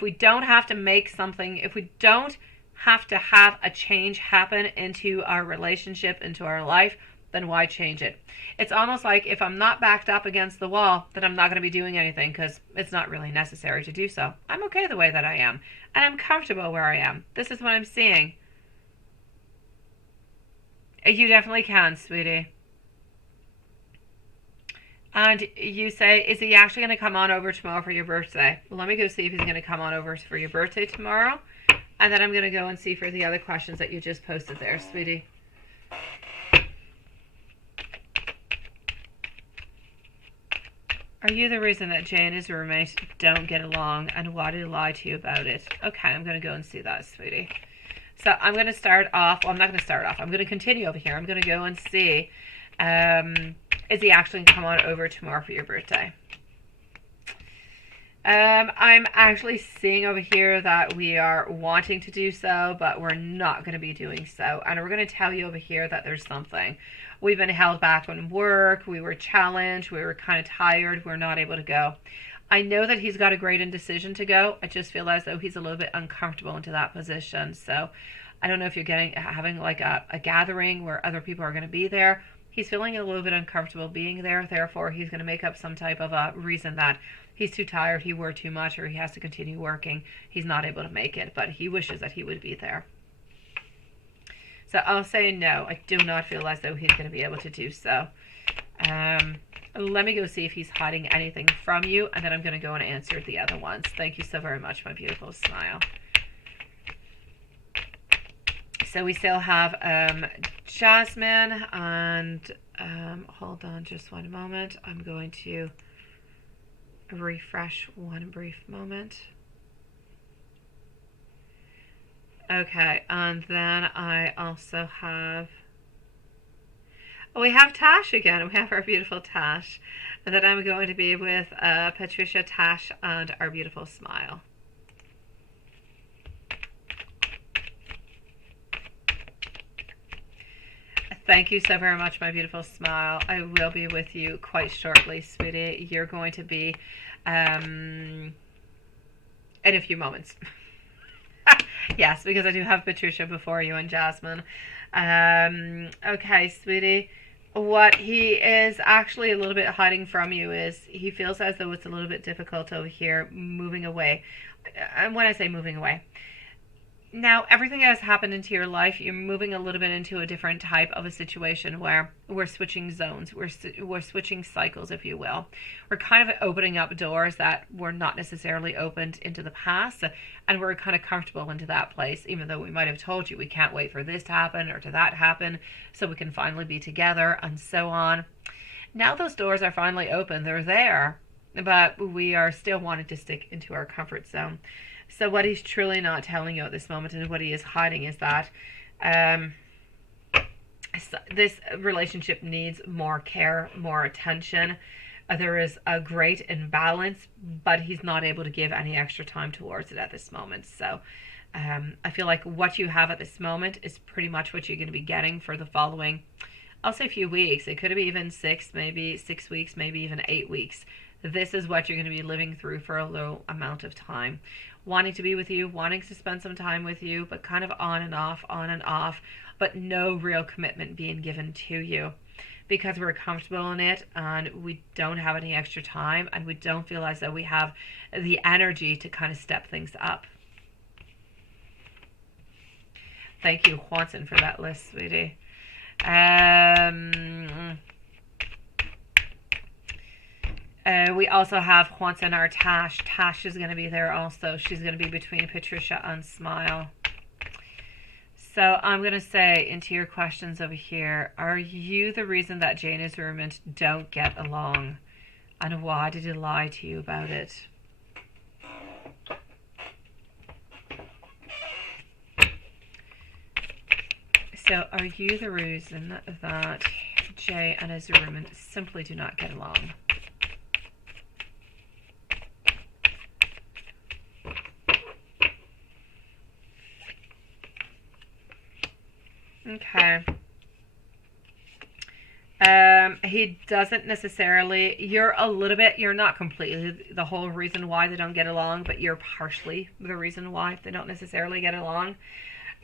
we don't have to make something, if we don't have to have a change happen into our relationship, into our life, then why change it? It's almost like if I'm not backed up against the wall, then I'm not going to be doing anything because it's not really necessary to do so. I'm okay the way that I am, and I'm comfortable where I am. This is what I'm seeing. You definitely can, sweetie. And you say, is he actually going to come on over tomorrow for your birthday? Well, let me go see if he's going to come on over for your birthday tomorrow. And then I'm going to go and see for the other questions that you just posted there, sweetie. Are you the reason that Jay and his roommate don't get along, and why did he lie to you about it? Okay, I'm going to go and see that, sweetie. So I'm going to start off, well, I'm not going to start off. I'm going to continue over here. I'm going to go and see, is he actually going to come on over tomorrow for your birthday? I'm actually seeing over here that we are wanting to do so, but we're not going to be doing so. And we're going to tell you over here that there's something. We've been held back on work. We were challenged. We were kind of tired. We're not able to go. I know that he's got a great indecision to go. I just feel as though he's a little bit uncomfortable into that position. So I don't know if you're having like a gathering where other people are going to be there. He's feeling a little bit uncomfortable being there. Therefore, he's going to make up some type of a reason that he's too tired, he worked too much, or he has to continue working. He's not able to make it, but he wishes that he would be there. So I'll say no. I do not feel as though he's going to be able to do so. Let me go see if he's hiding anything from you, and then I'm going to go and answer the other ones. Thank you so very much, my beautiful smile. So we still have Jasmine, and hold on just one moment. I'm going to refresh one brief moment. Okay, and then I also have, we have Tash again. We have our beautiful Tash. And then I'm going to be with Patricia, Tash, and our beautiful smile. Thank you so very much, my beautiful smile. I will be with you quite shortly, sweetie. You're going to be in a few moments. Yes, because I do have Patricia before you and Jasmine. Okay, sweetie. What he is actually a little bit hiding from you is he feels as though it's a little bit difficult over here moving away. And when I say moving away, now everything that has happened into your life, you're moving a little bit into a different type of a situation where we're switching zones, we're switching cycles, if you will. We're kind of opening up doors that were not necessarily opened into the past, and we're kind of comfortable into that place, even though we might have told you we can't wait for this to happen or to that happen so we can finally be together and so on. Now those doors are finally open, they're there, but we are still wanting to stick into our comfort zone. So what he's truly not telling you at this moment, and what he is hiding, is that this relationship needs more care, more attention. There is a great imbalance, but he's not able to give any extra time towards it at this moment. So I feel like what you have at this moment is pretty much what you're going to be getting for the following, I'll say, few weeks. It could be even 6 weeks, maybe even 8 weeks. This is what you're going to be living through for a low amount of time. Wanting to be with you, wanting to spend some time with you, but kind of on and off, but no real commitment being given to you because we're comfortable in it and we don't have any extra time and we don't feel as though we have the energy to kind of step things up. Thank you, Juanson, for that list, sweetie. We also have Juanson, our Tash. Tash is going to be there also. She's going to be between Patricia and Smile. So I'm going to say into your questions over here, are you the reason that Jane and his roommate don't get along? And why did he lie to you about it? So are you the reason that Jay and his roommate simply do not get along? Okay. He doesn't necessarily, you're not completely the whole reason why they don't get along, but you're partially the reason why they don't necessarily get along.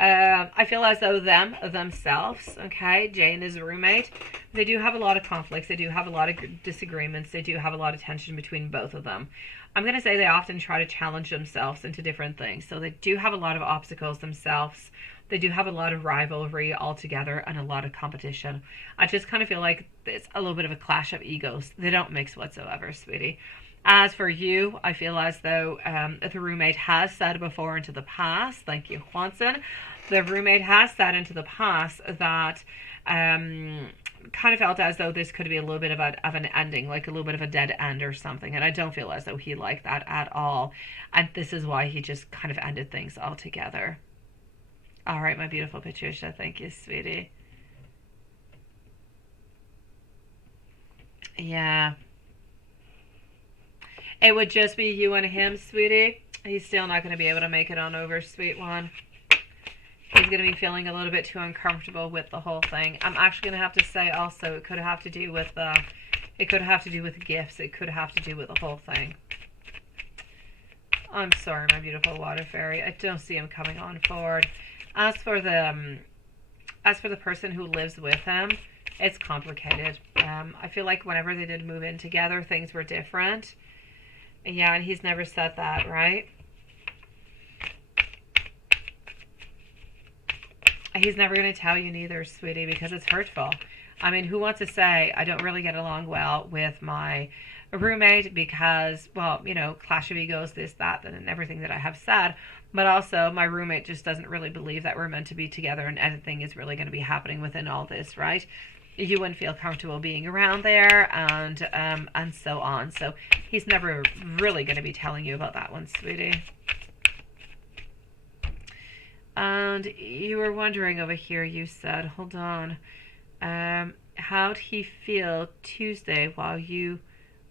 I feel as though themselves, okay, Jay and his roommate, they do have a lot of conflicts. They do have a lot of disagreements. They do have a lot of tension between both of them. I'm going to say they often try to challenge themselves into different things. So they do have a lot of obstacles themselves. They do have a lot of rivalry altogether and a lot of competition. I just kind of feel like it's a little bit of a clash of egos. They don't mix whatsoever, sweetie. As for you, I feel as though the roommate has said before into the past, thank you, Juanson, the roommate has said into the past that kind of felt as though this could be a little bit of an ending, like a little bit of a dead end or something. And I don't feel as though he liked that at all. And this is why he just kind of ended things altogether. All right, my beautiful Patricia. Thank you, sweetie. Yeah. It would just be you and him, sweetie. He's still not going to be able to make it on over, sweet one. He's going to be feeling a little bit too uncomfortable with the whole thing. I'm actually going to have to say also it could have to do with it could have to do with gifts. It could have to do with the whole thing. I'm sorry, my beautiful water fairy. I don't see him coming on forward. As for the person who lives with him, it's complicated. I feel like whenever they did move in together, things were different. Yeah, and he's never said that, right? He's never going to tell you neither, sweetie, because it's hurtful. I mean, who wants to say, I don't really get along well with my roommate because, well, you know, clash of egos, this, that, and everything that I have said. But also, my roommate just doesn't really believe that we're meant to be together and anything is really going to be happening within all this, right? You wouldn't feel comfortable being around there and so on. So he's never really going to be telling you about that one, sweetie. And you were wondering over here, you said, hold on, how'd he feel Tuesday while you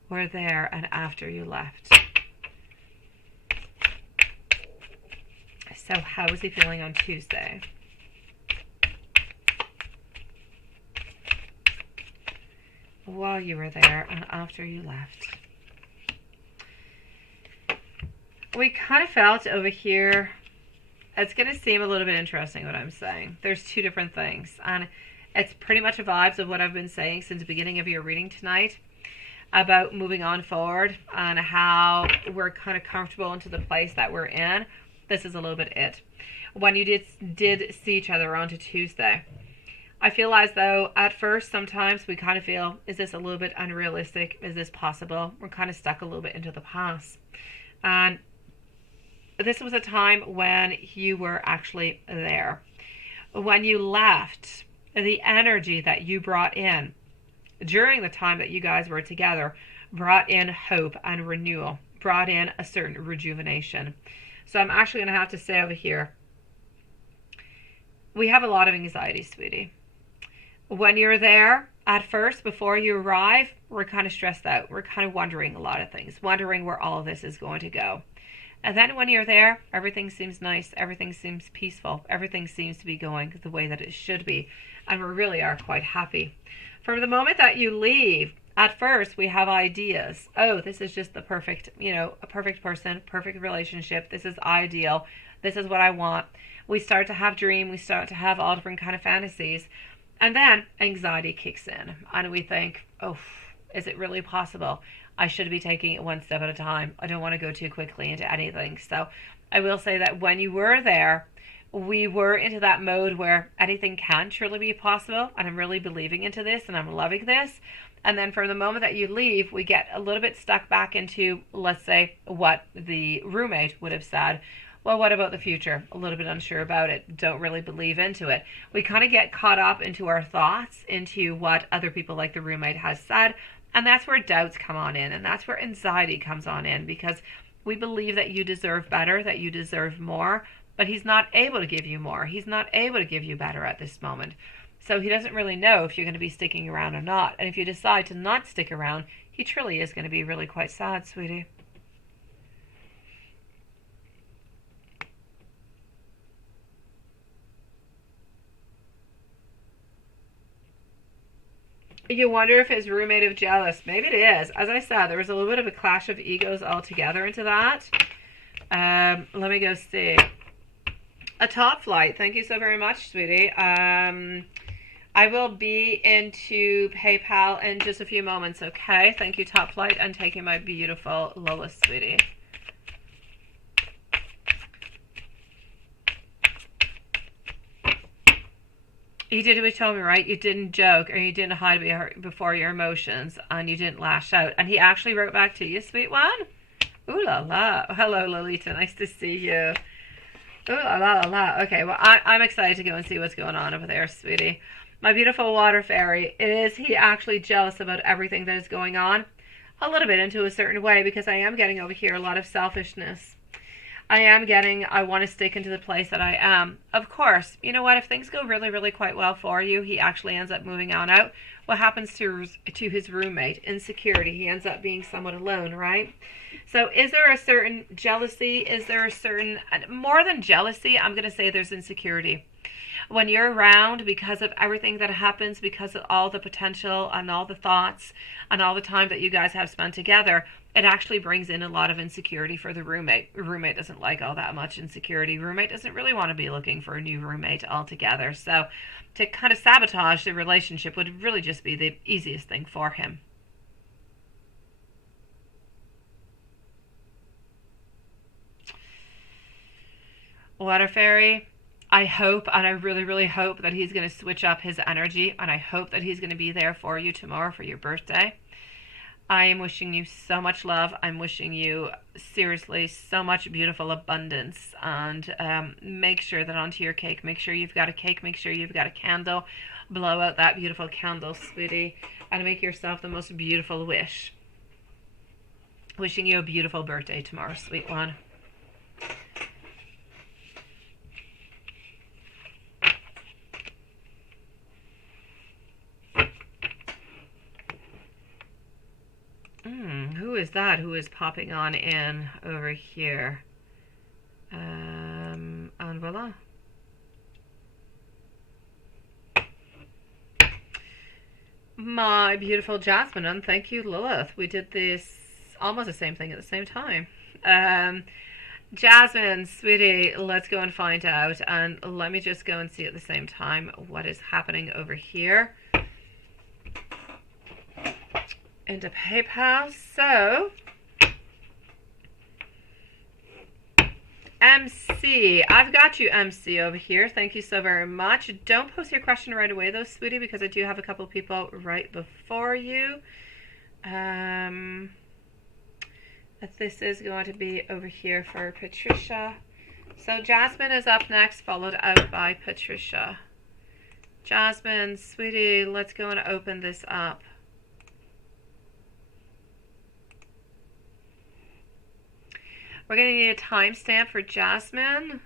were there and after you left? So how was he feeling on Tuesday? While you were there and after you left. We kind of felt over here, it's going to seem a little bit interesting what I'm saying. There's two different things. And it's pretty much vibes of what I've been saying since the beginning of your reading tonight about moving on forward and how we're kind of comfortable into the place that we're in. This is a little bit it. When you did see each other on to Tuesday, I feel as though at first sometimes we kind of feel, is this a little bit unrealistic? Is this possible? We're kind of stuck a little bit into the past. And this was a time when you were actually there. When you left, the energy that you brought in during the time that you guys were together brought in hope and renewal, brought in a certain rejuvenation. So I'm actually going to have to say over here, we have a lot of anxiety, sweetie. When you're there, at first, before you arrive, we're kind of stressed out. We're kind of wondering a lot of things, wondering where all of this is going to go. And then when you're there, everything seems nice. Everything seems peaceful. Everything seems to be going the way that it should be. And we really are quite happy. From the moment that you leave, at first we have ideas. Oh, this is just the perfect, a perfect person, perfect relationship. This is ideal. This is what I want. We start to have dreams. We start to have all different kind of fantasies. And then anxiety kicks in. And we think, oh, is it really possible? I should be taking it one step at a time. I don't want to go too quickly into anything. So I will say that when you were there, we were into that mode where anything can truly be possible. And I'm really believing into this and I'm loving this. And then from the moment that you leave, we get a little bit stuck back into, let's say, what the roommate would have said. Well, what about the future? A little bit unsure about it. Don't really believe into it. We kind of get caught up into our thoughts, into what other people like the roommate has said, And that's where doubts come on in, and that's where anxiety comes on in, because we believe that you deserve better, that you deserve more, but he's not able to give you more. He's not able to give you better at this moment. So he doesn't really know if you're going to be sticking around or not. And if you decide to not stick around, he truly is going to be really quite sad, sweetie. You wonder if his roommate is jealous. Maybe it is. As I said, there was a little bit of a clash of egos altogether into that. Let me go see. A top flight. Thank you so very much, sweetie. I will be into PayPal in just a few moments, okay? Thank you, top flight, and taking my beautiful Lois, sweetie. You did what you told me, right? You didn't joke, or you didn't hide before your emotions, and you didn't lash out. And he actually wrote back to you, sweet one. Ooh la la. Hello, Lolita. Nice to see you. Ooh la la la la. Okay, well, I'm excited to go and see what's going on over there, sweetie. My beautiful water fairy, is he actually jealous about everything that is going on? A little bit, into a certain way, because I am getting over here a lot of selfishness. I am getting, I want to stick into the place that I am. Of course, you know what, if things go really, really quite well for you, he actually ends up moving on out. What happens to his roommate? Insecurity. He ends up being somewhat alone, right? So is there a certain jealousy? Is there a certain, more than jealousy, I'm going to say there's insecurity. When you're around, because of everything that happens, because of all the potential and all the thoughts and all the time that you guys have spent together, it actually brings in a lot of insecurity for the roommate. Roommate doesn't like all that much insecurity. Roommate doesn't really want to be looking for a new roommate altogether. So to kind of sabotage the relationship would really just be the easiest thing for him. Water fairy, I hope, and I really, really hope that he's going to switch up his energy, and I hope that he's going to be there for you tomorrow for your birthday. I am wishing you so much love. I'm wishing you, seriously, so much beautiful abundance. And make sure that onto your cake, make sure you've got a cake, make sure you've got a candle. Blow out that beautiful candle, sweetie, and make yourself the most beautiful wish. Wishing you a beautiful birthday tomorrow, sweet one. Who is that? Who is popping on in over here? And voila. My beautiful Jasmine, and thank you, Lilith. We did this almost the same thing at the same time. Jasmine, sweetie, let's go and find out. And let me just go and see at the same time what is happening over here. Into PayPal. So MC, I've got you, MC, over here. Thank you so very much. Don't post your question right away though, sweetie, because I do have a couple of people right before you. This is going to be over here for Patricia. So Jasmine is up next, followed out by Patricia. Jasmine, sweetie, let's go and open this up. We're going to need a timestamp for Jasmine.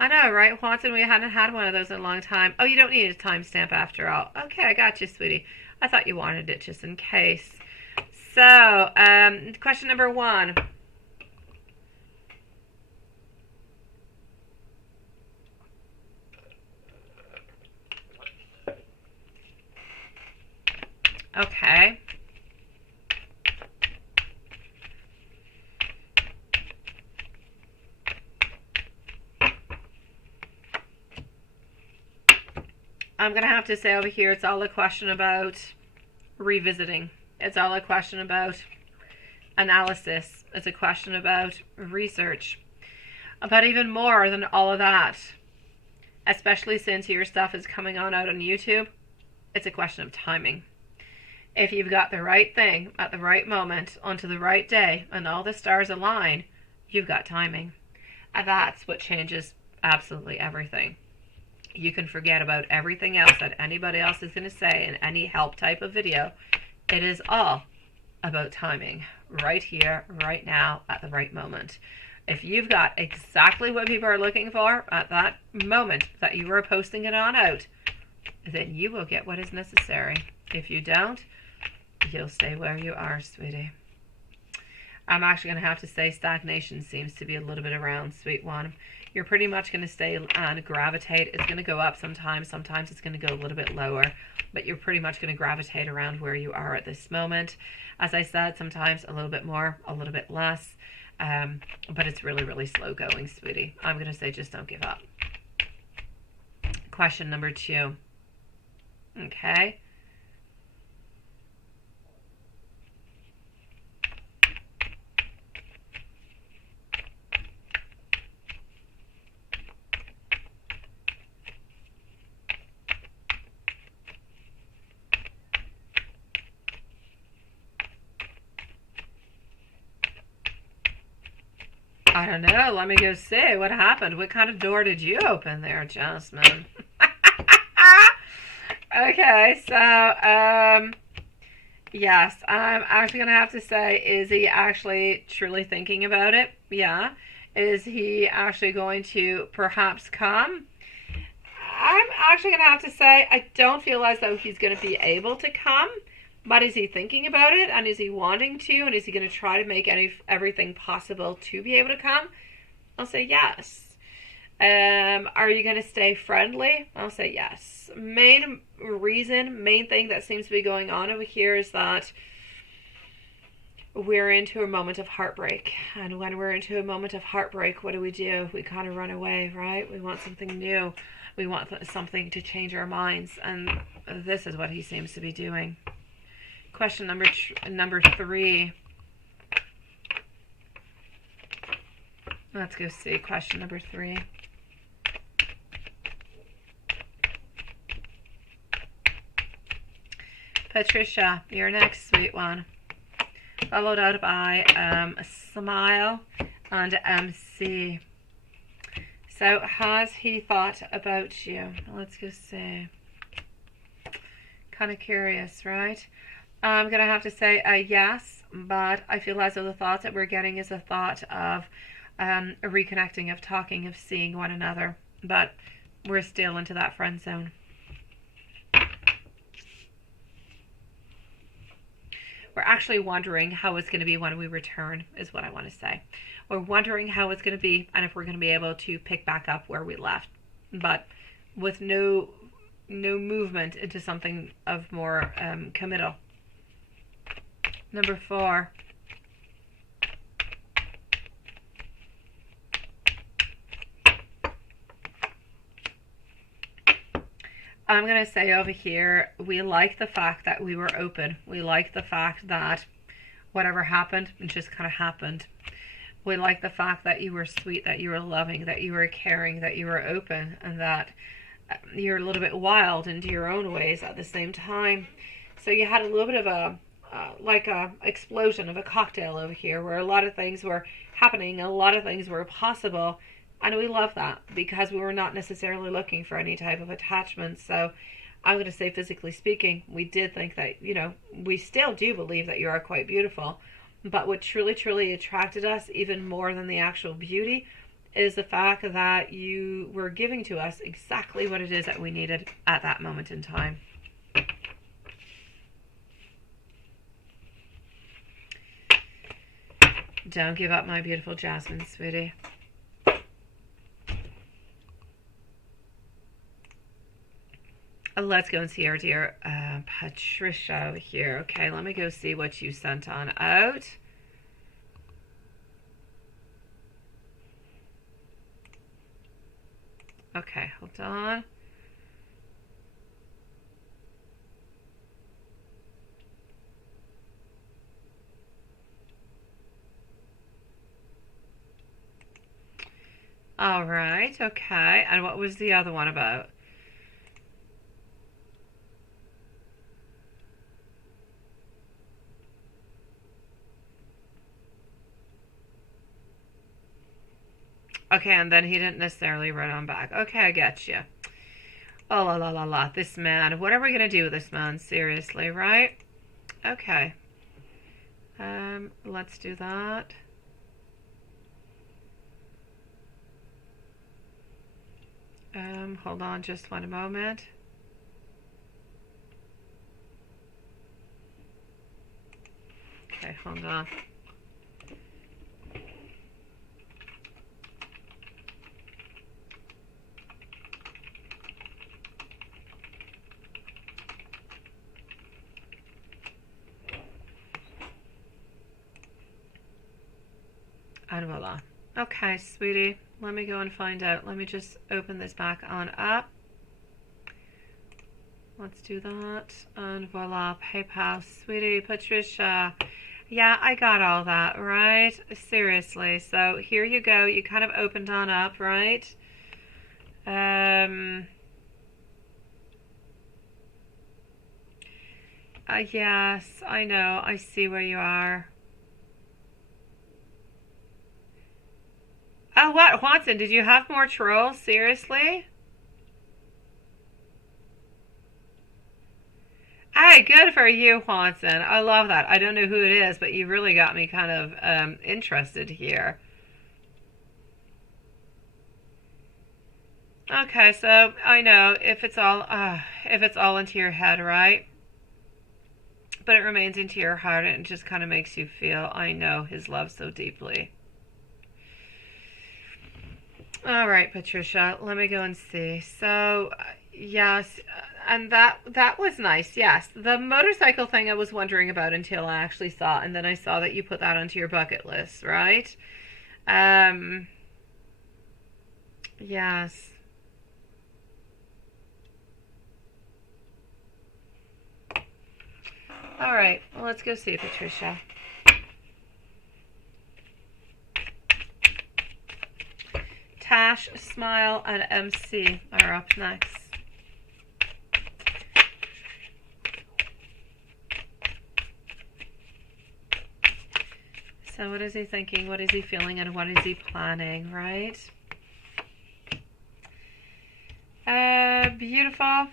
I know, right, Watson? We hadn't had one of those in a long time. Oh, you don't need a timestamp after all. Okay, I got you, sweetie. I thought you wanted it just in case. So, question number 1. Okay. I'm going to have to say over here, it's all a question about revisiting. It's all a question about analysis. It's a question about research. But even more than all of that, especially since your stuff is coming on out on YouTube, it's a question of timing. If you've got the right thing at the right moment, onto the right day, and all the stars align, you've got timing. And that's what changes absolutely everything. You can forget about everything else that anybody else is going to say in any help type of video. It is all about timing, right here, right now, at the right moment. If you've got exactly what people are looking for at that moment that you are posting it on out, then you will get what is necessary. If you don't, you'll stay where you are, sweetie. I'm actually going to have to say stagnation seems to be a little bit around, sweet one. You're pretty much going to stay and gravitate. It's going to go up sometimes. Sometimes it's going to go a little bit lower. But you're pretty much going to gravitate around where you are at this moment. As I said, sometimes a little bit more, a little bit less. But it's really, really slow going, sweetie. I'm going to say just don't give up. Question number 2. Okay. I don't know. Let me go see what happened. What kind of door did you open there, Jasmine? Okay, so, yes, I'm actually going to have to say, is he actually truly thinking about it? Yeah. Is he actually going to perhaps come? I'm actually going to have to say, I don't feel as though he's going to be able to come. But is he thinking about it, and is he wanting to, and is he going to try to make everything possible to be able to come? I'll say yes. Are you going to stay friendly? I'll say yes. Main thing that seems to be going on over here is that we're into a moment of heartbreak. And when we're into a moment of heartbreak, what do? We kind of run away, right? We want something new. We want something to change our minds. And this is what he seems to be doing. Question number 3. Let's go see question number 3. Patricia, you're next, sweet one. Followed out by a smile and MC. So has he thought about you? Let's go see. Kind of curious, right? I'm going to have to say a yes, but I feel as though the thought that we're getting is a thought of a reconnecting, of talking, of seeing one another. But we're still into that friend zone. We're actually wondering how it's going to be when we return, is what I want to say. We're wondering how it's going to be and if we're going to be able to pick back up where we left. But with no movement into something of more committal. Number 4. I'm going to say over here, we like the fact that we were open. We like the fact that whatever happened, it just kind of happened. We like the fact that you were sweet, that you were loving, that you were caring, that you were open, and that you're a little bit wild into your own ways at the same time. So you had a little bit of a explosion of a cocktail over here where a lot of things were happening, a lot of things were possible, and we love that because we were not necessarily looking for any type of attachment. So I'm going to say, physically speaking, we did think that, we still do believe that you are quite beautiful, but what truly attracted us even more than the actual beauty is the fact that you were giving to us exactly what it is that we needed at that moment in time. Don't give up, my beautiful Jasmine, sweetie. Let's go and see our dear Patricia over here. Okay, let me go see what you sent on out. Okay, hold on. All right, okay. And what was the other one about? Okay, and then he didn't necessarily write on back. Okay, I get you. Oh, la, la, la, la. This man. What are we going to do with this man? Seriously, right? Okay. Let's do that. Hold on just one moment. Okay, hold on. And voila. Okay, sweetie. Let me go and find out. Let me just open this back on up. Let's do that. And voila. PayPal. Sweetie Patricia. Yeah, I got all that, right? Seriously. So here you go. You kind of opened on up, right? Yes, I know. I see where you are. Oh, what? Watson, did you have more trolls? Seriously? Hey, good for you, Watson. I love that. I don't know who it is, but you really got me kind of interested here. Okay, so I know if it's all into your head, right? But it remains into your heart and it just kind of makes you feel, I know his love so deeply. All right, Patricia, let me go and see. So, yes, and that was nice. Yes, the motorcycle thing I was wondering about until I actually saw, and then I saw that you put that onto your bucket list, right? Um, yes. All right, well, let's go see Patricia. Tash, Smile, and MC are up next. So what is he thinking? What is he feeling? And what is he planning, right? Beautiful.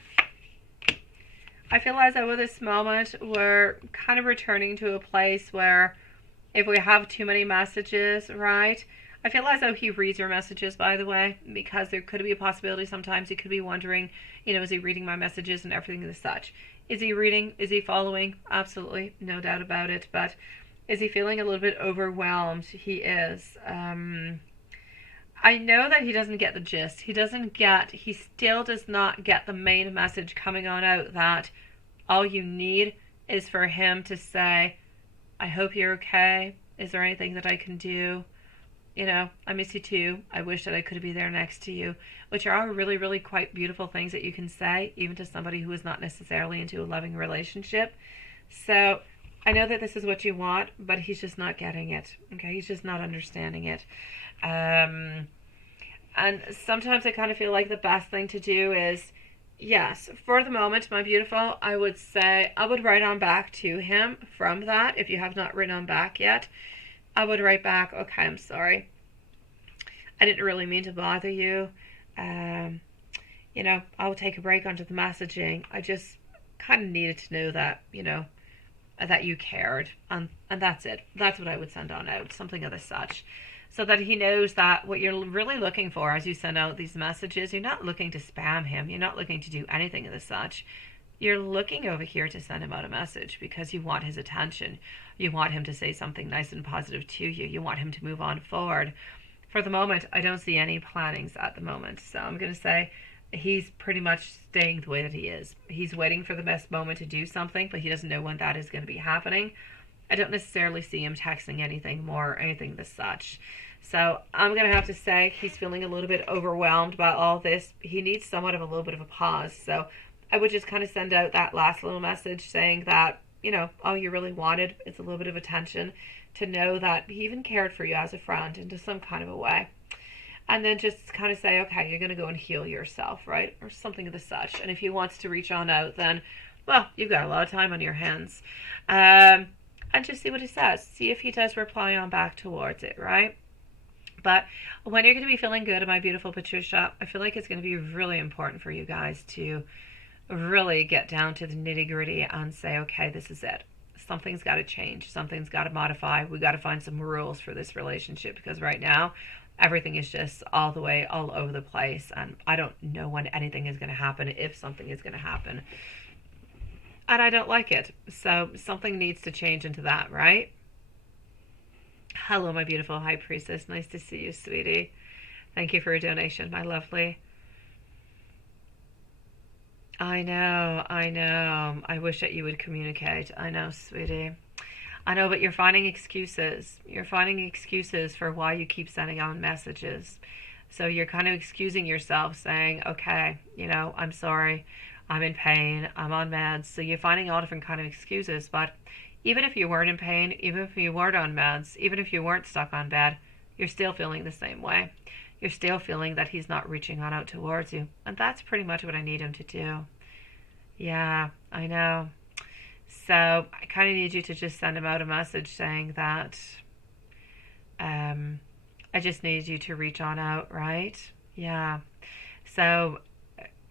I feel as though with this moment, we're kind of returning to a place where if we have too many messages, right? I feel as though he reads your messages, by the way, because there could be a possibility sometimes he could be wondering, is he reading my messages and everything as such? Is he reading? Is he following? Absolutely, no doubt about it. But is he feeling a little bit overwhelmed? He is. I know that he doesn't get the gist. He still does not get the main message coming on out that all you need is for him to say, I hope you're okay. Is there anything that I can do? I miss you too. I wish that I could be there next to you, which are all really, really quite beautiful things that you can say, even to somebody who is not necessarily into a loving relationship. So I know that this is what you want, but he's just not getting it. Okay, he's just not understanding it. And sometimes I kind of feel like the best thing to do is, yes, for the moment, my beautiful, I would say I would write on back to him from that. If you have not written on back yet, I would write back, okay, I'm sorry. I didn't really mean to bother you. I will take a break onto the messaging. I just kind of needed to know that, that you cared. And that's it. That's what I would send on out, something of the such. So that he knows that what you're really looking for as you send out these messages, you're not looking to spam him. You're not looking to do anything of the such. You're looking over here to send him out a message because you want his attention. You want him to say something nice and positive to you. You want him to move on forward. For the moment, I don't see any plannings at the moment. So I'm going to say he's pretty much staying the way that he is. He's waiting for the best moment to do something, but he doesn't know when that is going to be happening. I don't necessarily see him texting anything more or anything as such. So I'm going to have to say he's feeling a little bit overwhelmed by all this. He needs somewhat of a little bit of a pause. So I would just kind of send out that last little message saying that, all you really wanted is a little bit of attention, to know that he even cared for you as a friend into some kind of a way. And then just kind of say, okay, you're going to go and heal yourself, right? Or something of the such. And if he wants to reach on out, then, well, you've got a lot of time on your hands. And just see what he says. See if he does reply on back towards it, right? But when you're going to be feeling good, my beautiful Patricia, I feel like it's going to be really important for you guys to really get down to the nitty gritty and say, okay, this is it. Something's got to change. Something's got to modify. We got to find some rules for this relationship, because right now everything is just all the way all over the place, and I don't know when anything is going to happen, if something is going to happen, and I don't like it. So something needs to change into that, right? Hello, my beautiful high priestess. Nice to see you, sweetie. Thank you for a donation, my lovely. I know. I wish that you would communicate. I know, sweetie. I know, but you're finding excuses. You're finding excuses for why you keep sending out messages. So you're kind of excusing yourself, saying, okay, I'm sorry, I'm in pain, I'm on meds. So you're finding all different kind of excuses. But even if you weren't in pain, even if you weren't on meds, even if you weren't stuck on bed, you're still feeling the same way. You're still feeling that he's not reaching on out towards you. And that's pretty much what I need him to do. Yeah, I know. So I kind of need you to just send him out a message saying that I just need you to reach on out, right? Yeah. So,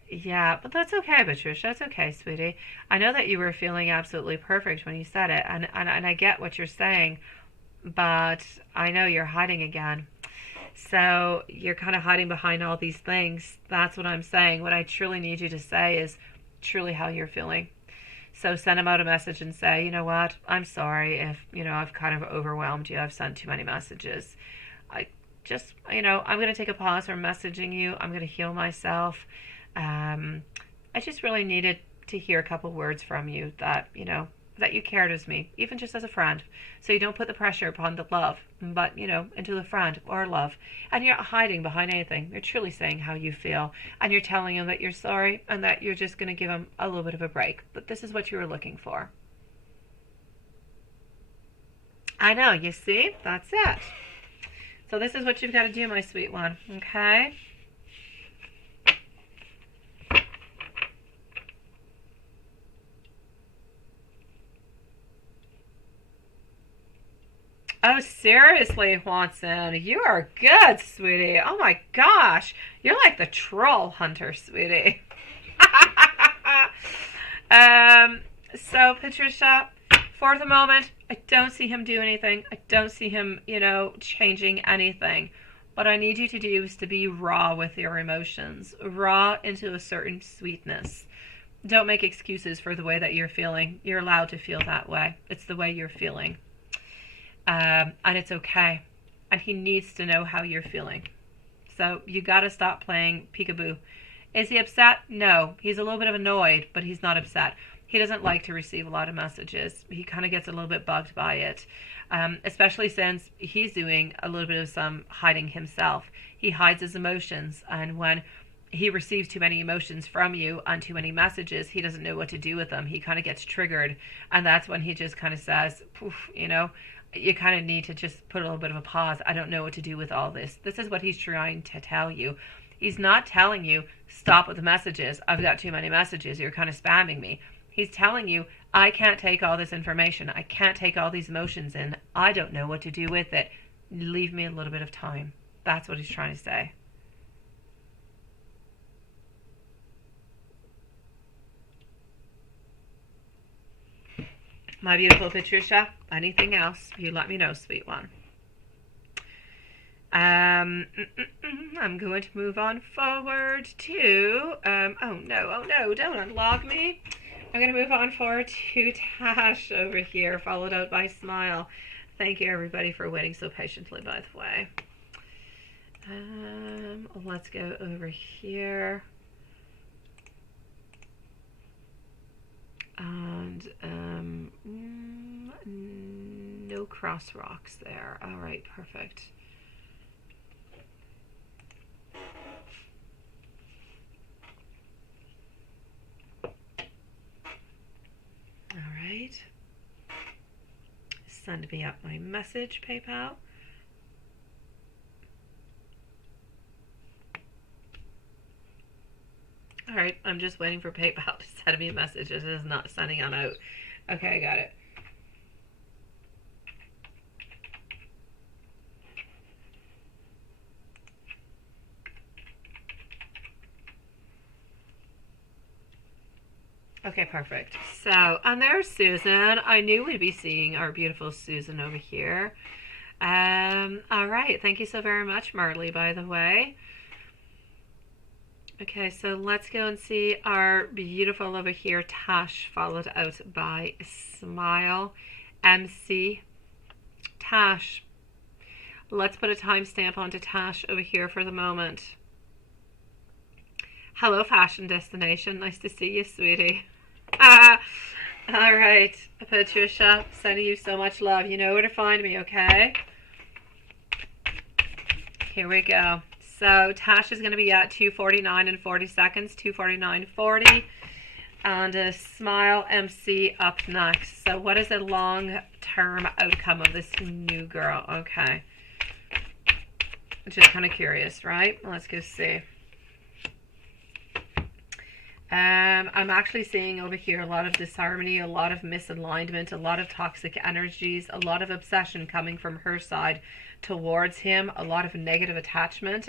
yeah, but that's okay, Patricia. That's okay, sweetie. I know that you were feeling absolutely perfect when you said it, and I get what you're saying, but I know you're hiding again. So you're kind of hiding behind all these things. That's what I'm saying. What I truly need you to say is truly how you're feeling. So send him out a message and say, you know what, I'm sorry if, I've kind of overwhelmed you. I've sent too many messages. I just, I'm going to take a pause from messaging you. I'm going to heal myself. I just really needed to hear a couple words from you that, that you cared as me, even just as a friend. So you don't put the pressure upon the love, but, into the friend or love. And you're not hiding behind anything. You're truly saying how you feel. And you're telling him that you're sorry and that you're just going to give him a little bit of a break. But this is what you were looking for. I know, you see? That's it. So this is what you've got to do, my sweet one. Okay? Oh, seriously, Watson, you are good, sweetie. Oh my gosh, you're like the troll hunter, sweetie. So, Patricia, for the moment, I don't see him do anything. I don't see him, changing anything. What I need you to do is to be raw with your emotions, raw into a certain sweetness. Don't make excuses for the way that you're feeling. You're allowed to feel that way. It's the way you're feeling. And it's okay. And he needs to know how you're feeling. So you got to stop playing peekaboo. Is he upset? No. He's a little bit annoyed, but he's not upset. He doesn't like to receive a lot of messages. He kind of gets a little bit bugged by it, especially since he's doing a little bit of some hiding himself. He hides his emotions, and when he receives too many emotions from you and too many messages, he doesn't know what to do with them. He kind of gets triggered, and that's when he just kind of says, poof, you kind of need to just put a little bit of a pause. I don't know what to do with all this. This is what he's trying to tell you. He's not telling you, stop with the messages. I've got too many messages. You're kind of spamming me. He's telling you, I can't take all this information. I can't take all these emotions in. I don't know what to do with it. Leave me a little bit of time. That's what he's trying to say. My beautiful Patricia, anything else, you let me know, sweet one. I'm going to move on forward to, oh no, don't unlock me. I'm going to move on forward to Tash over here, followed out by Smile. Thank you, everybody, for waiting so patiently, by the way. Let's go over here. And no cross rocks there. All right, perfect. All right. Send me up my message, PayPal. All right, I'm just waiting for PayPal to send me a message. It is not sending on out. Okay, I got it. Okay, perfect. So, and there's Susan. I knew we'd be seeing our beautiful Susan over here. All right. Thank you so very much, Marley, by the way. Okay, so let's go and see our beautiful over here Tash, followed out by Smile, MC, Tash. Let's put a timestamp onto Tash over here for the moment. Hello, fashion destination. Nice to see you, sweetie. All right, Patricia, sending you so much love. You know where to find me, okay? Here we go. So Tash is going to be at 2:49 and 40 seconds, 2:49:40, and a Smile MC up next. So what is the long-term outcome of this new girl? Okay. Just kind of curious, right? Let's go see. I'm actually seeing over here a lot of disharmony, a lot of misalignment, a lot of toxic energies, a lot of obsession coming from her side towards him, a lot of negative attachment.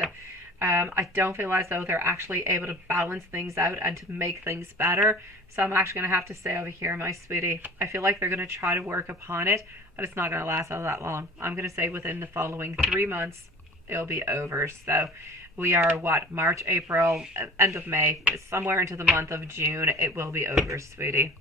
I don't feel as though they're actually able to balance things out and to make things better. So I'm actually going to have to say over here, my sweetie, I feel like they're going to try to work upon it, but it's not going to last all that long. I'm going to say within the following 3 months, it'll be over. So we are, what, March, April, end of May, somewhere into the month of June, it will be over, sweetie.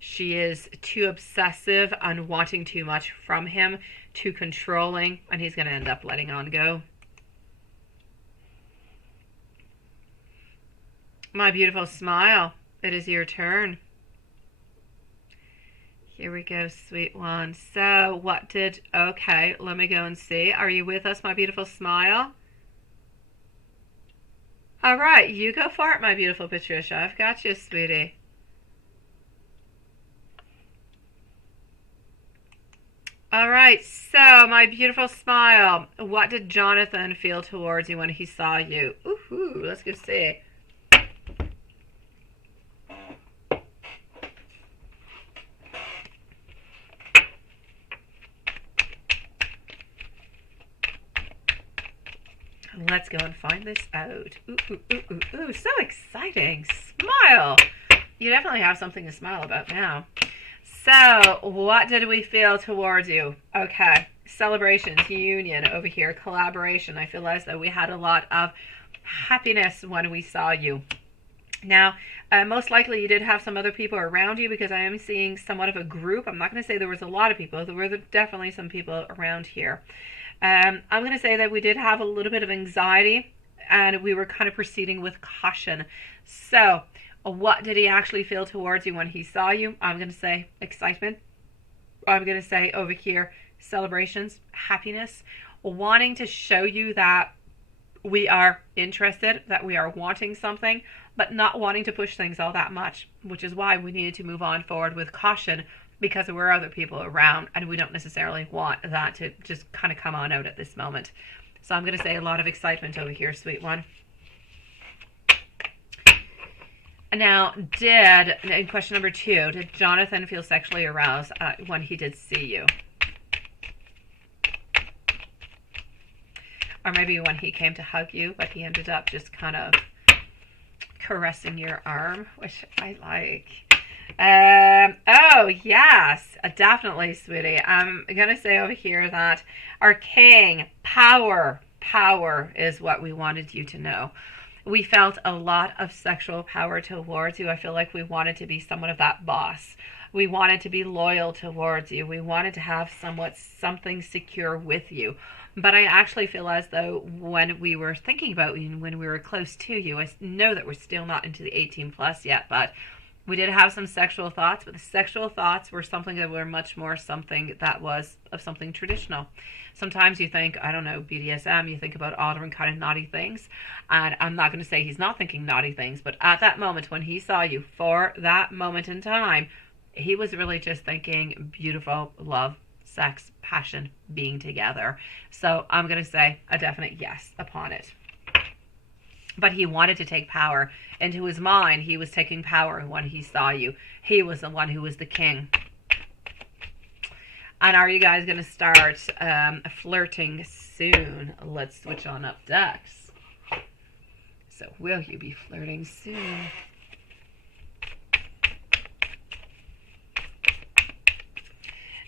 She is too obsessive and wanting too much from him, too controlling, and he's going to end up letting on go. My beautiful Smile, it is your turn. Here we go, sweet one. So what did, okay, let me go and see. Are you with us, my beautiful Smile? All right, you go for it, my beautiful Patricia. I've got you, sweetie. All right, so my beautiful Smile, what did Jonathan feel towards you when he saw you? Ooh, let's go see. Let's go and find this out. Ooh, so exciting. Smile. You definitely have something to smile about now. So, what did we feel towards you? Okay, celebrations, union over here, collaboration. I feel as though we had a lot of happiness when we saw you. Now, most likely you did have some other people around you because I am seeing somewhat of a group. I'm not going to say there was a lot of people. There were definitely some people around here. I'm going to say that we did have a little bit of anxiety and we were kind of proceeding with caution. So, what did he actually feel towards you when he saw you? I'm going to say excitement. I'm going to say over here, celebrations, happiness, wanting to show you that we are interested, that we are wanting something, but not wanting to push things all that much, which is why we needed to move on forward with caution because there were other people around and we don't necessarily want that to just kind of come on out at this moment. So I'm going to say a lot of excitement over here, sweet one. Now, in question number 2, did Jonathan feel sexually aroused when he did see you? Or maybe when he came to hug you, but he ended up just kind of caressing your arm, which I like. Oh, yes, definitely, sweetie. I'm going to say over here that our king, power is what we wanted you to know. We felt a lot of sexual power towards you. I feel like we wanted to be somewhat of that boss. We wanted to be loyal towards you. We wanted to have something secure with you. But I actually feel as though when we were thinking about you, when we were close to you, I know that we're still not into the 18 plus yet, but we did have some sexual thoughts, but the sexual thoughts were something that were much more something that was of something traditional. Sometimes you think, I don't know, BDSM, you think about all different kind of naughty things. And I'm not going to say he's not thinking naughty things, but at that moment when he saw you, for that moment in time, he was really just thinking beautiful love, sex, passion, being together. So I'm going to say a definite yes upon it. But he wanted to take power into his mind. He was taking power when he saw you. He was the one who was the king. And are you guys going to start flirting soon? Let's switch on up decks. So will you be flirting soon?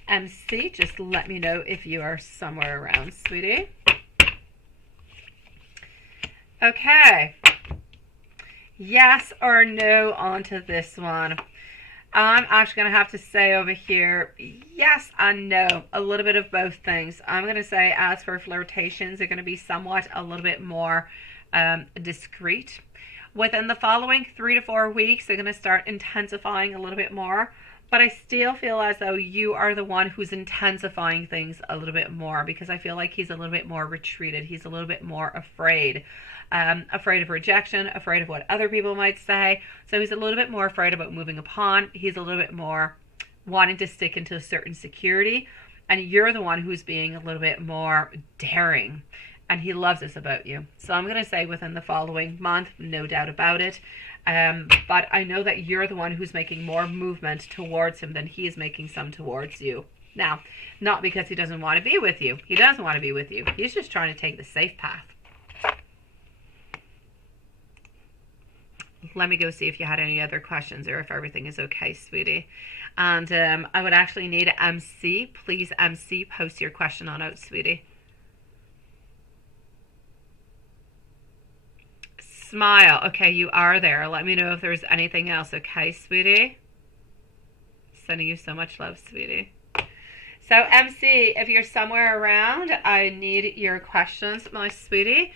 MC, just let me know if you are somewhere around, sweetie. Okay. Yes or no onto this one. I'm actually going to have to say over here, yes and no. A little bit of both things. I'm going to say as for flirtations, they're going to be somewhat a little bit more discreet. Within the following 3 to 4 weeks, they're going to start intensifying a little bit more. But I still feel as though you are the one who's intensifying things a little bit more, because I feel like he's a little bit more retreated. He's a little bit more afraid. Afraid of rejection, afraid of what other people might say. So he's a little bit more afraid about moving upon. He's a little bit more wanting to stick into a certain security. And you're the one who's being a little bit more daring. And he loves this about you. So I'm going to say within the following month, no doubt about it. But I know that you're the one who's making more movement towards him than he is making some towards you. Now, not because he doesn't want to be with you. He doesn't want to be with you. He's just trying to take the safe path. Let me go see if you had any other questions or if everything is okay, sweetie. And I would actually need an MC. Please, MC, post your question on out, sweetie. Smile. Okay, you are there. Let me know if there's anything else, okay, sweetie? Sending you so much love, sweetie. So, MC, if you're somewhere around, I need your questions, my sweetie.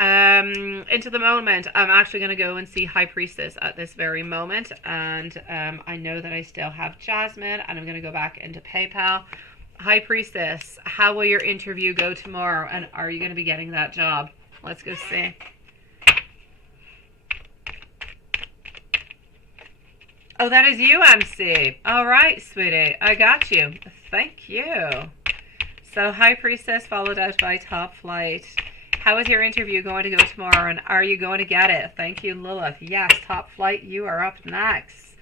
Into the moment, I'm actually going to go and see High Priestess at this very moment, and I know that I still have Jasmine, and I'm going to go back into PayPal. High Priestess, how will your interview go tomorrow, and are you going to be getting that job? Let's go see. Oh, that is you, MC. All right, sweetie, I got you. Thank you. So High Priestess followed out by Top Flight. How is your interview going to go tomorrow, and are you going to get it? Thank you, Lilith. Yes, Top Flight, you are up next.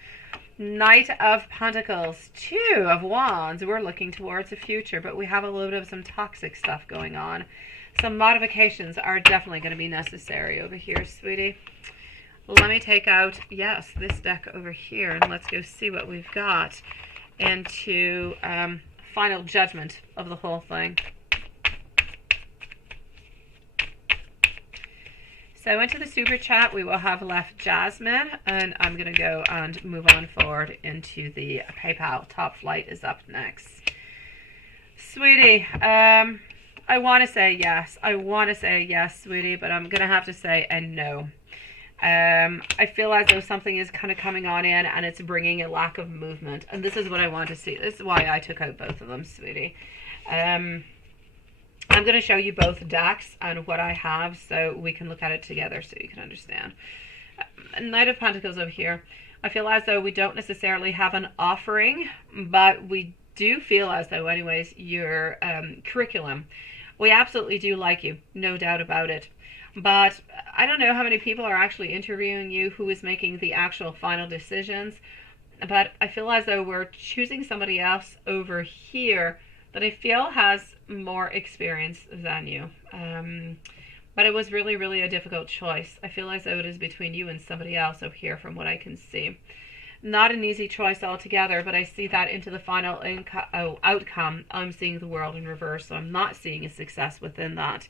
Knight of Pentacles, 2 of Wands. We're looking towards the future, but we have a little bit of some toxic stuff going on. Some modifications are definitely going to be necessary over here, sweetie. Let me take out, yes, this deck over here, and let's go see what we've got into final judgment of the whole thing. So into the super chat, we will have left Jasmine, and I'm going to go and move on forward into the PayPal. Top Flight is up next. Sweetie, I want to say yes. I want to say yes, sweetie, but I'm going to have to say a no. I feel as though something is kind of coming on in, and it's bringing a lack of movement. And this is what I want to see. This is why I took out both of them, sweetie. I'm going to show you both decks and what I have so we can look at it together so you can understand. Knight of Pentacles over here. I feel as though we don't necessarily have an offering, but we do feel as though, anyways, your curriculum. We absolutely do like you, no doubt about it. But I don't know how many people are actually interviewing you, who is making the actual final decisions. But I feel as though we're choosing somebody else over here that I feel has more experience than you. But it was really, really a difficult choice. I feel as though it is between you and somebody else over here from what I can see. Not an easy choice altogether, but I see that into the final outcome. I'm seeing the world in reverse, so I'm not seeing a success within that.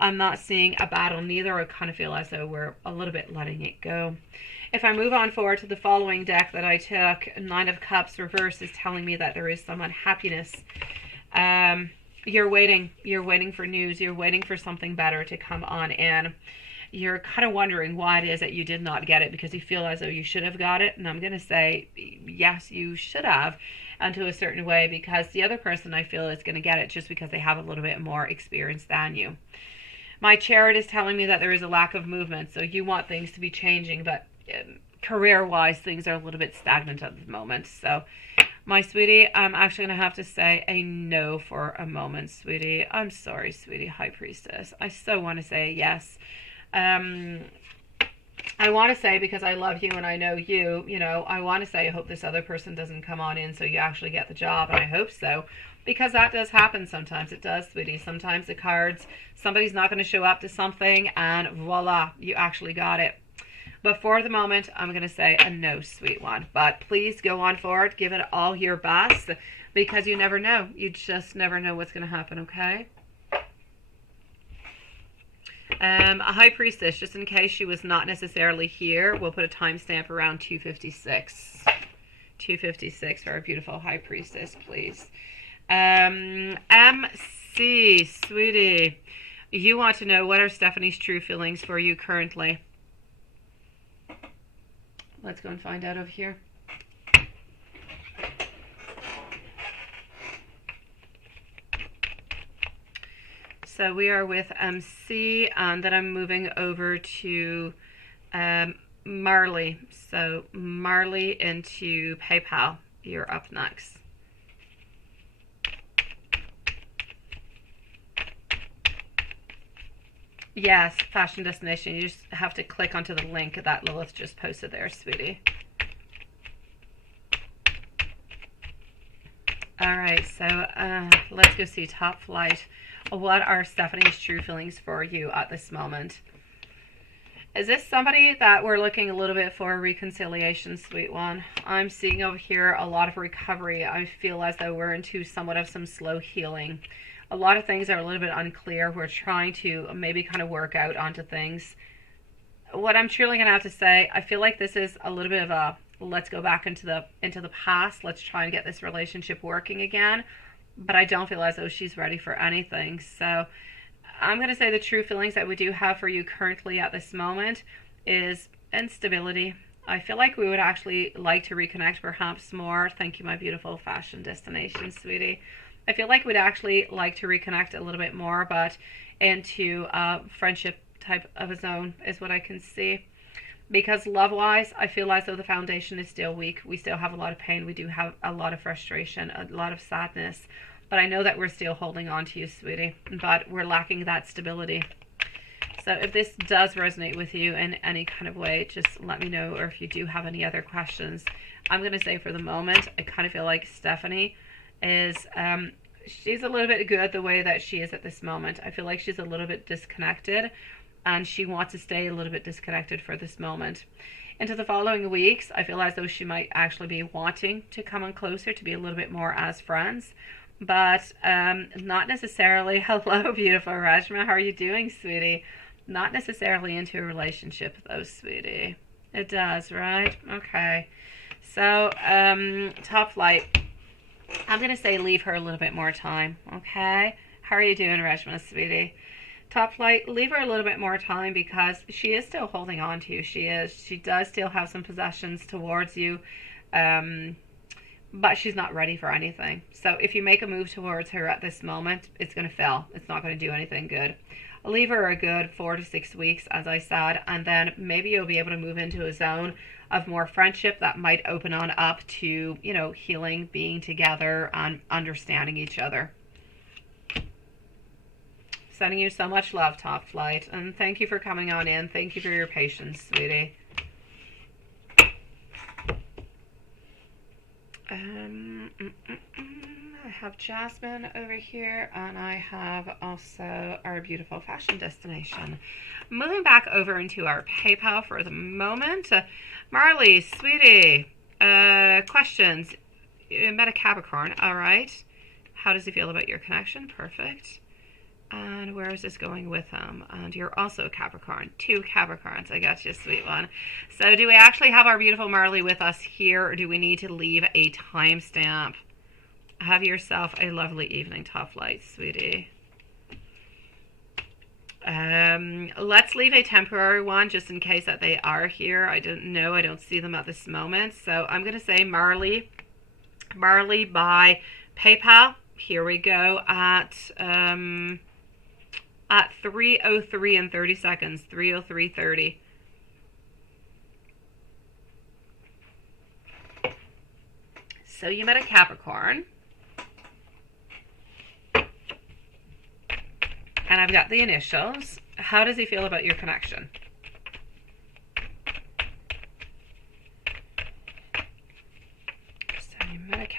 I'm not seeing a battle neither. I kind of feel as though we're a little bit letting it go. If I move on forward to the following deck that I took, Nine of Cups reverse is telling me that there is some unhappiness. You're waiting for news. You're waiting for something better to come on in. You're kind of wondering why it is that you did not get it, because you feel as though you should have got it. And I'm going to say, yes, you should have, and to a certain way, because the other person I feel is going to get it just because they have a little bit more experience than you. My chariot is telling me that there is a lack of movement, so you want things to be changing, but career-wise, things are a little bit stagnant at the moment. So, my sweetie, I'm actually going to have to say a no for a moment, sweetie. I'm sorry, sweetie, High Priestess. I so want to say yes. I want to say, because I love you and I know you, you know, I want to say I hope this other person doesn't come on in so you actually get the job, and I hope so, because that does happen sometimes. It does, sweetie. Sometimes the cards, somebody's not going to show up to something and voila, you actually got it. But for the moment, I'm going to say a no, sweet one. But please go on forward, give it all your best, because you never know. You just never know what's going to happen, okay? A high priestess, just in case she was not necessarily here, we'll put a timestamp around 2:56. 2:56 for our beautiful high priestess, please. MC, sweetie, you want to know what are Stephanie's true feelings for you currently? Let's go and find out over here. So we are with MC, and then I'm moving over to Marley. So Marley into PayPal. You're up next. Yes, fashion destination. You just have to click onto the link that Lilith just posted there, sweetie. All right, so let's go see Top Flight. What are Stephanie's true feelings for you at this moment? Is this somebody that we're looking a little bit for reconciliation, sweet one? I'm seeing over here a lot of recovery. I feel as though we're into somewhat of some slow healing. A lot of things are a little bit unclear. We're trying to maybe kind of work out onto things. What I'm truly going to have to say, I feel like this is a little bit of a let's go back into the past. Let's try and get this relationship working again. But I don't feel as though she's ready for anything. So I'm going to say the true feelings that we do have for you currently at this moment is instability. I feel like we would actually like to reconnect perhaps more. Thank you, my beautiful fashion destination, sweetie. I feel like we'd actually like to reconnect a little bit more, but into friendship type of a zone is what I can see. Because love-wise, I feel as though the foundation is still weak. We still have a lot of pain. We do have a lot of frustration, a lot of sadness. But I know that we're still holding on to you, sweetie. But we're lacking that stability. So if this does resonate with you in any kind of way, just let me know. Or if you do have any other questions, I'm going to say for the moment, I kind of feel like Stephanie is... she's a little bit good the way that she is at this moment. I feel like she's a little bit disconnected. And she wants to stay a little bit disconnected for this moment. Into the following weeks, I feel as though she might actually be wanting to come on closer, to be a little bit more as friends. But not necessarily, hello, beautiful Rajma, how are you doing, sweetie? Not necessarily into a relationship, though, sweetie. It does, right? Okay. So, Top Flight, I'm going to say leave her a little bit more time, okay? How are you doing, Rajma, sweetie? Top Flight, leave her a little bit more time because she is still holding on to you. She does still have some possessions towards you, but she's not ready for anything. So if you make a move towards her at this moment, it's going to fail. It's not going to do anything good. I'll leave her a good 4 to 6 weeks, as I said, and then maybe you'll be able to move into a zone of more friendship that might open on up to, you know, healing, being together, and understanding each other. Sending you so much love, Top Flight. And thank you for coming on in. Thank you for your patience, sweetie. I have Jasmine over here. And I have also our beautiful fashion destination. Moving back over into our PayPal for the moment. Marley, sweetie. Questions. You met a Capricorn. All right. How does he feel about your connection? Perfect. And where is this going with him? And you're also a Capricorn. 2 Capricorns. I got you, sweet one. So do we actually have our beautiful Marley with us here, or do we need to leave a timestamp? Have yourself a lovely evening, Top Flight, sweetie. Let's leave a temporary one just in case that they are here. I don't know. I don't see them at this moment. So I'm going to say Marley by PayPal. Here we go at 3:03 and 30 seconds. 3:03:30. So you met a Capricorn. And I've got the initials. How does he feel about your connection?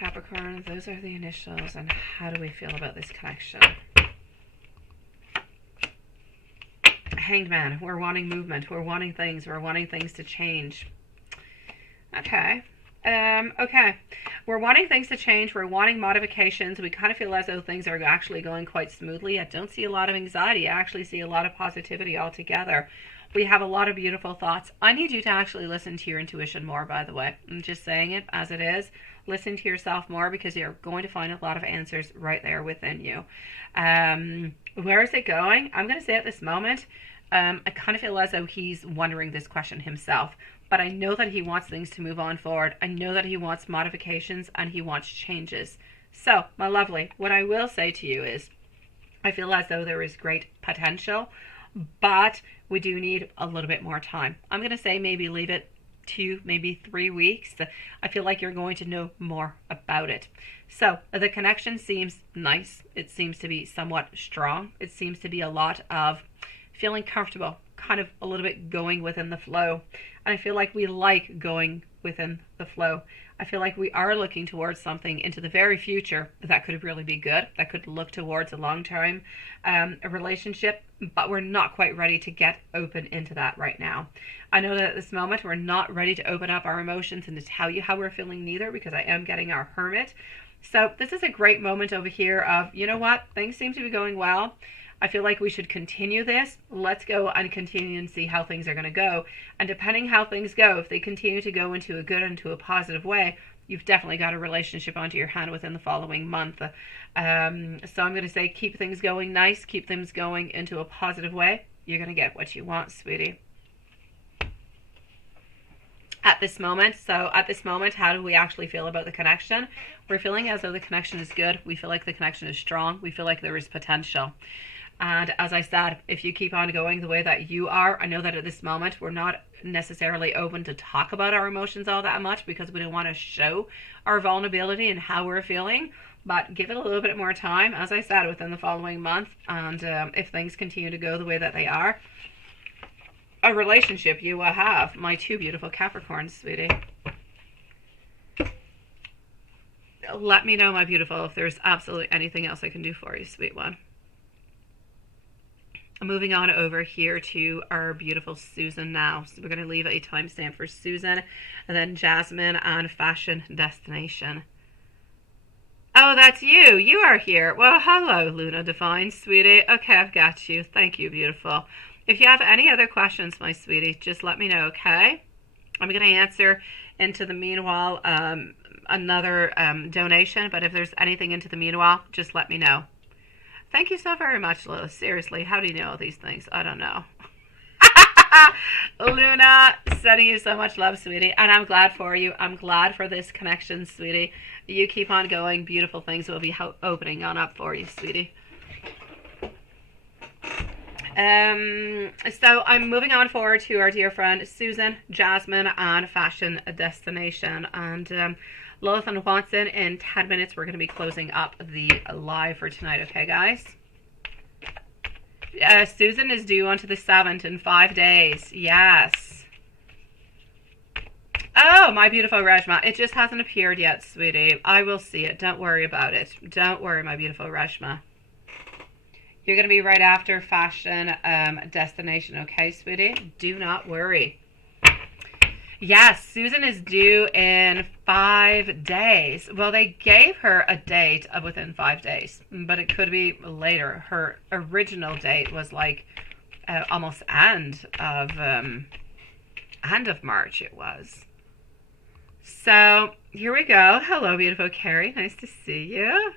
Capricorn, those are the initials, and how do we feel about this connection? Hanged Man, we're wanting movement, we're wanting things to change. Okay. Okay. We're wanting things to change, we're wanting modifications. We kind of feel as though things are actually going quite smoothly. I don't see a lot of anxiety. I actually see a lot of positivity altogether. We have a lot of beautiful thoughts. I need you to actually listen to your intuition more, by the way. I'm just saying it as it is. Listen to yourself more, because you're going to find a lot of answers right there within you. Where is it going? I'm going to say at this moment, I kind of feel as though he's wondering this question himself. But I know that he wants things to move on forward. I know that he wants modifications and he wants changes. So, my lovely, what I will say to you is, I feel as though there is great potential, but we do need a little bit more time. I'm going to say maybe leave it 2, maybe 3 weeks. I feel like you're going to know more about it. So the connection seems nice. It seems to be somewhat strong. It seems to be a lot of feeling comfortable, kind of a little bit going within the flow. And I feel like we like going within the flow. I feel like we are looking towards something into the very future that could really be good, that could look towards a long-term a relationship, but we're not quite ready to get open into that right now. I know that at this moment we're not ready to open up our emotions and to tell you how we're feeling neither, because I am getting our Hermit. So this is a great moment over here of, you know what, things seem to be going well. I feel like we should continue this. Let's go and continue and see how things are going to go. And depending how things go, if they continue to go into a good and to a positive way, you've definitely got a relationship onto your hand within the following month. So I'm going to say keep things going nice, keep things going into a positive way. You're going to get what you want, sweetie. At this moment, how do we actually feel about the connection? We're feeling as though the connection is good. We feel like the connection is strong. We feel like there is potential. And as I said, if you keep on going the way that you are, I know that at this moment we're not necessarily open to talk about our emotions all that much, because we don't want to show our vulnerability and how we're feeling. But give it a little bit more time, as I said, within the following month. And if things continue to go the way that they are, a relationship you will have, my 2 beautiful Capricorns, sweetie. Let me know, my beautiful, if there's absolutely anything else I can do for you, sweet one. Moving on over here to our beautiful Susan now. So we're going to leave a timestamp for Susan, and then Jasmine on Fashion Destination. Oh, that's you. You are here. Well, hello, Luna Divine, sweetie. Okay, I've got you. Thank you, beautiful. If you have any other questions, my sweetie, just let me know, okay? I'm going to answer into the meanwhile another donation, but if there's anything into the meanwhile, just let me know. Thank you so very much, Lila. Seriously, how do you know all these things? I don't know. Luna, sending you so much love, sweetie. And I'm glad for you. I'm glad for this connection, sweetie. You keep on going. Beautiful things will be opening on up for you, sweetie. So I'm moving on forward to our dear friend Susan, Jasmine on Fashion Destination. And Lilith and Watson, in 10 minutes, we're going to be closing up the live for tonight. Okay, guys? Susan is due onto the 7th in 5 days. Yes. Oh, my beautiful Reshma. It just hasn't appeared yet, sweetie. I will see it. Don't worry about it. Don't worry, my beautiful Reshma. You're going to be right after Fashion Destination. Okay, sweetie? Do not worry. Yes, Susan is due in 5 days. Well, they gave her a date of within 5 days, but it could be later. Her original date was like almost end of March. It was. So here we go. Hello, beautiful Carrie. Nice to see you.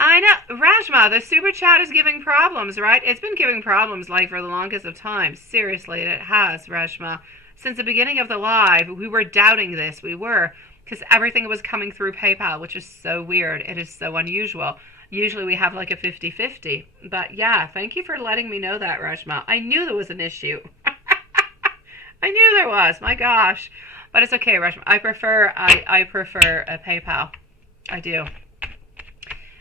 I know, Rajma, the super chat is giving problems, right? It's been giving problems like for the longest of time. Seriously, it has, Rajma. Since the beginning of the live, we were doubting this. We were, because everything was coming through PayPal, which is so weird. It is so unusual. Usually we have like a 50-50. But yeah, thank you for letting me know that, Rajma. I knew there was an issue. I knew there was, my gosh. But it's okay, Rajma. I prefer PayPal. I do.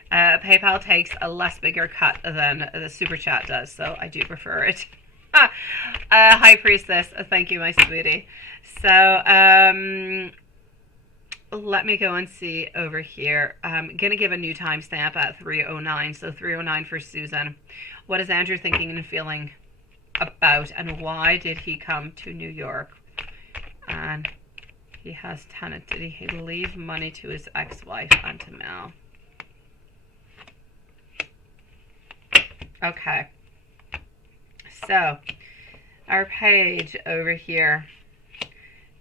PayPal takes a less bigger cut than the super chat does, so I do prefer it. High Priestess, thank you, my sweetie. So let me go and see over here. I'm going to give a new timestamp at 3:09. So 3:09 for Susan. What is Andrew thinking and feeling about, and why did he come to New York? And he has tenant. Did he leave money to his ex-wife and to Mel? Okay. So, our page over here.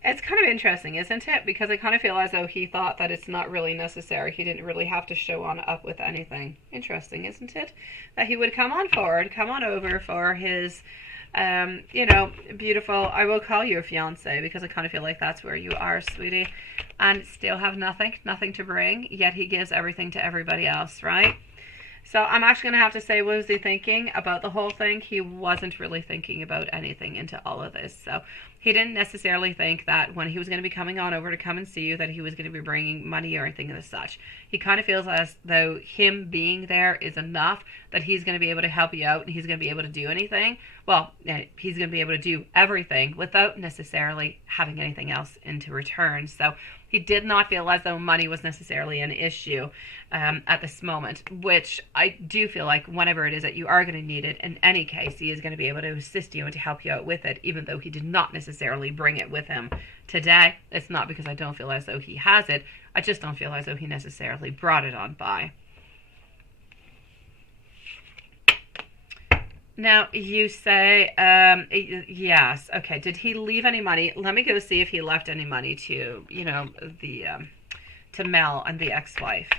It's kind of interesting, isn't it? Because I kind of feel as though he thought that it's not really necessary. He didn't really have to show on up with anything. Interesting, isn't it? That he would come on forward, come on over for his, you know, beautiful, I will call you a fiance, because I kind of feel like that's where you are, sweetie. And still have nothing to bring, yet he gives everything to everybody else, right? So I'm actually going to have to say, what was he thinking about the whole thing? He wasn't really thinking about anything into all of this. So he didn't necessarily think that when he was going to be coming on over to come and see you, that he was going to be bringing money or anything of such. He kind of feels as though him being there is enough, that he's going to be able to help you out and he's going to be able to do anything. Well, he's going to be able to do everything without necessarily having anything else into return. So he did not feel as though money was necessarily an issue at this moment, which I do feel like whenever it is that you are going to need it, in any case, he is going to be able to assist you and to help you out with it, even though he did not necessarily bring it with him today. It's not because I don't feel as though he has it. I just don't feel as though he necessarily brought it on by. Now, you say, yes, okay, did he leave any money? Let me go see if he left any money to, you know, the, to Mel and the ex-wife.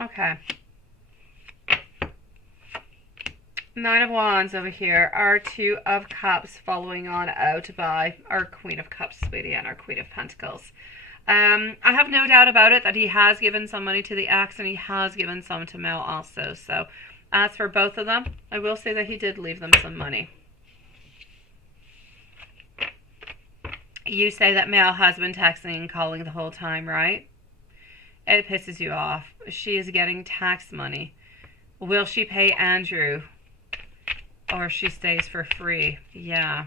Okay. Nine of Wands over here, our Two of Cups following on out by our Queen of Cups, sweetie, and our Queen of Pentacles. I have no doubt about it that he has given some money to the ex and he has given some to Mel also. So as for both of them, I will say that he did leave them some money. You say that Mel has been texting and calling the whole time, right? It pisses you off. She is getting tax money. Will she pay Andrew? Or she stays for free? Yeah.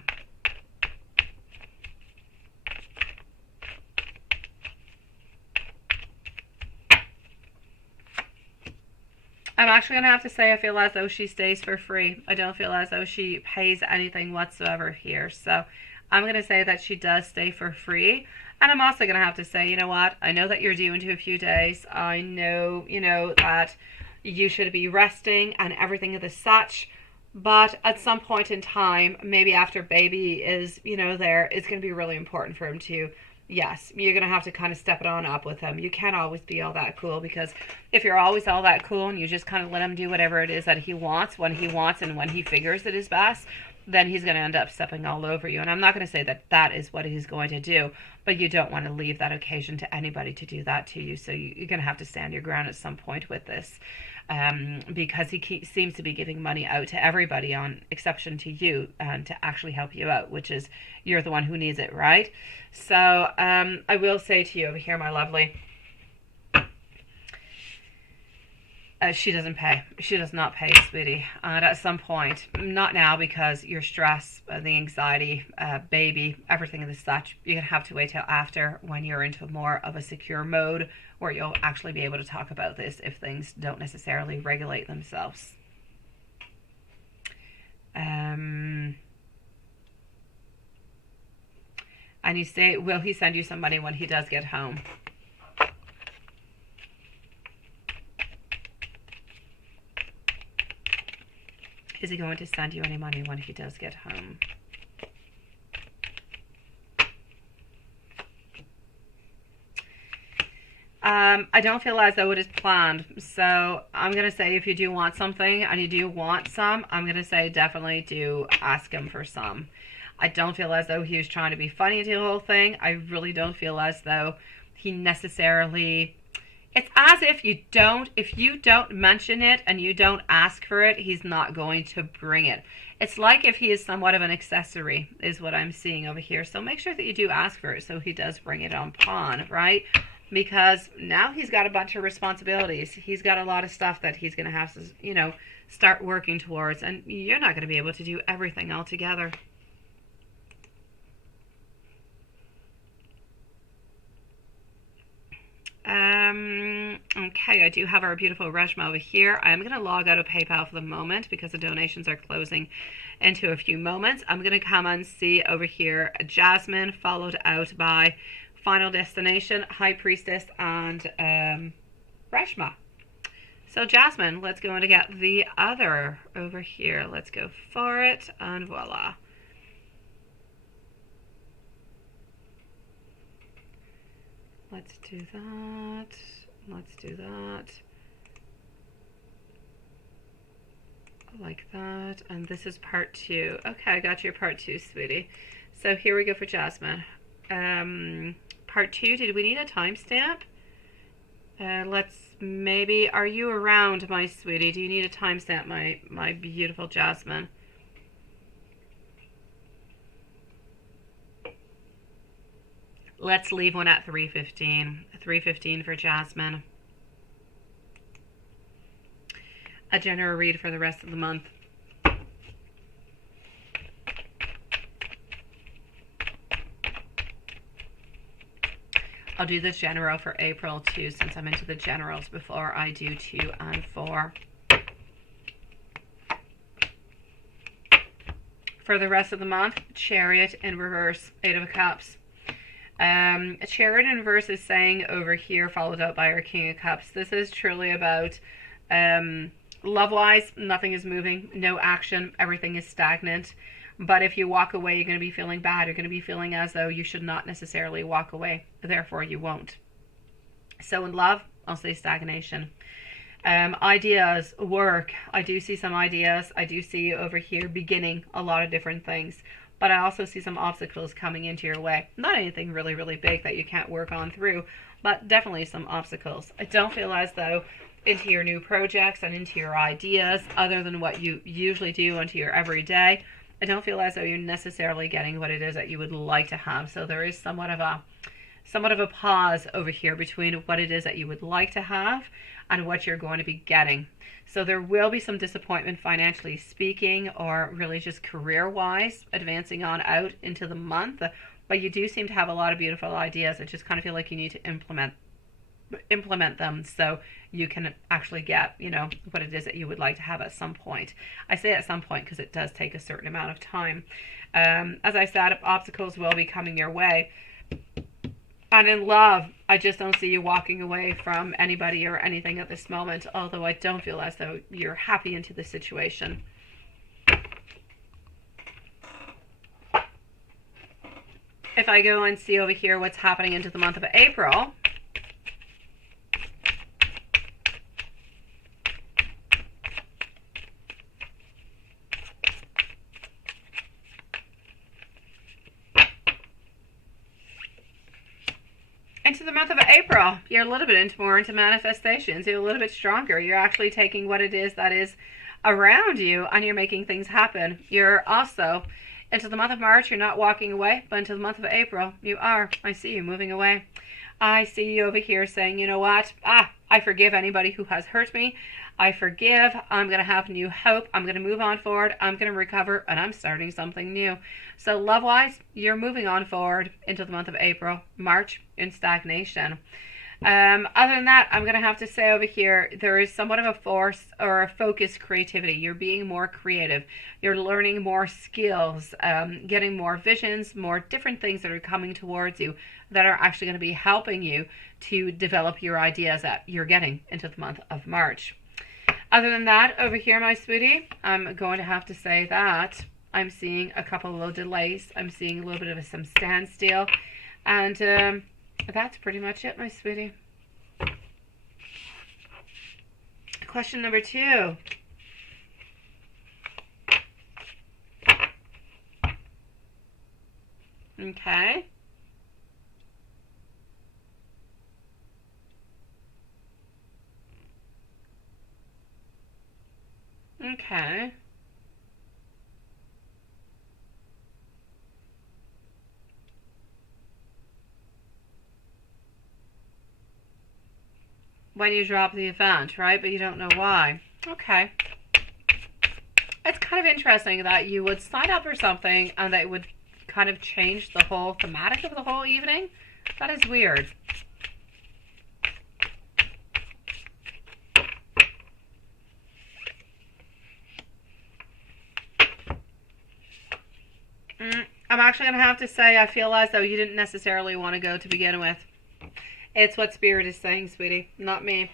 I'm actually going to have to say I feel as though she stays for free. I don't feel as though she pays anything whatsoever here. So I'm going to say that she does stay for free. And I'm also going to have to say, you know what? I know that you're due into a few days. I know, you know, that you should be resting and everything of the such. But at some point in time, maybe after baby is, you know, there, it's going to be really important for him to, yes, you're going to have to kind of step it on up with him. You can't always be all that cool, because if you're always all that cool and you just kind of let him do whatever it is that he wants, when he wants and when he figures it is best, then he's going to end up stepping all over you. And I'm not going to say that that is what he's going to do, but you don't want to leave that occasion to anybody to do that to you. So you're going to have to stand your ground at some point with this. Because he seems to be giving money out to everybody on exception to you, and to actually help you out, which is you're the one who needs it, right? So I will say to you over here, my lovely, she doesn't pay. She does not pay, sweetie. And at some point, not now, because your stress, the anxiety, baby, everything of the such, you're going to have to wait till after, when you're into more of a secure mode, where you'll actually be able to talk about this if things don't necessarily regulate themselves. And you say, will he send you some money when he does get home? Is he going to send you any money when he does get home? I don't feel as though it is planned. So I'm going to say if you do want something and you do want some, I'm going to say definitely do ask him for some. I don't feel as though he was trying to be funny to the whole thing. I really don't feel as though he necessarily... It's as if you don't mention it and you don't ask for it, he's not going to bring it. It's like if he is somewhat of an accessory, is what I'm seeing over here. So make sure that you do ask for it so he does bring it on pawn, right? because now he's got a bunch of responsibilities. He's got a lot of stuff that he's going to have to, start working towards, and you're not going to be able to do everything all together. Okay, I do have our beautiful Reshma over here. I'm going to log out of PayPal for the moment because the donations are closing into a few moments. I'm going to come and see over here Jasmine, followed out by Final Destination, High Priestess, and Reshma. So Jasmine, let's go in to get the other over here. Let's go for it, and voila. Let's do that. Let's do that. Like that. And this is part 2. Okay, I got your part 2, sweetie. So here we go for Jasmine. Part 2, did we need a timestamp? Let's maybe, are you around, my sweetie? Do you need a timestamp, my beautiful Jasmine? Let's leave one at 3:15. 3:15 for Jasmine. A general read for the rest of the month. I'll do the general for April too, since I'm into the generals before I do 2 and 4. For the rest of the month, Chariot in reverse, 8 of Cups. A Chariot in reverse is saying over here, followed out by our King of Cups. This is truly about love-wise, nothing is moving, no action, everything is stagnant. But if you walk away, you're going to be feeling bad. You're going to be feeling as though you should not necessarily walk away. Therefore, you won't. So in love, I'll say stagnation. Ideas, work. I do see some ideas. I do see over here beginning a lot of different things. But I also see some obstacles coming into your way. Not anything really, really big that you can't work on through, but definitely some obstacles. I don't feel as though into your new projects and into your ideas, other than what you usually do into your everyday, I don't feel as though you're necessarily getting what it is that you would like to have. So there is somewhat of a pause over here between what it is that you would like to have and what you're going to be getting. So there will be some disappointment financially speaking, or really just career-wise, advancing on out into the month. But you do seem to have a lot of beautiful ideas. I just kind of feel like you need to implement them so you can actually get, what it is that you would like to have at some point. I say at some point because it does take a certain amount of time. As I said, obstacles will be coming your way. And in love, I just don't see you walking away from anybody or anything at this moment, although I don't feel as though you're happy into the situation. If I go and see over here what's happening into the month of April, into the month of April, you're a little bit more into manifestations. You're a little bit stronger. You're actually taking what it is that is around you and you're making things happen. You're also, into the month of March, you're not walking away, but into the month of April, you are. I see you moving away. I see you over here saying, you know what? I forgive anybody who has hurt me. I forgive. I'm going to have new hope. I'm going to move on forward. I'm going to recover, and I'm starting something new. So love-wise, you're moving on forward into the month of April. March, in stagnation. Other than that, I'm going to have to say over here, there is somewhat of a force or a focused creativity. You're being more creative. You're learning more skills, getting more visions, more different things that are coming towards you that are actually going to be helping you to develop your ideas that you're getting into the month of March. Other than that, over here, my sweetie, I'm going to have to say that I'm seeing a couple of little delays. I'm seeing a little bit of some standstill. And that's pretty much it, my sweetie. Question number 2. Okay. Okay. when you drop the event, right? But you don't know why. Okay. It's kind of interesting that you would sign up for something and that it would kind of change the whole thematic of the whole evening. That is weird. I'm actually going to have to say I feel as though you didn't necessarily want to go to begin with. It's what Spirit is saying, sweetie, not me.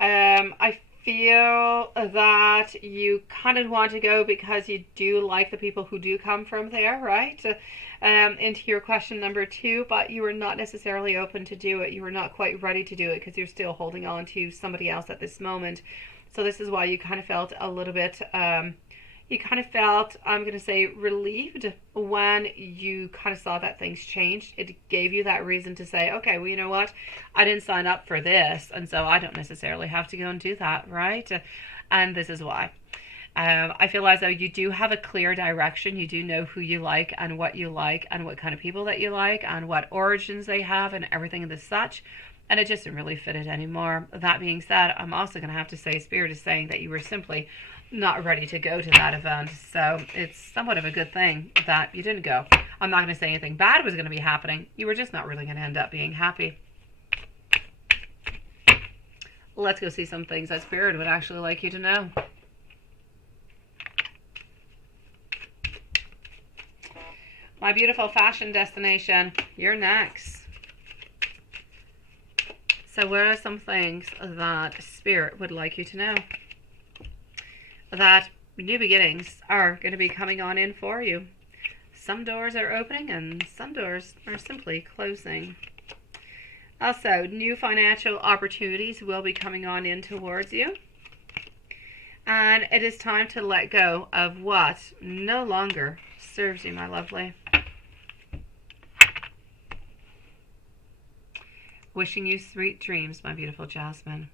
I feel that you kind of want to go because you do like the people who do come from there, right? Into your question number 2, but you were not necessarily open to do it. You were not quite ready to do it because you're still holding on to somebody else at this moment. So this is why you kind of felt a little bit... you kind of felt, I'm going to say, relieved when you kind of saw that things changed. It gave you that reason to say, okay, well, you know what? I didn't sign up for this, and so I don't necessarily have to go and do that, right? And this is why. I feel as though you do have a clear direction. You do know who you like and what kind of people that you like and what origins they have and everything of the such. And it just didn't really fit it anymore. That being said, I'm also going to have to say Spirit is saying that you were simply not ready to go to that event. So it's somewhat of a good thing that you didn't go. I'm not going to say anything bad was going to be happening. You were just not really going to end up being happy. Let's go see some things that Spirit would actually like you to know. My beautiful fashion destination, you're next. So what are some things that Spirit would like you to know? That new beginnings are going to be coming on in for you. Some doors are opening and some doors are simply closing. Also, new financial opportunities will be coming on in towards you. And it is time to let go of what no longer serves you, my lovely. Wishing you sweet dreams, my beautiful Jasmine.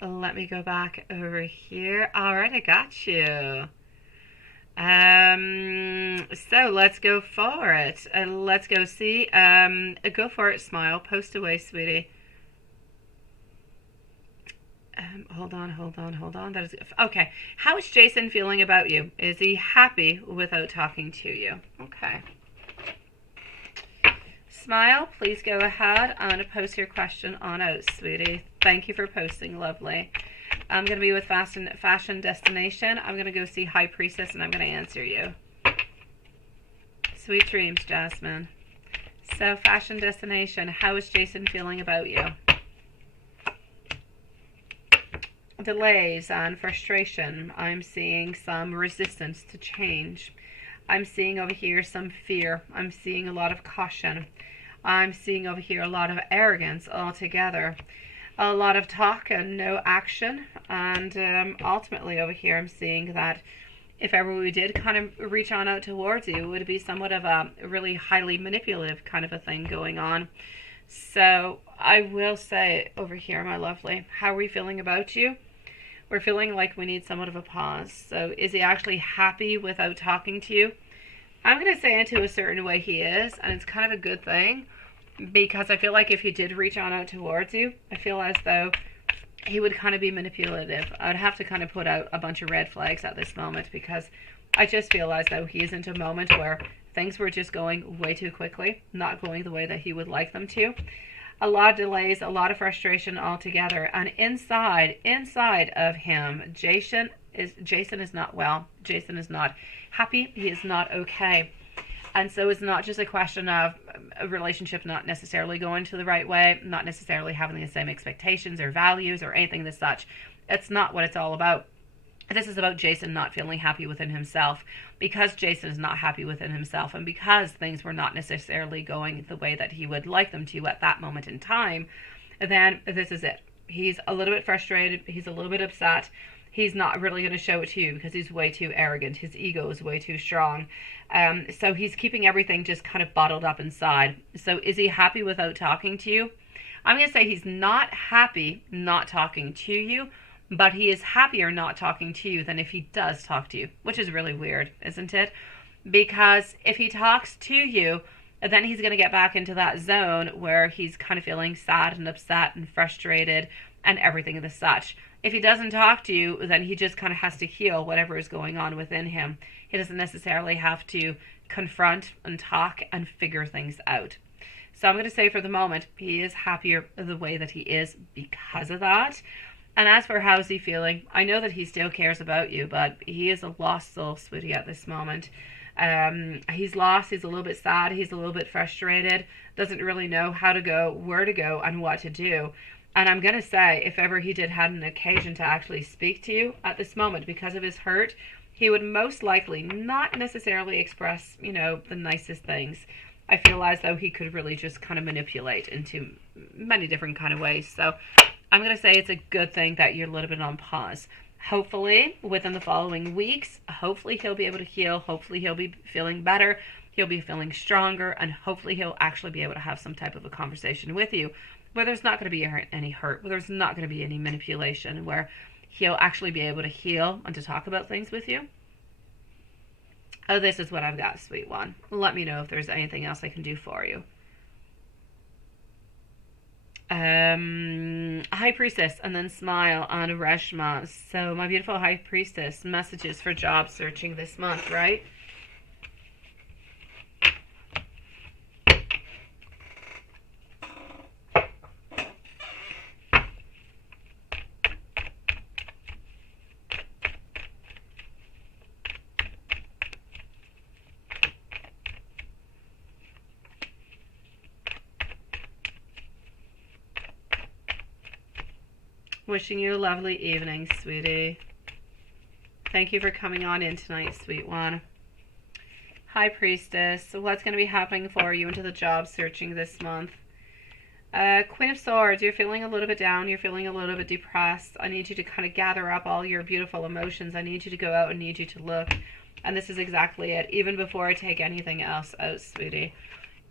Let me go back over here. All right, I got you. So let's go for it. Let's go see. Go for it, smile. Post away, sweetie. Hold on. That is okay. How is Jason feeling about you? Is he happy without talking to you? Okay. Smile, please go ahead and post your question on out, sweetie. Thank you for posting, lovely. I'm going to be with Fashion Destination. I'm going to go see High Priestess and I'm going to answer you. Sweet dreams, Jasmine. So, Fashion Destination, how is Jason feeling about you? Delays and frustration. I'm seeing some resistance to change. I'm seeing over here some fear. I'm seeing a lot of caution. I'm seeing over here a lot of arrogance altogether. A lot of talk and no action. And ultimately over here I'm seeing that if ever we did kind of reach on out towards you, it would be somewhat of a really highly manipulative kind of a thing going on. So I will say over here, my lovely, how are we feeling about you? We're feeling like we need somewhat of a pause. So is he actually happy without talking to you? I'm going to say into a certain way he is, and it's kind of a good thing, because I feel like if he did reach on out towards you, I feel as though he would kind of be manipulative. I would have to kind of put out a bunch of red flags at this moment, because I just feel as though he is into a moment where things were just going way too quickly, not going the way that he would like them to. A lot of delays, a lot of frustration altogether, and inside of him, Jason is not well. Jason is not happy. He is not okay. And so it's not just a question of a relationship not necessarily going to the right way, not necessarily having the same expectations or values or anything as such. It's not what it's all about. This is about Jason not feeling happy within himself. Because Jason is not happy within himself, and because things were not necessarily going the way that he would like them to at that moment in time, then this is it. He's a little bit frustrated. He's a little bit upset. He's not really going to show it to you because he's way too arrogant. His ego is way too strong. So he's keeping everything just kind of bottled up inside. So is he happy without talking to you? I'm going to say he's not happy not talking to you, but he is happier not talking to you than if he does talk to you, which is really weird, isn't it? Because if he talks to you, And then he's going to get back into that zone where he's kind of feeling sad and upset and frustrated and everything of the such. If he doesn't talk to you, then he just kind of has to heal whatever is going on within him. He doesn't necessarily have to confront and talk and figure things out. So I'm going to say for the moment, he is happier the way that he is because of that. And as for how's he feeling, I know that he still cares about you, but he is a lost soul, sweetie, at this moment. He's lost, he's a little bit sad, he's a little bit frustrated, doesn't really know how to go, where to go, and what to do. And I'm going to say, if ever he did have an occasion to actually speak to you at this moment because of his hurt, he would most likely not necessarily express, you know, the nicest things. I feel as though he could really just kind of manipulate into many different kind of ways. So I'm going to say it's a good thing that you're a little bit on pause. Hopefully, within the following weeks, hopefully he'll be able to heal. Hopefully he'll be feeling better. He'll be feeling stronger. And hopefully he'll actually be able to have some type of a conversation with you where there's not going to be any hurt, where there's not going to be any manipulation, where he'll actually be able to heal and to talk about things with you. Oh, this is what I've got, sweet one. Let me know if there's anything else I can do for you. High Priestess, and then Smile on Reshma. So my beautiful High Priestess, messages for job searching this month, right? Wishing you a lovely evening, sweetie. Thank you for coming on in tonight, sweet one. High Priestess, what's going to be happening for you into the job searching this month? Queen of Swords, you're feeling a little bit down. You're feeling a little bit depressed. I need you to kind of gather up all your beautiful emotions. I need you to go out and need you to look. And this is exactly it. Even before I take anything else out, sweetie.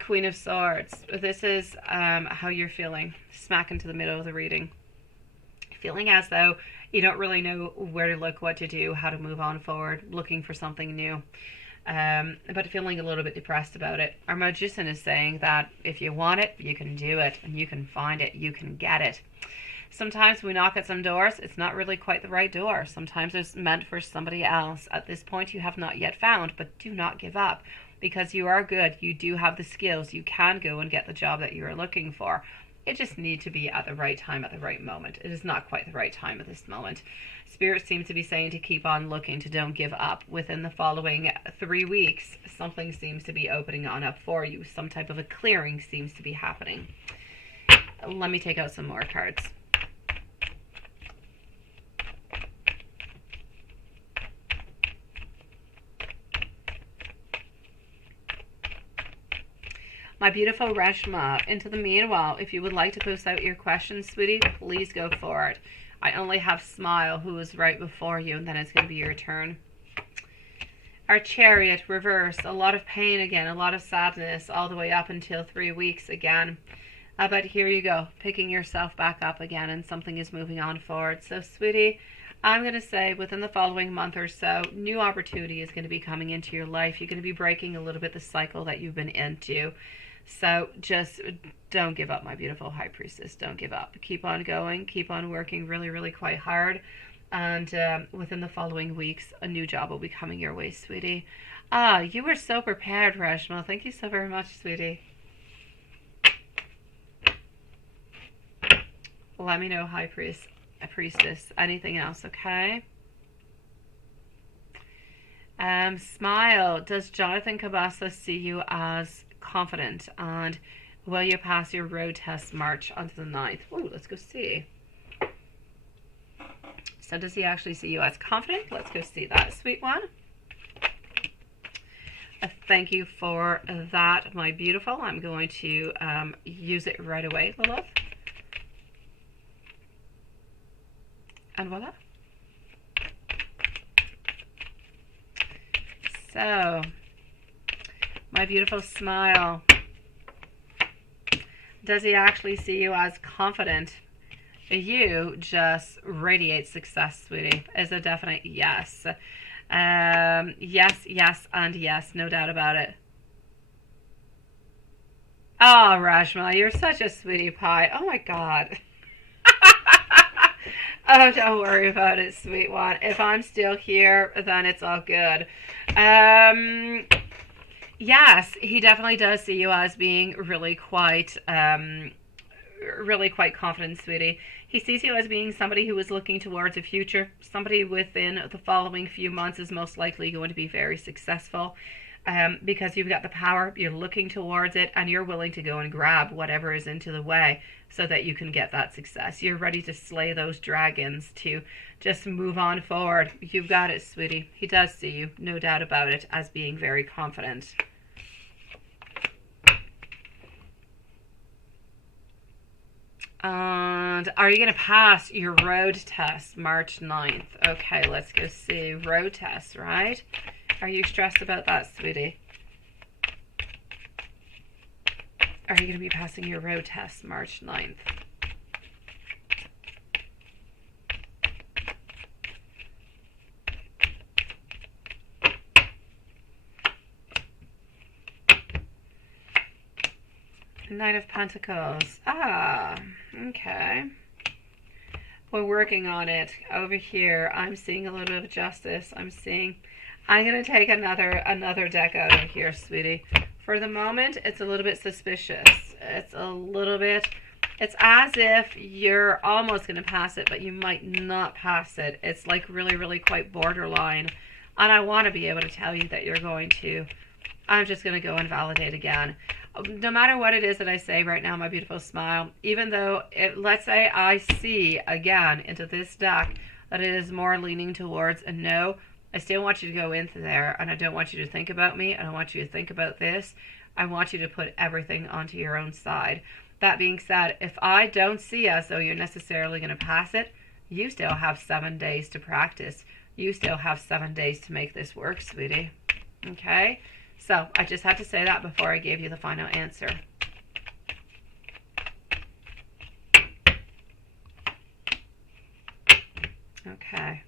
Queen of Swords, this is how you're feeling. Smack into the middle of the reading. Feeling as though you don't really know where to look, what to do, how to move on forward, looking for something new, but feeling a little bit depressed about it. Our Magician is saying that if you want it, you can do it, and you can find it, you can get it. Sometimes we knock at some doors, it's not really quite the right door. Sometimes it's meant for somebody else. At this point, you have not yet found, but do not give up, because you are good. You do have the skills. You can go and get the job that you are looking for. It just needs to be at the right time, at the right moment. It is not quite the right time at this moment. Spirit seems to be saying to keep on looking, to don't give up. Within the following 3 weeks, something seems to be opening on up for you. Some type of a clearing seems to be happening. Let me take out some more cards. My beautiful Reshma, into the meanwhile, if you would like to post out your questions, sweetie, please go for it. I only have Smile, who is right before you, and then it's going to be your turn. Our Chariot, reverse, a lot of pain again, a lot of sadness, all the way up until 3 weeks again. But here you go, picking yourself back up again, and something is moving on forward. So, sweetie, I'm going to say within the following month or so, new opportunity is going to be coming into your life. You're going to be breaking a little bit the cycle that you've been into. So just don't give up, my beautiful High Priestess. Don't give up. Keep on going. Keep on working really, really quite hard. And within the following weeks, a new job will be coming your way, sweetie. Ah, you were so prepared, Reshma. Thank you so very much, sweetie. Let me know, High Priestess. Anything else, okay? Smile. Does Jonathan Cabasa see you as confident, and will you pass your road test March onto the 9th? Oh, let's go see. So does he actually see you as confident? Let's go see that, sweet one. Thank you for that, my beautiful. I'm going to use it right away, Lilith. And voila. So, my beautiful Smile. Does he actually see you as confident? You just radiate success, sweetie. Is a definite yes. Yes, yes, and yes. No doubt about it. Oh, Rashma, you're such a sweetie pie. Oh my God. Oh, don't worry about it, sweet one. If I'm still here, then it's all good. Um, yes, he definitely does see you as being really quite confident, sweetie. He sees you as being somebody who is looking towards a future. Somebody within the following few months is most likely going to be very successful. Because you've got the power, you're looking towards it, and you're willing to go and grab whatever is into the way so that you can get that success. You're ready to slay those dragons, to just move on forward. You've got it, sweetie. He does see you, no doubt about it, as being very confident. And are you going to pass your road test March 9th? Okay, let's go see. Road test, right? Are you stressed about that, sweetie? Are you going to be passing your road test March 9th? Knight of Pentacles. Ah, okay. We're working on it. Over here, I'm seeing a little bit of justice. I'm going to take another deck out of here, sweetie. For the moment, it's a little bit suspicious. It's as if you're almost going to pass it, but you might not pass it. It's like really quite borderline. And I want to be able to tell you that you're going to. I'm just going to go and validate again. No matter what it is that I say right now, my beautiful smile, even though, let's say I see again into this deck that it is more leaning towards a no, I still want you to go into there, and I don't want you to think about me. I don't want you to think about this. I want you to put everything onto your own side. That being said, if I don't see as though you're necessarily going to pass it, you still have 7 days to practice. You still have 7 days to make this work, sweetie. Okay? So I just had to say that before I gave you the final answer. Okay.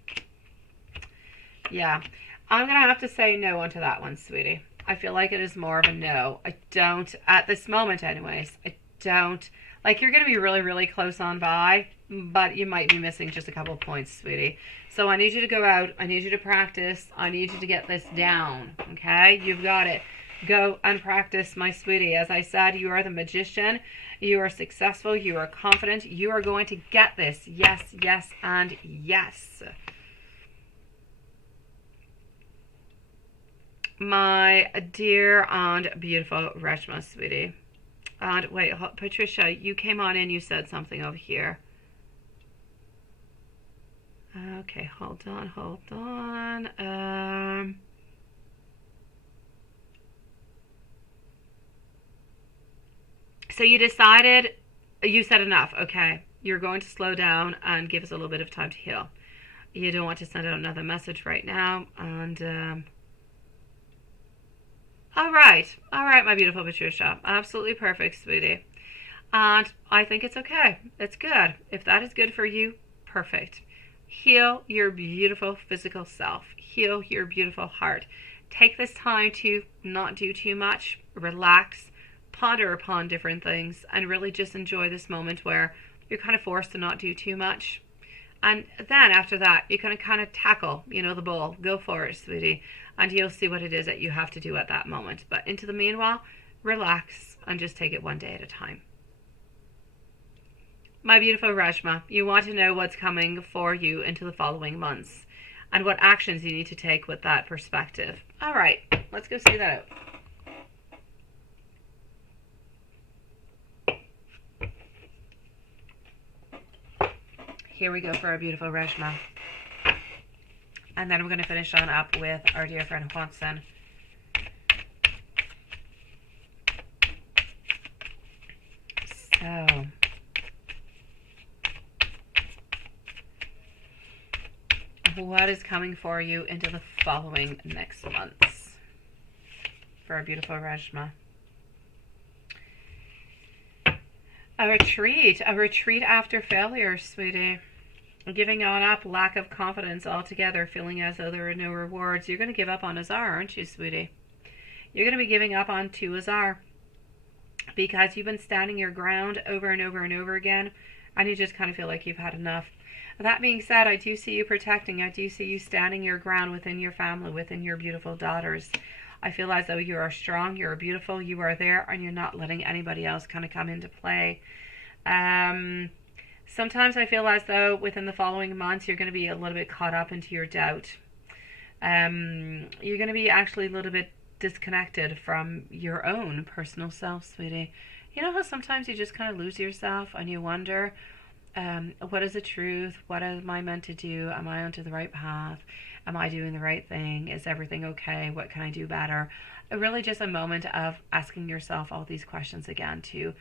Yeah. I'm going to have to say no onto that one, sweetie. I feel like it is more of a no. I don't, at this moment anyways, I don't, like you're going to be really close on by, but you might be missing just a couple of points, sweetie. So I need you to go out. I need you to practice. I need you to get this down, okay? You've got it. Go and practice, my sweetie. As I said, you are the magician. You are successful. You are confident. You are going to get this. Yes, yes, and yes. My dear and beautiful Reshma, sweetie. And wait, Patricia, you came on in, you said something over here. Okay, hold on. So you decided, you said enough, okay. You're going to slow down and give us a little bit of time to heal. You don't want to send out another message right now, and all right, my beautiful Patricia. Absolutely perfect, sweetie. And I think it's okay. It's good. If that is good for you, perfect. Heal your beautiful physical self. Heal your beautiful heart. Take this time to not do too much. Relax. Ponder upon different things. And really just enjoy this moment where you're kind of forced to not do too much. And then after that, you can kind of tackle, the ball. Go for it, sweetie. And you'll see what it is that you have to do at that moment. But into the meanwhile, relax and just take it one day at a time. My beautiful Reshma, you want to know what's coming for you into the following months and what actions you need to take with that perspective. All right, let's go see that out. Here we go for our beautiful Reshma. And then we're going to finish on up with our dear friend Watson. So, what is coming for you into the following next months for our beautiful Reshma? A retreat after failure, sweetie. Giving on up, lack of confidence altogether, feeling as though there are no rewards. You're going to give up on Azar, aren't you, sweetie? You're going to be giving up on 2 Azar. because you've been standing your ground over and over and over again, and you just kind of feel like you've had enough. That being said, I do see you protecting. I do see you standing your ground within your family, within your beautiful daughters. I feel as though you are strong, you're beautiful, you are there, and you're not letting anybody else kind of come into play. Sometimes I feel as though within the following months, you're going to be a little bit caught up into your doubt. You're going to be actually a little bit disconnected from your own personal self, sweetie. You know how sometimes you just kind of lose yourself and you wonder, what is the truth? What am I meant to do? Am I onto the right path? Am I doing the right thing? Is everything okay? What can I do better? Really just a moment of asking yourself all these questions again to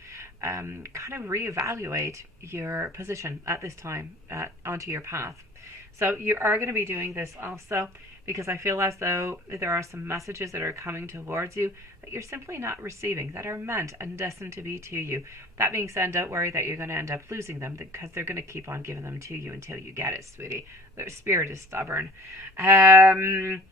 kind of reevaluate your position at this time onto your path. So you are going to be doing this also because I feel as though there are some messages that are coming towards you that you're simply not receiving, that are meant and destined to be to you. That being said, don't worry that you're going to end up losing them because they're going to keep on giving them to you until you get it, sweetie. Their spirit is stubborn. I'm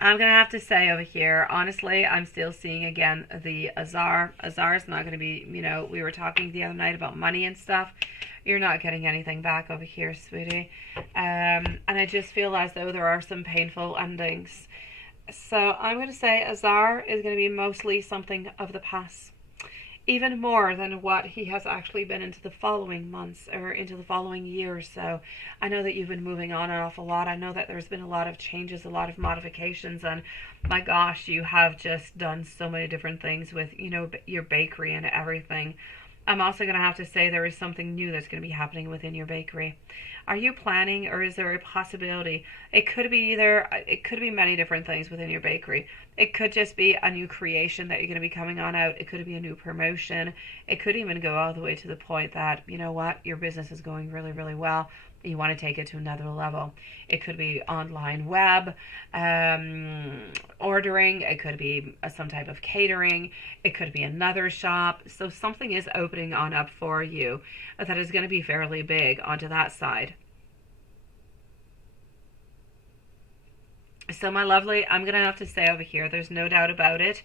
going to have to say over here, honestly, I'm still seeing again the Azar. Azar is not going to be, we were talking the other night about money and stuff. You're not getting anything back over here, sweetie. And I just feel as though there are some painful endings. So I'm going to say Azar is going to be mostly something of the past. Even more than what he has actually been into the following months or into the following year or so. I know that you've been moving on an awful lot. I know that there's been a lot of changes, a lot of modifications, and my gosh, you have just done so many different things with, your bakery and everything. I'm also going to have to say there is something new that's going to be happening within your bakery. Are you planning, or is there a possibility? It could be many different things within your bakery. It could just be a new creation that you're going to be coming on out. It could be a new promotion. It could even go all the way to the point that, your business is going really, really well. You want to take it to another level. It could be online web, ordering. It could be some type of catering. It could be another shop. So something is opening on up for you that is going to be fairly big onto that side. So my lovely, I'm going to have to say over here, there's no doubt about it.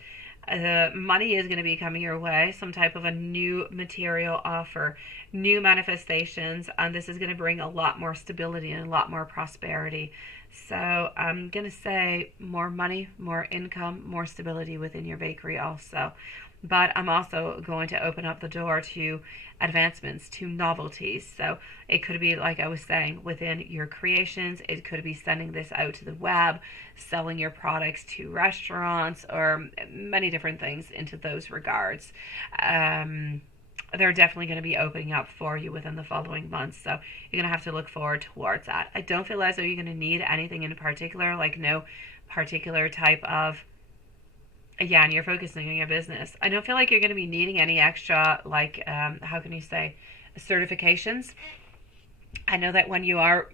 Money is going to be coming your way, some type of a new material offer, new manifestations, and this is going to bring a lot more stability and a lot more prosperity. So I'm going to say more money, more income, more stability within your bakery also. But I'm also going to open up the door to advancements, to novelties. So it could be, like I was saying, within your creations. It could be sending this out to the web, selling your products to restaurants, or many different things into those regards. They're definitely going to be opening up for you within the following months. So you're going to have to look forward towards that. I don't feel as though you're going to need anything in particular, like no particular type of, yeah, and you're focusing on your business. I don't feel like you're going to be needing any extra, like, how can you say, certifications. I know that when you are,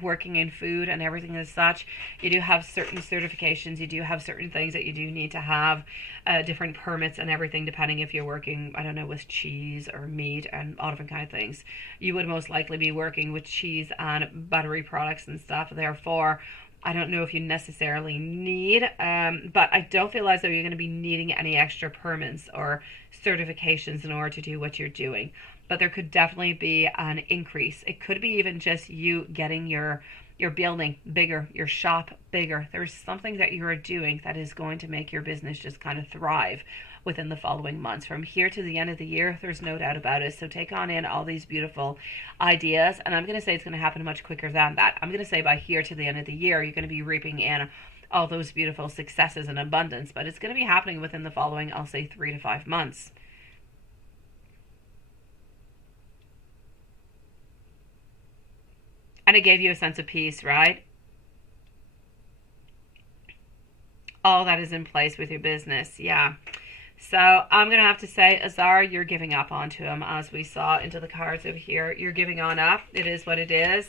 working in food and everything as such, you do have certain certifications. You do have certain things that you do need to have, different permits and everything, depending if you're working, I don't know, with cheese or meat and all different kind of things. You would most likely be working with cheese and buttery products and stuff. Therefore, I don't know if you necessarily need, but I don't feel as though you're going to be needing any extra permits or certifications in order to do what you're doing. But there could definitely be an increase. It could be even just you getting your building bigger, your shop bigger. There's something that you are doing that is going to make your business just kind of thrive within the following months. From here to the end of the year, there's no doubt about it. So take on in all these beautiful ideas. And I'm going to say it's going to happen much quicker than that. I'm going to say by here to the end of the year, you're going to be reaping in all those beautiful successes and abundance. But it's going to be happening within the following, I'll say, 3 to 5 months. And it gave you a sense of peace, right? All that is in place with your business, yeah. So I'm going to have to say, Azar, you're giving up onto him, as we saw into the cards over here. You're giving on up. It is what it is.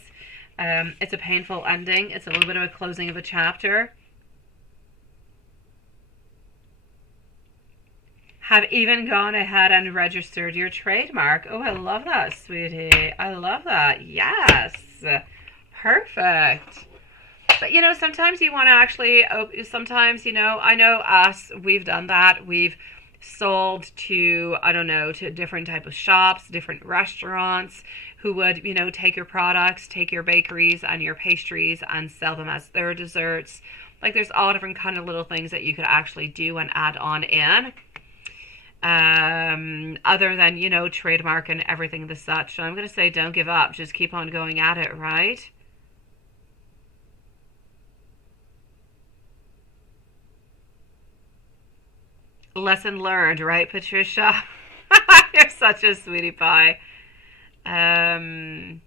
It's a painful ending. It's a little bit of a closing of a chapter. Have even gone ahead and registered your trademark. Oh, I love that, sweetie. I love that. Yes. Perfect. But, sometimes you want to actually, sometimes, I know us, we've done that. We've sold to, I don't know, to different type of shops, different restaurants who would, take your products, take your bakeries and your pastries and sell them as their desserts. Like there's all different kind of little things that you could actually do and add on in. Other than, trademark and everything the such. So I'm going to say don't give up. Just keep on going at it, right? Lesson learned, right, Patricia? You're such a sweetie pie. Um,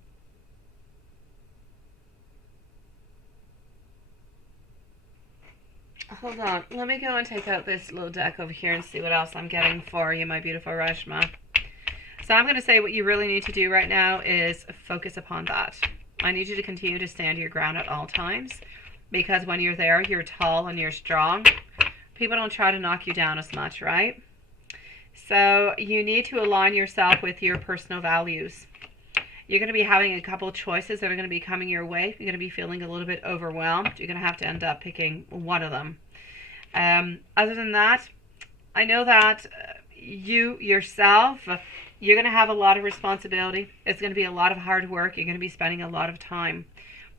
Hold on. Let me go and take out this little deck over here and see what else I'm getting for you, my beautiful Reshma. So I'm going to say what you really need to do right now is focus upon that. I need you to continue to stand your ground at all times, because when you're there, you're tall and you're strong. People don't try to knock you down as much, right? So you need to align yourself with your personal values. You're going to be having a couple choices that are going to be coming your way. You're going to be feeling a little bit overwhelmed. You're going to have to end up picking one of them. Other than that, I know that you yourself, you're going to have a lot of responsibility. It's going to be a lot of hard work. You're going to be spending a lot of time.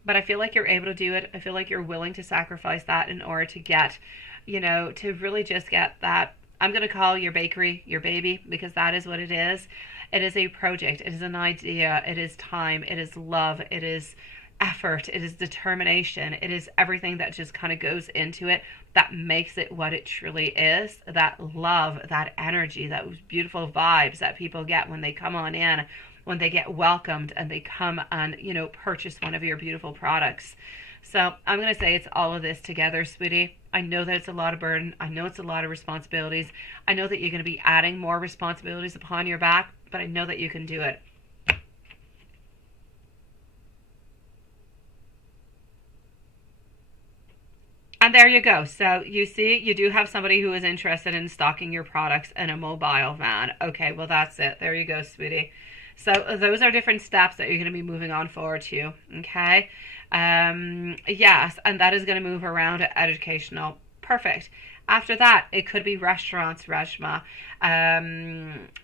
But I feel like you're able to do it. I feel like you're willing to sacrifice that in order to get, to really just get that. I'm going to call your bakery your baby, because that is what it is. It is a project. It is an idea. It is time. It is love. It is effort. It is determination. It is everything that just kind of goes into it that makes it what it truly is. That love, that energy, those beautiful vibes that people get when they come on in, when they get welcomed and they come and, purchase one of your beautiful products. So I'm going to say it's all of this together, sweetie. I know that it's a lot of burden. I know it's a lot of responsibilities. I know that you're going to be adding more responsibilities upon your back, but I know that you can do it. And there you go. So you see, you do have somebody who is interested in stocking your products in a mobile van. Okay, well, that's it. There you go, sweetie. So those are different steps that you're going to be moving on forward to. Okay. Yes, and that is going to move around to educational. Perfect. After that, it could be restaurants, Reshma.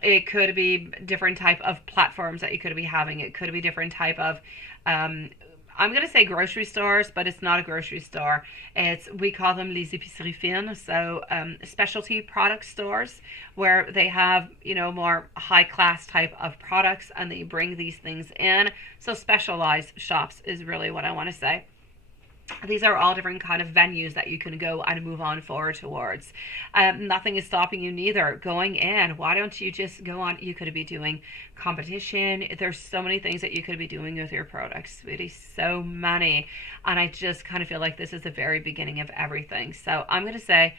It could be different type of platforms that you could be having. It could be different type of, I'm going to say grocery stores, but it's not a grocery store. We call them les épiceries fines, so specialty product stores where they have, more high class type of products and they bring these things in. So specialized shops is really what I want to say. These are all different kind of venues that you can go and move on forward towards. Nothing is stopping you neither going in. Why don't you just go on? You could be doing competition. There's so many things that you could be doing with your products, sweetie. So many. And I just kind of feel like this is the very beginning of everything. So I'm going to say,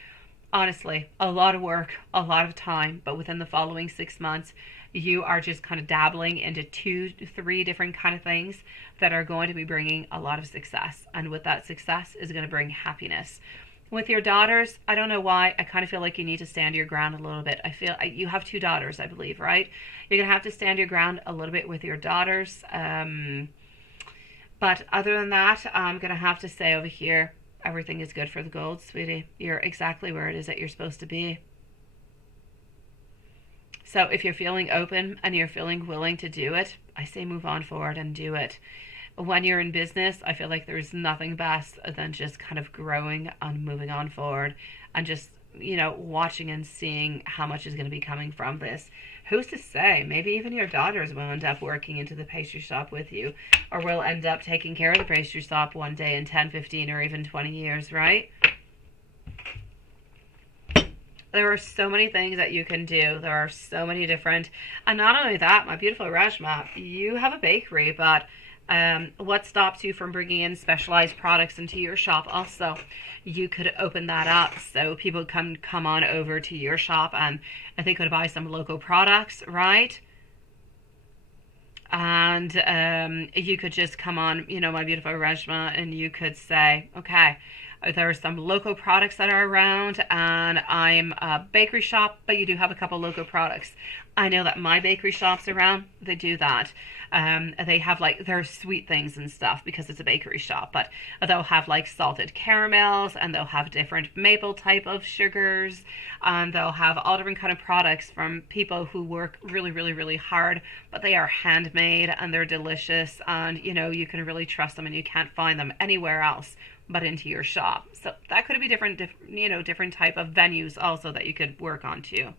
honestly, a lot of work, a lot of time, but within the following 6 months, you are just kind of dabbling into 2 to 3 different kind of things that are going to be bringing a lot of success. And with that success is going to bring happiness. With your daughters, I don't know why, I kind of feel like you need to stand your ground a little bit. I feel you have 2 daughters, I believe, right? You're going to have to stand your ground a little bit with your daughters. But other than that, I'm going to have to say over here, everything is good for the gold, sweetie. You're exactly where it is that you're supposed to be. So if you're feeling open and you're feeling willing to do it, I say move on forward and do it. When you're in business, I feel like there's nothing best than just kind of growing and moving on forward and just, watching and seeing how much is going to be coming from this. Who's to say? Maybe even your daughters will end up working into the pastry shop with you, or will end up taking care of the pastry shop one day in 10, 15, or even 20 years, right? There are so many things that you can do. There are so many different, and not only that, my beautiful Reshma, you have a bakery, but what stops you from bringing in specialized products into your shop? Also, you could open that up so people can come on over to your shop and they could buy some local products, right? And you could just come on, my beautiful Reshma, and you could say, okay, There are some local products that are around, and I'm a bakery shop, but you do have a couple local products. I know that my bakery shops around, they do that. They have like their sweet things and stuff because it's a bakery shop, but they'll have like salted caramels, and they'll have different maple type of sugars, and they'll have all different kind of products from people who work really, really, really hard, but they are handmade and they're delicious, and you know, you can really trust them, and you can't find them anywhere else but into your shop. So that could be different, you know, different type of venues also that you could work on too.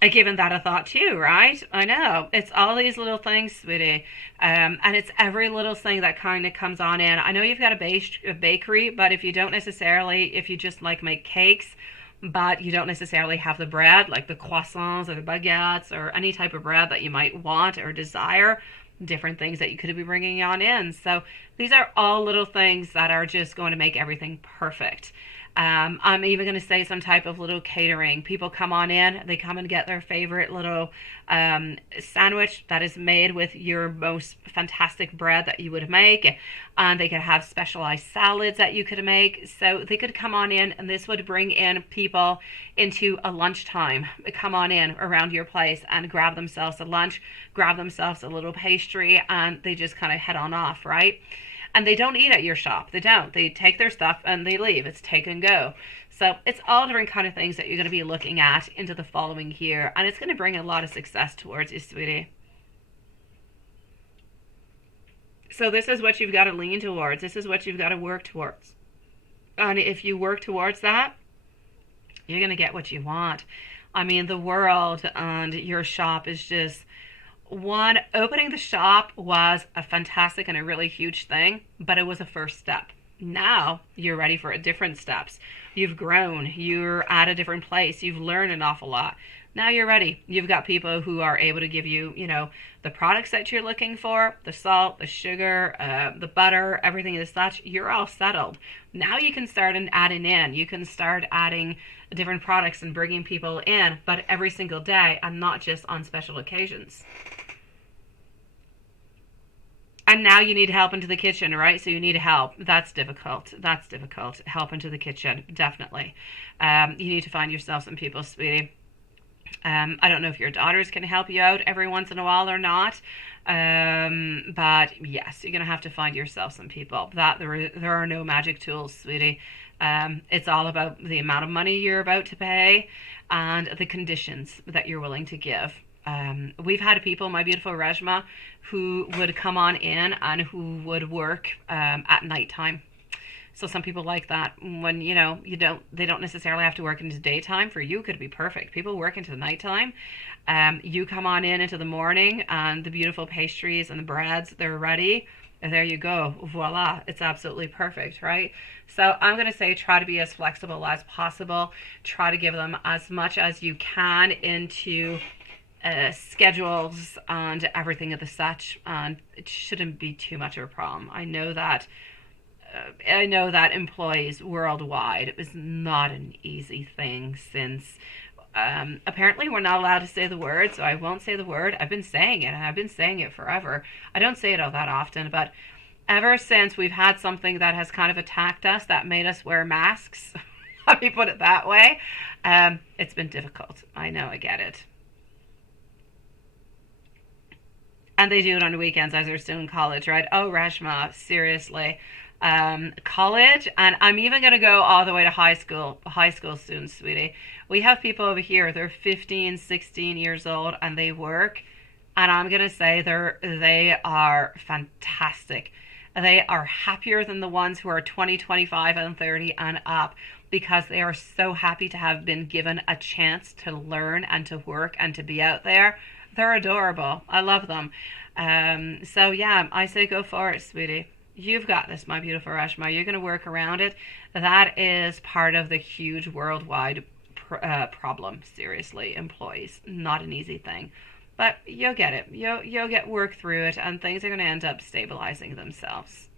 I've given that a thought too, right? I know. It's all these little things, sweetie. And it's every little thing that kind of comes on in. I know you've got a bakery, but if you don't necessarily, if you just like make cakes, but you don't necessarily have the bread, like the croissants or the baguettes or any type of bread that you might want or desire, different things that you could be bringing on in. So these are all little things that are just going to make everything perfect. I'm even going to say some type of little catering. People come on in, they come and get their favorite little sandwich that is made with your most fantastic bread that you would make. And they could have specialized salads that you could make. So they could come on in, and this would bring in people into a lunchtime. Come on in around your place and grab themselves a lunch, grab themselves a little pastry, and they just kind of head on off, right? And they don't eat at your shop. They don't. They take their stuff and they leave. It's take and go. So it's all different kind of things that you're going to be looking at into the following year. And it's going to bring a lot of success towards you, sweetie. So this is what you've got to lean towards. This is what you've got to work towards. And if you work towards that, you're going to get what you want. I mean, the world and your shop is just... One, opening the shop was a fantastic and a really huge thing, but it was a first step. Now you're ready for different steps. You've grown. You're at a different place. You've learned an awful lot. Now you're ready. You've got people who are able to give you, you know, the products that you're looking for, the salt, the sugar, the butter, everything as such. You're all settled. Now you can start adding in. You can start adding different products and bringing people in, but every single day and not just on special occasions. And now you need help into the kitchen, right? So you need help. That's difficult. That's difficult. Help into the kitchen, definitely. You need to find yourself some people, sweetie. I don't know if your daughters can help you out every once in a while or not. But yes, you're going to have to find yourself some people. There are no magic tools, sweetie. It's all about the amount of money you're about to pay and the conditions that you're willing to give. We've had people, my beautiful Reshma, who would come on in and who would work at nighttime. So some people like that. When they don't necessarily have to work into daytime. For you, could be perfect. People work into the nighttime. You come on in into the morning, and the beautiful pastries and the breads, they're ready. And there you go. Voila. It's absolutely perfect, right? So I'm going to say try to be as flexible as possible. Try to give them as much as you can into schedules and everything of the such, and it shouldn't be too much of a problem. I know that employees worldwide, it was not an easy thing since apparently we're not allowed to say the word, so I won't say the word. I've been saying it, and I've been saying it forever. I don't say it all that often, but ever since we've had something that has kind of attacked us, that made us wear masks, let me put it that way, it's been difficult. I know, I get it. And they do it on the weekends as they're still in college, right? Oh, Rashma, seriously. College, and I'm even going to go all the way to high school students, sweetie. We have people over here, they're 15, 16 years old, and they work, and I'm going to say they are fantastic. They are happier than the ones who are 20, 25, and 30 and up, because they are so happy to have been given a chance to learn and to work and to be out there. They're adorable. I love them. So yeah, I say go for it, sweetie. You've got this, my beautiful Rashma. You're going to work around it. That is part of the huge worldwide problem. Seriously, employees, not an easy thing, but you'll get it. You'll get work through it, and things are going to end up stabilizing themselves.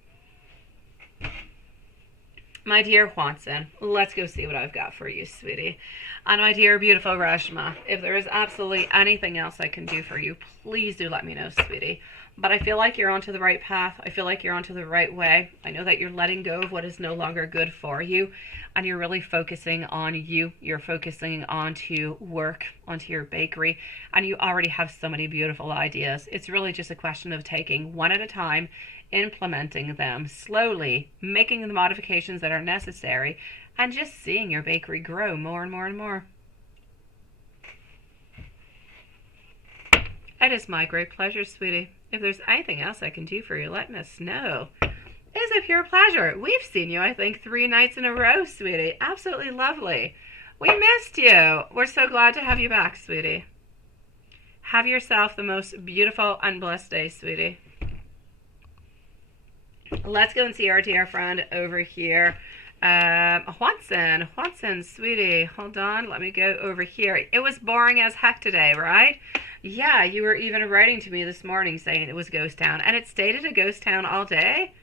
My dear Juanson, let's go see what I've got for you, sweetie. And my dear beautiful Reshma, if there is absolutely anything else I can do for you, please do let me know, sweetie. But I feel like you're onto the right path. I feel like you're onto the right way. I know that you're letting go of what is no longer good for you, and you're really focusing on you. You're focusing onto work, onto your bakery, and you already have so many beautiful ideas. It's really just a question of taking one at a time, implementing them slowly, making the modifications that are necessary, and just seeing your bakery grow more and more and more. It is my great pleasure, sweetie. If there's anything else I can do for you, let us know. It's a pure pleasure. We've seen you, I think, 3 nights in a row, sweetie. Absolutely lovely. We missed you. We're so glad to have you back, sweetie. Have yourself the most beautiful and blessed day, sweetie. Let's go and see our dear friend over here. Juanson, sweetie, hold on. Let me go over here. It was boring as heck today, right? Yeah, you were even writing to me this morning saying it was ghost town, and it stayed at a ghost town all day.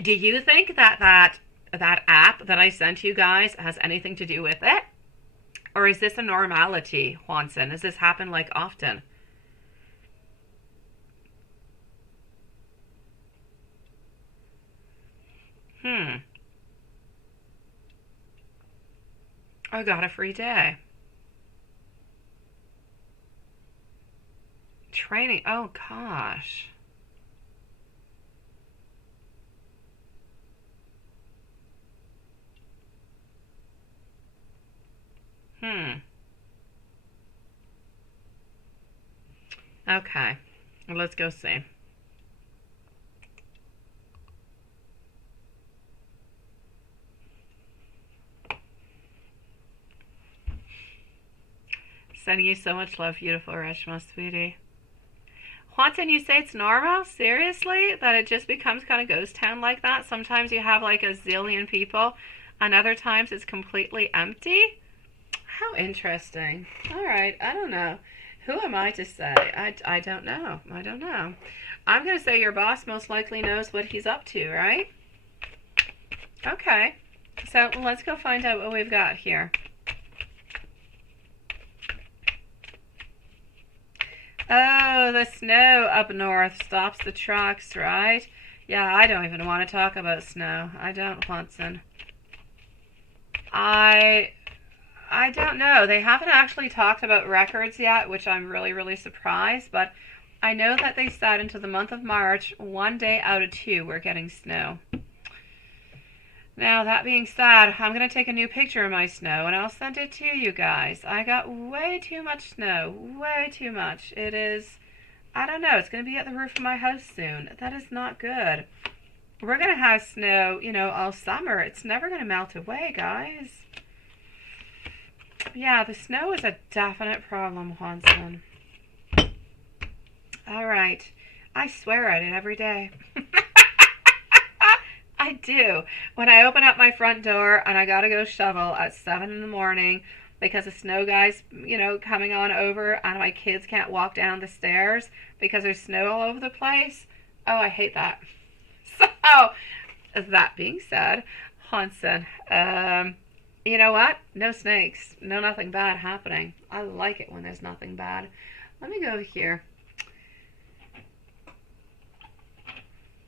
Do you think that app that I sent you guys has anything to do with it? Or is this a normality, Juanson? Does this happen like often? I got a free day. Training. Oh, gosh. Okay. Well, let's go see. Sending you so much love, beautiful Reshma, sweetie. Juanson, you say it's normal? Seriously? That it just becomes kind of ghost town like that? Sometimes you have like a zillion people, and other times it's completely empty? How interesting. All right, I don't know. Who am I to say? I don't know. I don't know. I'm going to say your boss most likely knows what he's up to, right? Okay. So let's go find out what we've got here. Oh, the snow up north stops the trucks, right? Yeah, I don't even want to talk about snow. I don't, Juanson. I don't know. They haven't actually talked about records yet, which I'm really, really surprised. But I know that they said into the month of March, 1 day out of 2, we're getting snow. Now, that being said, I'm going to take a new picture of my snow, and I'll send it to you guys. I got way too much snow. Way too much. It is, I don't know, it's going to be at the roof of my house soon. That is not good. We're going to have snow, you know, all summer. It's never going to melt away, guys. Yeah, the snow is a definite problem, Juanson. All right. I swear at it every day. I do. When I open up my front door and I gotta go shovel at 7 in the morning because the snow guy's, you know, coming on over and my kids can't walk down the stairs because there's snow all over the place. Oh, I hate that. So, that being said, Hanson, you know what? No snakes. No nothing bad happening. I like it when there's nothing bad. Let me go here.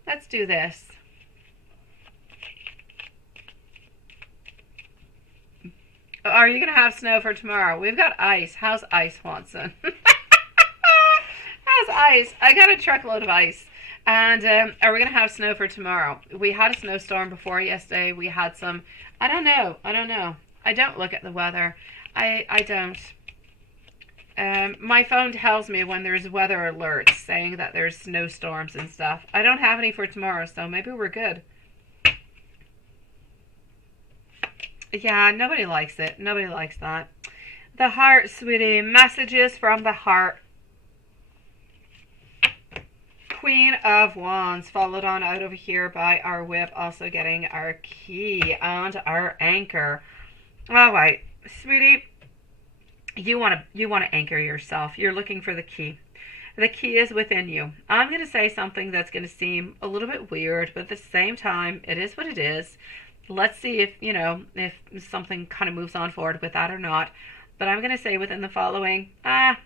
Let's do this. Are you going to have snow for tomorrow? We've got ice. How's ice, Watson? How's ice? I got a truckload of ice. And are we going to have snow for tomorrow? We had a snowstorm before yesterday. We had some, I don't know. I don't look at the weather. I don't. My phone tells me when there's weather alerts saying that there's snowstorms and stuff. I don't have any for tomorrow, so maybe we're good. Yeah, nobody likes it. Nobody likes that. The heart, sweetie. Messages from the heart. Queen of Wands, followed on out over here by our whip, also getting our key and our anchor. All right, sweetie, you want to anchor yourself. You're looking for the key. The key is within you. I'm going to say something that's going to seem a little bit weird, but at the same time, it is what it is. Let's see if, if something kind of moves on forward with that or not. But I'm going to say within the following within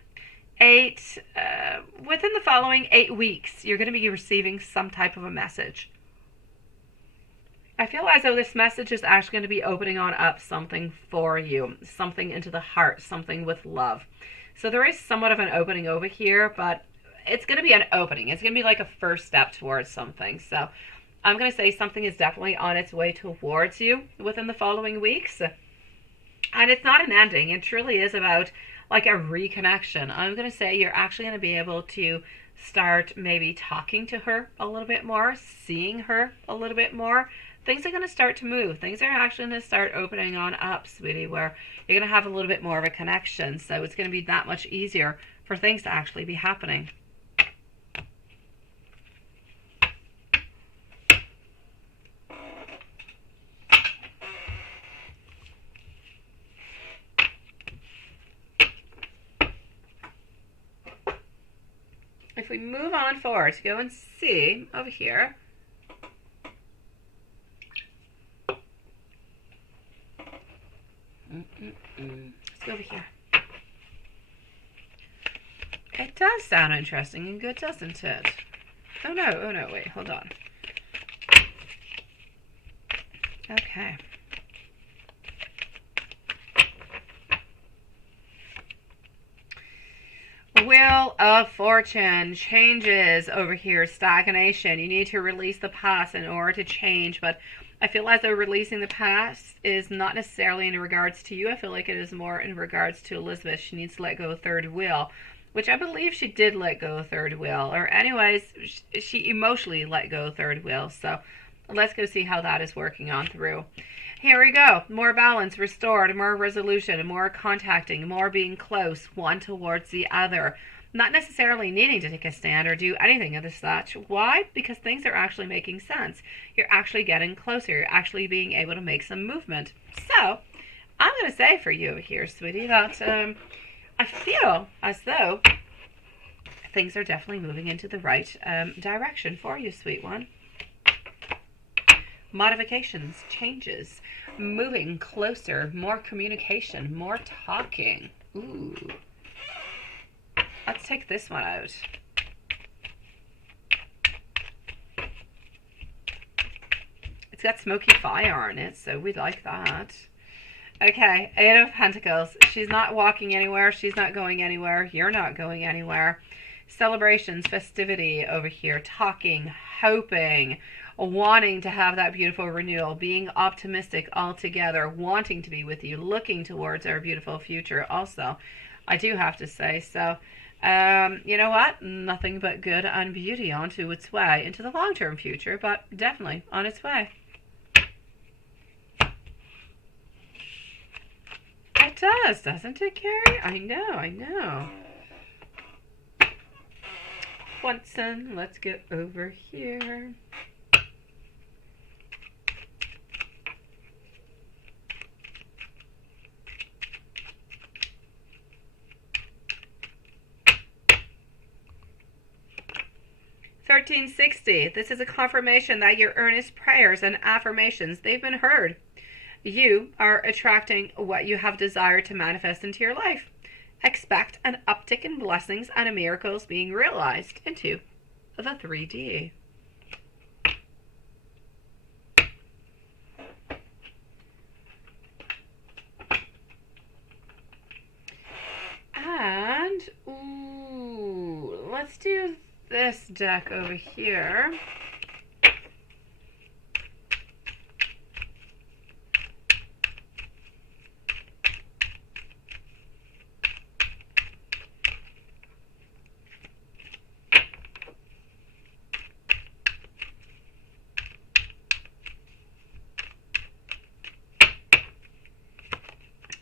the following 8 weeks, you're going to be receiving some type of a message. I feel as though this message is actually going to be opening on up something for you, something into the heart, something with love. So there is somewhat of an opening over here, but it's going to be an opening. It's going to be like a first step towards something. So I'm going to say something is definitely on its way towards you within the following weeks. And it's not an ending. It truly is about like a reconnection. I'm going to say you're actually going to be able to start maybe talking to her a little bit more, seeing her a little bit more. Things are going to start to move. Things are actually going to start opening on up, sweetie, where you're going to have a little bit more of a connection. So it's going to be that much easier for things to actually be happening. If we move on forward to go and see over here, let's go over here. It does sound interesting and good, doesn't it? Oh no, wait, hold on. Okay. Wheel of Fortune, changes over here, stagnation. You need to release the past in order to change, but I feel as though releasing the past is not necessarily in regards to you. I feel like it is more in regards to Elizabeth. She needs to let go of third wheel, which I believe she did let go of third wheel, or anyways, she emotionally let go of third wheel. So let's go see how that is working on through. Here we go. More balance restored, more resolution, more contacting, more being close, one towards the other. Not necessarily needing to take a stand or do anything of the such. Why? Because things are actually making sense. You're actually getting closer. You're actually being able to make some movement. So, I'm going to say for you here, sweetie, that I feel as though things are definitely moving into the right direction for you, sweet one. Modifications, changes, moving closer, more communication, more talking. Ooh. Let's take this one out. It's got smoky fire on it, so we like that. Okay, 8 of Pentacles. She's not walking anywhere. She's not going anywhere. You're not going anywhere. Celebrations, festivity over here. Talking, hoping, wanting to have that beautiful renewal, being optimistic altogether, wanting to be with you, looking towards our beautiful future also, I do have to say. So, you know what? Nothing but good and beauty onto its way into the long-term future, but definitely on its way. It does, doesn't it, Carrie? I know. Watson, let's get over here. $13.60. This is a confirmation that your earnest prayers and affirmations, they've been heard. You are attracting what you have desired to manifest into your life. Expect an uptick in blessings and miracles being realized into the 3D. And, ooh, let's do this deck over here.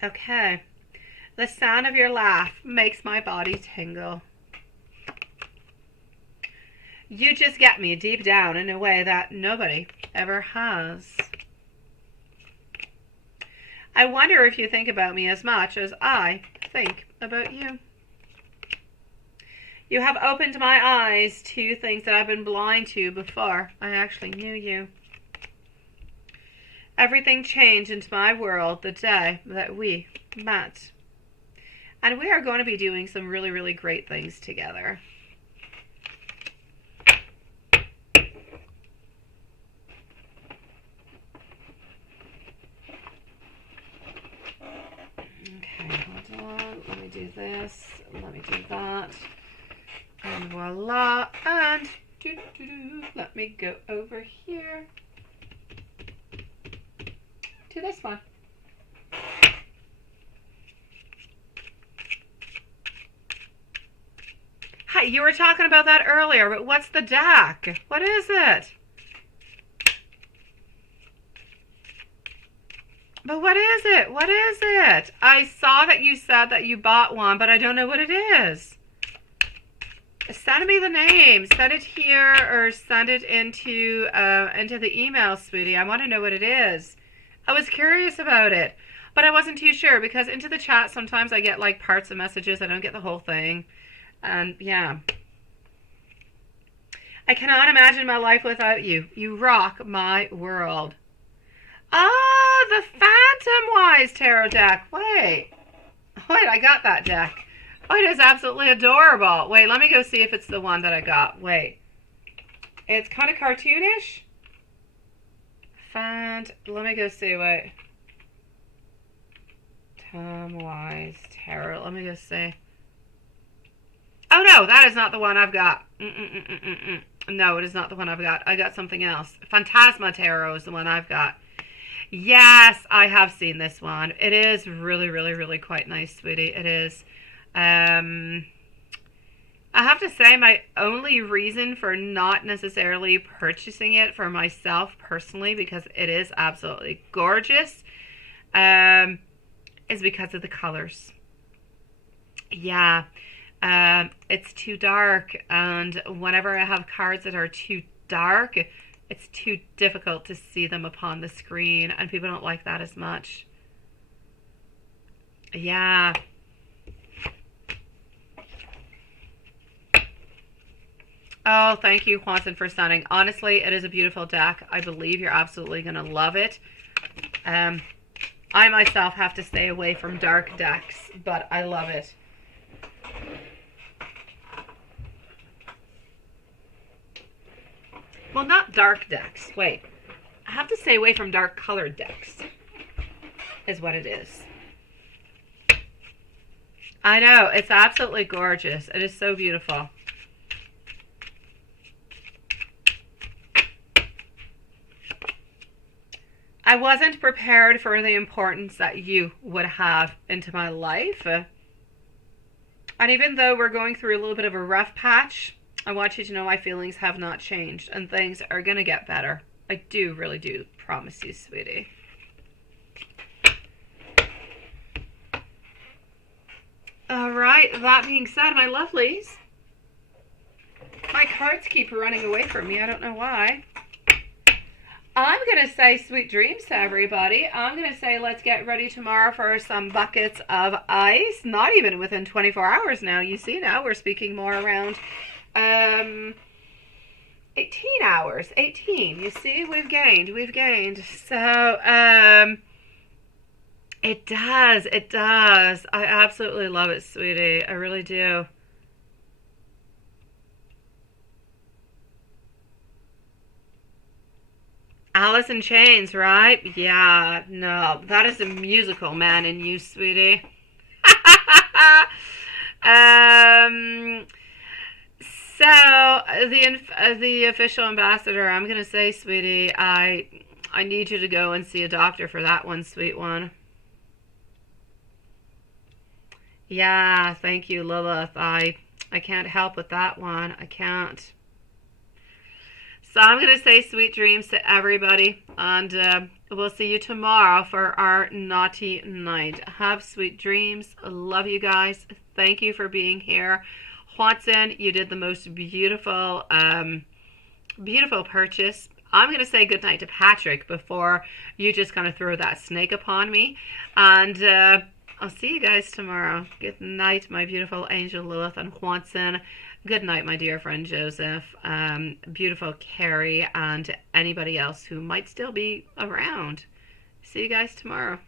Okay. The sound of your laugh makes my body tingle. You just get me deep down in a way that nobody ever has. I wonder if you think about me as much as I think about you. You have opened my eyes to things that I've been blind to before I actually knew you. Everything changed into my world the day that we met. And we are going to be doing some really, really great things together. Okay, hold on. Let me do this. Let me do that. And voila. And let me go over here to this one. Hi, you were talking about that earlier, but what's the deck? What is it? But what is it? What is it? I saw that you said that you bought one, but I don't know what it is. Send me the name. Send it here or send it into the email, sweetie. I want to know what it is. I was curious about it, but I wasn't too sure because into the chat sometimes I get like parts of messages. I don't get the whole thing. And yeah. I cannot imagine my life without you. You rock my world. Oh, the Phantom Wise Tarot deck. Wait, I got that deck. Oh, it is absolutely adorable. Wait, let me go see if it's the one that I got. Wait. It's kind of cartoonish. Let me go see. Wait. Phantom Wise Tarot. Let me go see. Oh, no, that is not the one I've got. No, it is not the one I've got. I got something else. Phantasma Tarot is the one I've got. Yes, I have seen this one. It is really, really, really quite nice, sweetie. It is. I have to say my only reason for not necessarily purchasing it for myself personally, because it is absolutely gorgeous, is because of the colors. Yeah. It's too dark, and whenever I have cards that are too dark, it's too difficult to see them upon the screen, and people don't like that as much. Yeah. Oh, thank you, Juanson, for sending. Honestly, it is a beautiful deck. I believe you're absolutely going to love it. I myself have to stay away from dark decks, but I love it. Well, not dark decks. Wait. I have to stay away from dark colored decks, is what it is. I know. It's absolutely gorgeous. It is so beautiful. I wasn't prepared for the importance that you would have into my life. And even though we're going through a little bit of a rough patch, I want you to know my feelings have not changed and things are going to get better. I do, really do promise you, sweetie. All right, that being said, my lovelies, my cards keep running away from me. I don't know why. I'm going to say sweet dreams to everybody. I'm going to say let's get ready tomorrow for some buckets of ice. Not even within 24 hours now. You see now we're speaking more around 18 hours. 18. You see, we've gained. So, it does. I absolutely love it, sweetie. I really do. Alice in Chains, right? Yeah, no, that is a musical man in you, sweetie. So the official ambassador, I'm gonna say, sweetie, I need you to go and see a doctor for that one, sweet one. Yeah, thank you, Lilith. I can't help with that one. I can't. So I'm going to say sweet dreams to everybody, and we'll see you tomorrow for our naughty night. Have sweet dreams. Love you guys. Thank you for being here. Watson, you did the most beautiful, beautiful purchase. I'm going to say goodnight to Patrick before you just kind of throw that snake upon me. And I'll see you guys tomorrow. Good night, my beautiful angel Lilith and Watson. Good night, my dear friend Joseph, beautiful Carrie, and anybody else who might still be around. See you guys tomorrow.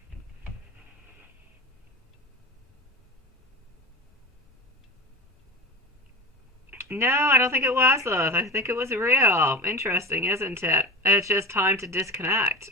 No, I don't think it was, Lilith. I think it was real. Interesting, isn't it? It's just time to disconnect.